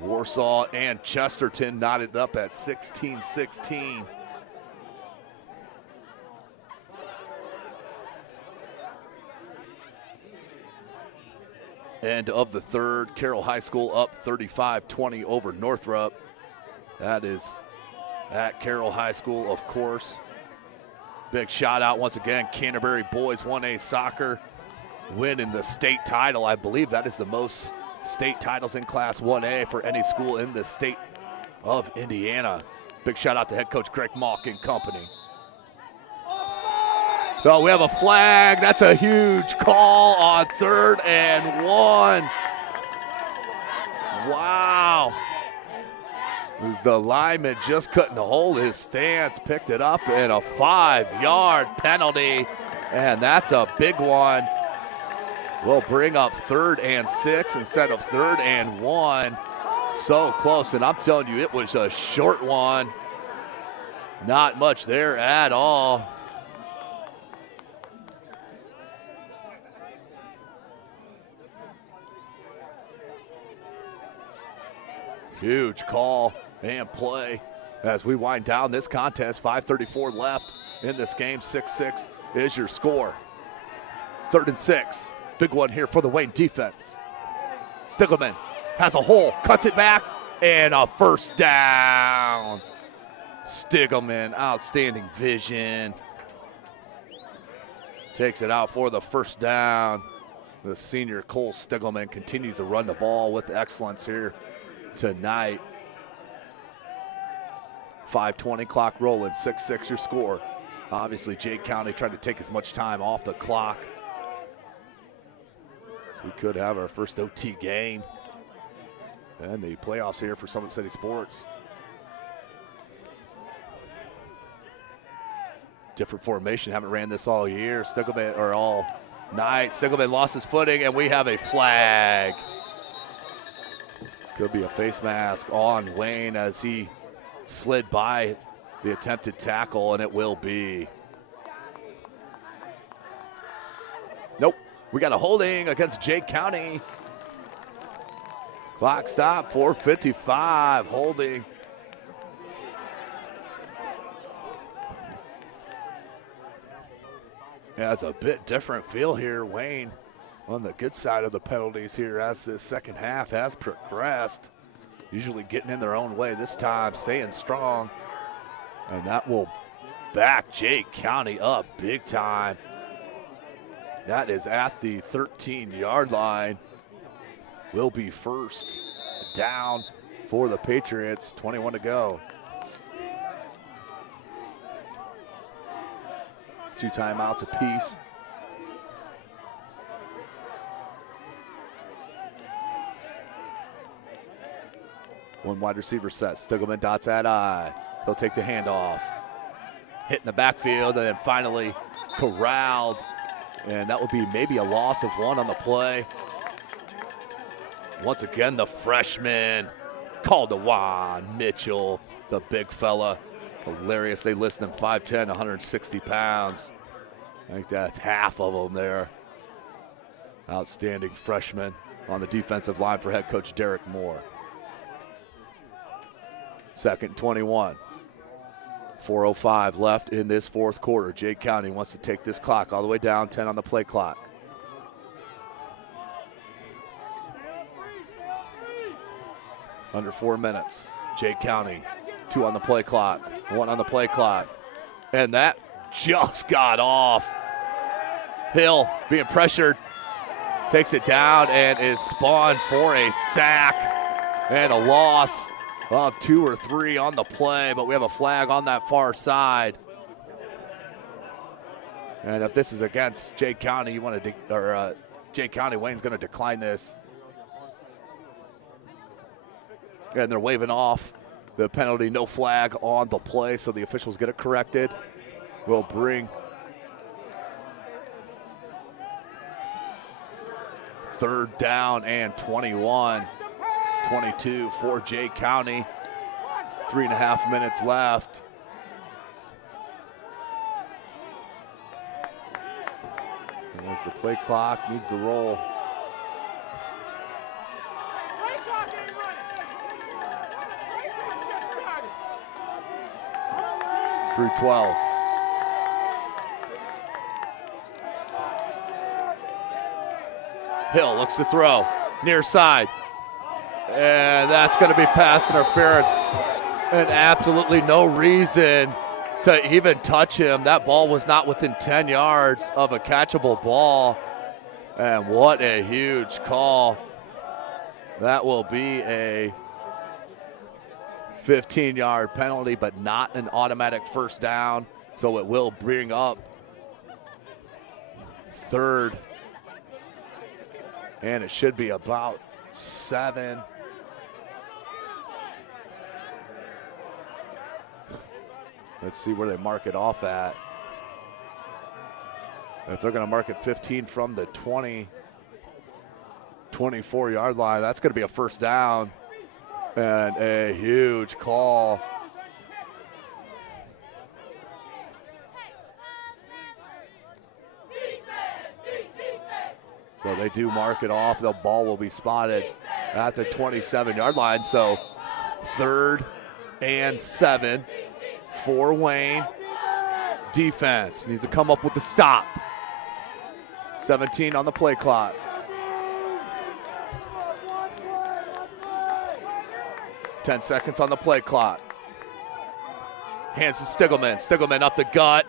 Warsaw and Chesterton knotted up at 16-16. End of the 3rd. Carroll High School up 35-20 over Northrop. That is at Carroll High School, of course. Big shout out once again, Canterbury Boys 1A Soccer winning the state title. I believe that is the most state titles in Class 1A for any school in the state of Indiana. Big shout out to head coach Greg Malk and company. So we have a flag. That's a huge call on 3rd and 1. Wow. As the lineman just couldn't hold his stance, picked it up in a 5-yard penalty, and that's a big one. We'll bring up 3rd and 6 instead of 3rd and 1. So close, and I'm telling you, it was a short one. Not much there at all. Huge call and play as we wind down this contest. 5:34 left in this game. 6-6 is your score. 3rd and 6. Big one here for the Wayne defense. Stiglman has a hole, cuts it back, and a first down. Stiglman, outstanding vision. Takes it out for the first down. The senior Cole Stiglman continues to run the ball with excellence here tonight. 5:20 clock rolling, 6-6 your score. Obviously, Jake County trying to take as much time off the clock as we could have our first OT game and the playoffs here for Summit City Sports. Different formation, haven't ran this all year. Stiglman, or all night. Stiglman lost his footing, and we have a flag. This could be a face mask on Wayne as he slid by the attempted tackle, and it will be. Nope, we got a holding against Jake County. Clock stop, 4:55, holding. Yeah, it's a bit different feel here. Wayne on the good side of the penalties here as the second half has progressed. Usually getting in their own way, this time staying strong. And that will back Jake County up big time. That is at the 13-yard line. Will be first down for the Patriots, 21 to go. 2 timeouts apiece. One wide receiver set. Stiglman dots at eye. He'll take the handoff. Hit in the backfield and then finally corralled. And that would be maybe a loss of 1 on the play. Once again, the freshman, Caldewan Mitchell, the big fella. Hilarious. They list him 5'10", 160 pounds. I think that's half of them there. Outstanding freshman on the defensive line for head coach Derek Moore. 2nd and 21. 4:05 left in this fourth quarter. Jake County wants to take this clock all the way down, 10 on the play clock. Under 4 minutes. Jake County, 2 on the play clock, 1 on the play clock. And that just got off. Hill being pressured, takes it down and is spawned for a sack and a loss of 2 or 3 on the play, but we have a flag on that far side. And if this is against Jake County, Jake County, Wayne's going to decline this. And they're waving off the penalty, no flag on the play, so the officials get it corrected. We'll bring third down and 21. 22 for Jake County. 3.5 minutes left. And as the play clock needs to roll. Through 12. Hill looks to throw, near side. And that's going to be pass interference. And absolutely no reason to even touch him. That ball was not within 10 yards of a catchable ball. And what a huge call. That will be a 15-yard penalty, but not an automatic first down. So it will bring up third. And it should be about 7. Let's see where they mark it off at. If they're going to mark it 15 from the 24-yard line, that's going to be a first down. And a huge call. So they do mark it off. The ball will be spotted at the 27-yard line. So 3rd and 7 for Wayne. Defense needs to come up with the stop. 17 on the play clock. Ten seconds on the play clock. Hands to Stiggleman. Stiggleman up the gut.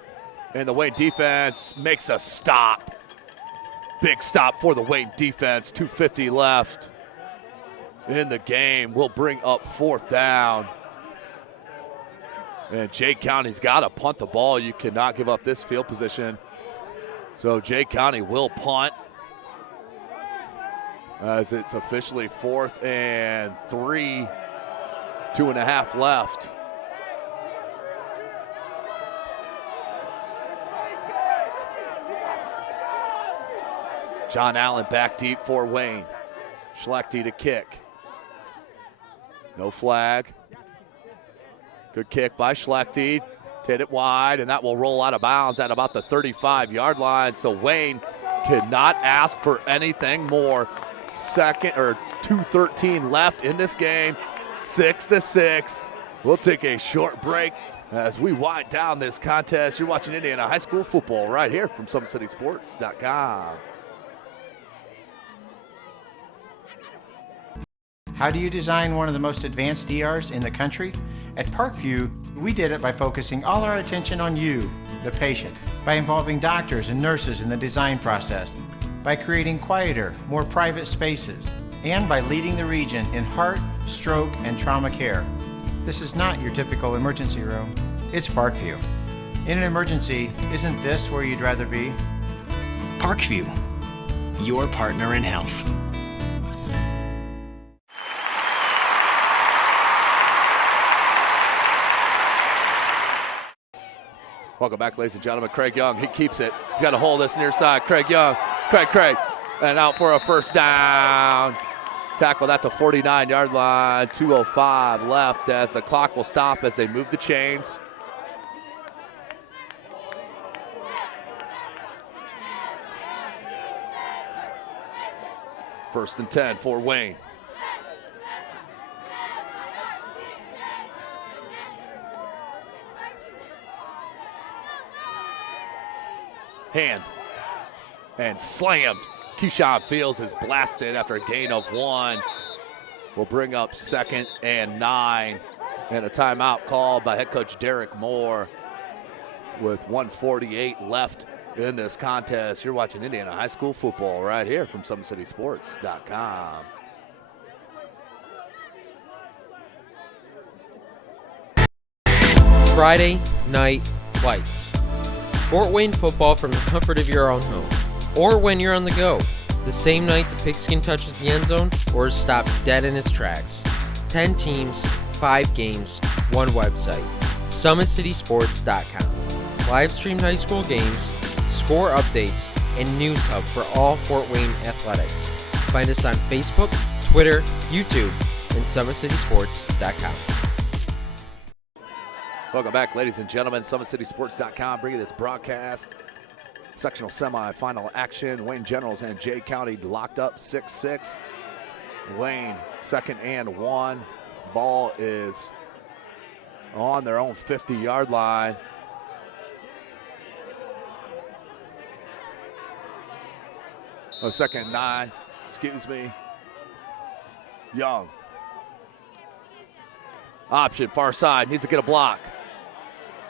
And the Wayne defense makes a stop. Big stop for the Wayne defense. 2:50 left in the game. We'll bring up 4th down. And Jay County's got to punt the ball. You cannot give up this field position. So Jay County will punt as it's officially 4th and 3. 2.5 left. John Allen back deep for Wayne. Schlechte to kick. No flag. Good kick by Schlechte. Hit it wide, and that will roll out of bounds at about the 35-yard line. So Wayne cannot ask for anything more. 2:13 left in this game. 6-6. We'll take a short break as we wind down this contest. You're watching Indiana High School football right here from SummitCitySports.com. How do you design one of the most advanced ERs in the country? At Parkview, we did it by focusing all our attention on you, the patient, by involving doctors and nurses in the design process, by creating quieter, more private spaces, and by leading the region in heart, stroke, and trauma care. This is not your typical emergency room. It's Parkview. In an emergency, isn't this where you'd rather be? Parkview, your partner in health. Welcome back, ladies and gentlemen. Craig Young, he keeps it. He's got to hold this near side. Craig Young, Craig, and out for a first down. Tackled at the 49-yard line. 2:05 left as the clock will stop as they move the chains. First and 10 for Wayne. Hand and slammed. Keyshawn Fields is blasted after a gain of 1. Will bring up 2nd and 9. And a timeout called by head coach Derek Moore with 1:48 left in this contest. You're watching Indiana High School football right here from SummitCitySports.com. Friday Night Lights. Fort Wayne football from the comfort of your own home, or when you're on the go, the same night the pigskin touches the end zone or is stopped dead in its tracks. 10 teams, 5 games, 1 website. SummitCitySports.com. Live streamed high school games, score updates, and news hub for all Fort Wayne athletics. Find us on Facebook, Twitter, YouTube, and SummitCitySports.com. Welcome back, ladies and gentlemen. SummitCitySports.com bringing this broadcast. Sectional semifinal action. Wayne Generals and Jay County locked up 6-6. Wayne, 2nd and 1. Ball is on their own 50-yard line. Oh, 2nd and 9. Excuse me. Young. Option, far side, needs to get a block.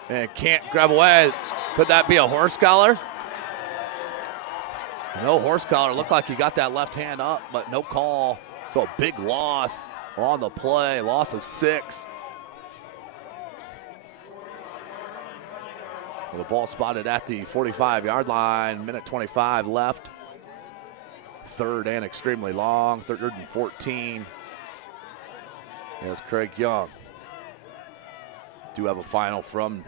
And can't grab away. Could that be a horse collar? No horse collar. Looked like he got that left hand up, but no call. So a big loss on the play, loss of 6. Well, the ball spotted at the 45-yard line, minute 25 left. Third and extremely long, 3rd and 14. As Craig Young. Do have a final from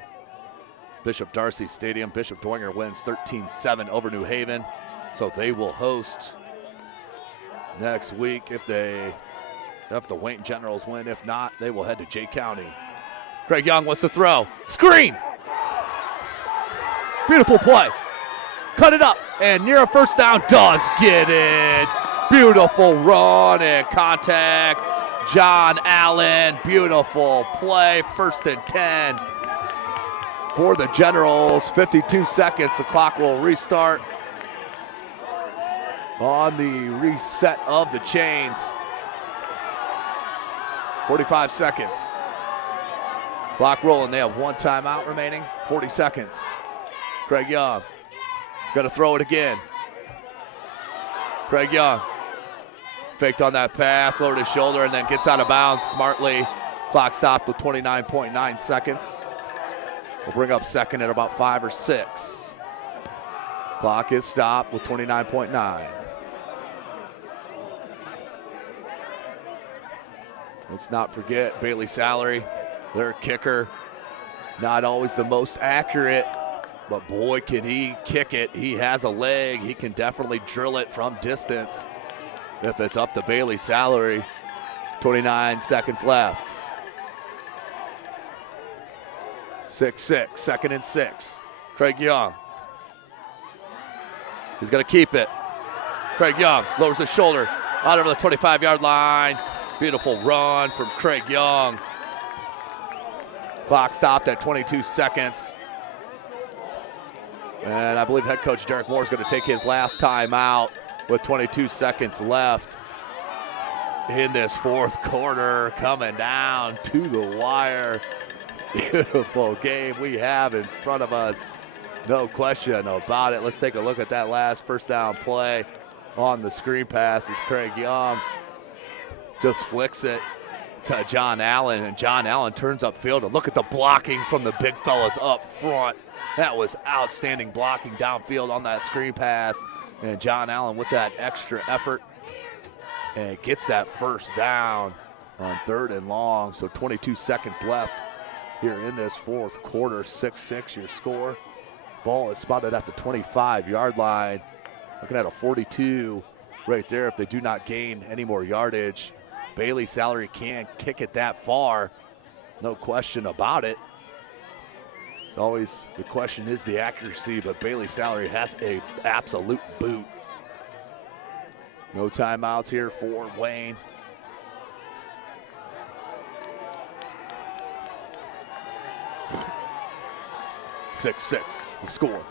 Bishop Darcy Stadium. Bishop Dwenger wins 13-7 over New Haven. So they will host next week if the Wayne Generals win. If not, they will head to Jay County. Craig Young wants to throw. Screen! Beautiful play. Cut it up, and near a first down, does get it. Beautiful run and contact. John Allen, beautiful play. 1st and 10 for the Generals. 52 seconds, the clock will restart on the reset of the chains. 45 seconds. Clock rolling, they have 1 timeout remaining, 40 seconds. Craig Young is going to throw it again. Craig Young faked on that pass, lowered his shoulder, and then gets out of bounds smartly. Clock stopped with 29.9 seconds. We'll bring up second at about 5 or 6. Clock is stopped with 29.9. Let's not forget Bailey Salary, their kicker. Not always the most accurate, but boy, can he kick it. He has a leg. He can definitely drill it from distance if it's up to Bailey Salary. 29 seconds left. 6-6, 2nd and 6. Craig Young. He's going to keep it. Craig Young lowers his shoulder out over the 25-yard line. Beautiful run from Craig Young. Clock stopped at 22 seconds. And I believe head coach Derek Moore is going to take his last time out with 22 seconds left in this 4th quarter, coming down to the wire. Beautiful game we have in front of us. No question about it. Let's take a look at that last first down play on the screen pass as Craig Young just flicks it to John Allen, and John Allen turns upfield. And look at the blocking from the big fellas up front. That was outstanding blocking downfield on that screen pass. And John Allen with that extra effort and gets that first down on 3rd and long. So 22 seconds left here in this 4th quarter. 6-6 your score. Ball is spotted at the 25-yard line. Looking at a 42 right there if they do not gain any more yardage. Bailey Salary can't kick it that far. No question about it. It's always, the question is the accuracy, but Bailey Salary has an absolute boot. No timeouts here for Wayne. (6-6) the score.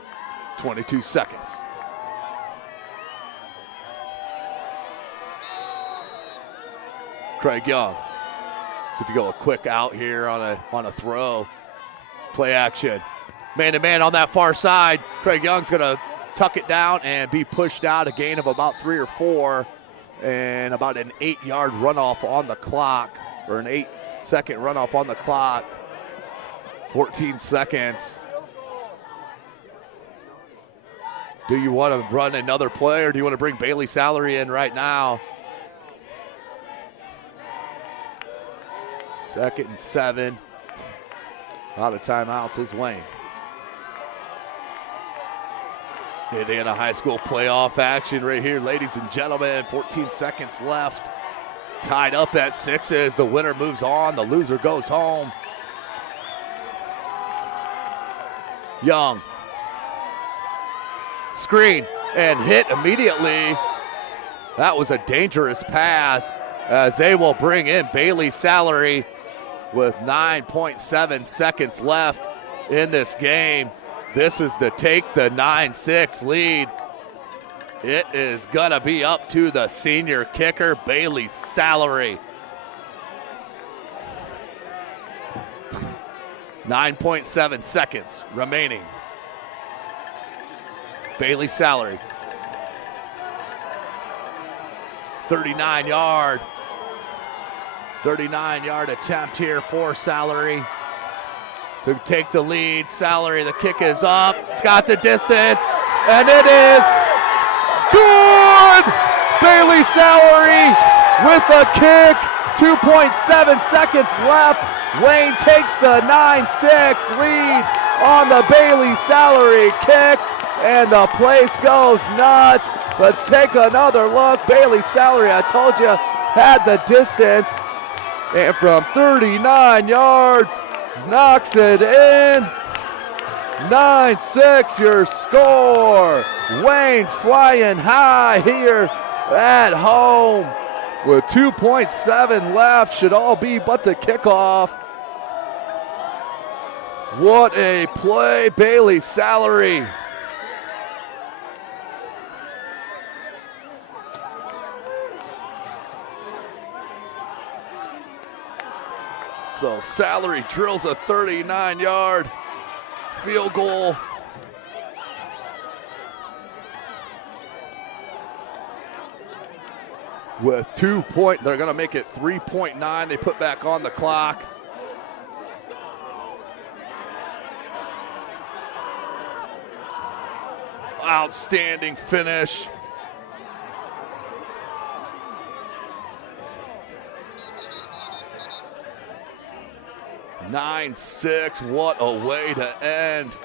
22 seconds. Craig Young. So if you go a quick out here on a throw, play action. Man-to-man on that far side. Craig Young's going to tuck it down and be pushed out, a gain of about 3 or 4, and about an 8-yard runoff on the clock, or an 8-second runoff on the clock. 14 seconds. Do you want to run another play, or do you want to bring Bailey Salary in right now? 2nd and 7. Out of timeouts is Wayne. Indiana High School playoff action right here, ladies and gentlemen. 14 seconds left. Tied up at 6 as the winner moves on. The loser goes home. Young. Screen and hit immediately. That was a dangerous pass as they will bring in Bailey Salary with 9.7 seconds left in this game. This is to take the 9-6 lead. It is gonna be up to the senior kicker, Bailey Salary. 9.7 seconds remaining. Bailey Salary. 39-yard attempt here for Salary to take the lead. Salary, the kick is up. It's got the distance, and it is good! Bailey Salary with a kick. 2.7 seconds left. Wayne takes the 9-6 lead on the Bailey Salary kick, and the place goes nuts. Let's take another look. Bailey Salary, I told you, had the distance, and from 39 yards, knocks it in. 9-6 your score. Wayne flying high here at home with 2.7 left. Should all be but the kickoff. What a play, Bailey Salary. So Salary drills a 39-yard field goal. With they're going to make it 3.9. They put back on the clock. Outstanding finish. (9-6), what a way to end.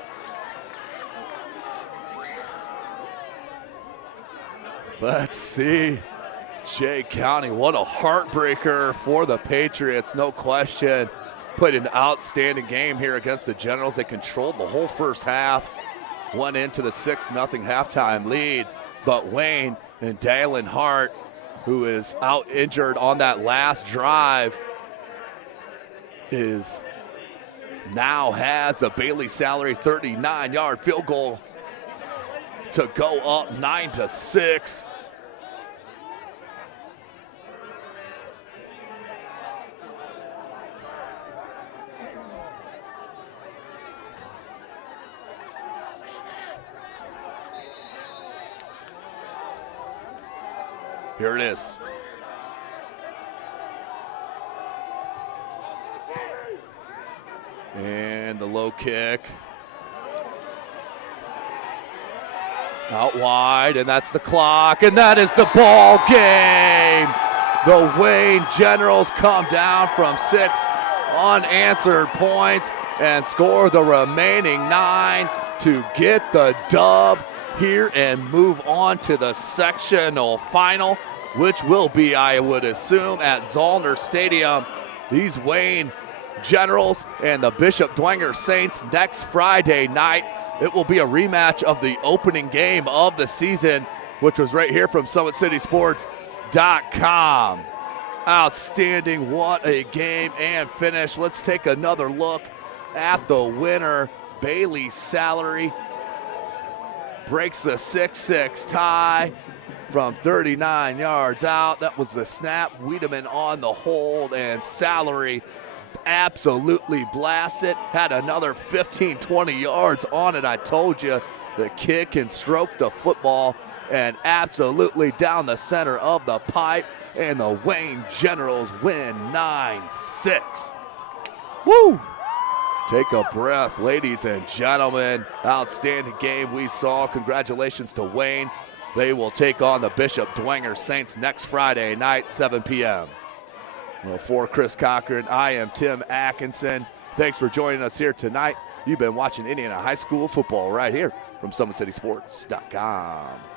Let's see. Jay County, what a heartbreaker for the Patriots, no question. Played an outstanding game here against the Generals. They controlled the whole first half, went into the 6-0 halftime lead. But Wayne and Dalen Hart, who is out injured on that last drive, now has the Bailey Salary 39-yard field goal to go up 9-6. Here it is. And the low kick. Out wide, and that's the clock, and that is the ball game. The Wayne Generals come down from 6 unanswered points and score the remaining 9 to get the dub here and move on to the sectional final, which will be, I would assume, at Zollner Stadium. These Wayne Generals and the Bishop Dwenger Saints next Friday night. It will be a rematch of the opening game of the season, which was right here from SummitCitySports.com. Outstanding, what a game and finish. Let's take another look at the winner. Bailey Salary breaks the 6-6 tie from 39 yards out. That was the snap. Wiedemann on the hold, and Salary absolutely blasted. Had another 15-20 yards on it. I told you, the kid can stroke the football, and absolutely down the center of the pipe, and the Wayne Generals win 9-6. Woo! Take a breath, ladies and gentlemen. Outstanding game we saw. Congratulations to Wayne. They will take on the Bishop Dwenger Saints next Friday night, 7 p.m. Well, for Chris Cochran, I am Tim Atkinson. Thanks for joining us here tonight. You've been watching Indiana High School football right here from SummitCitySports.com.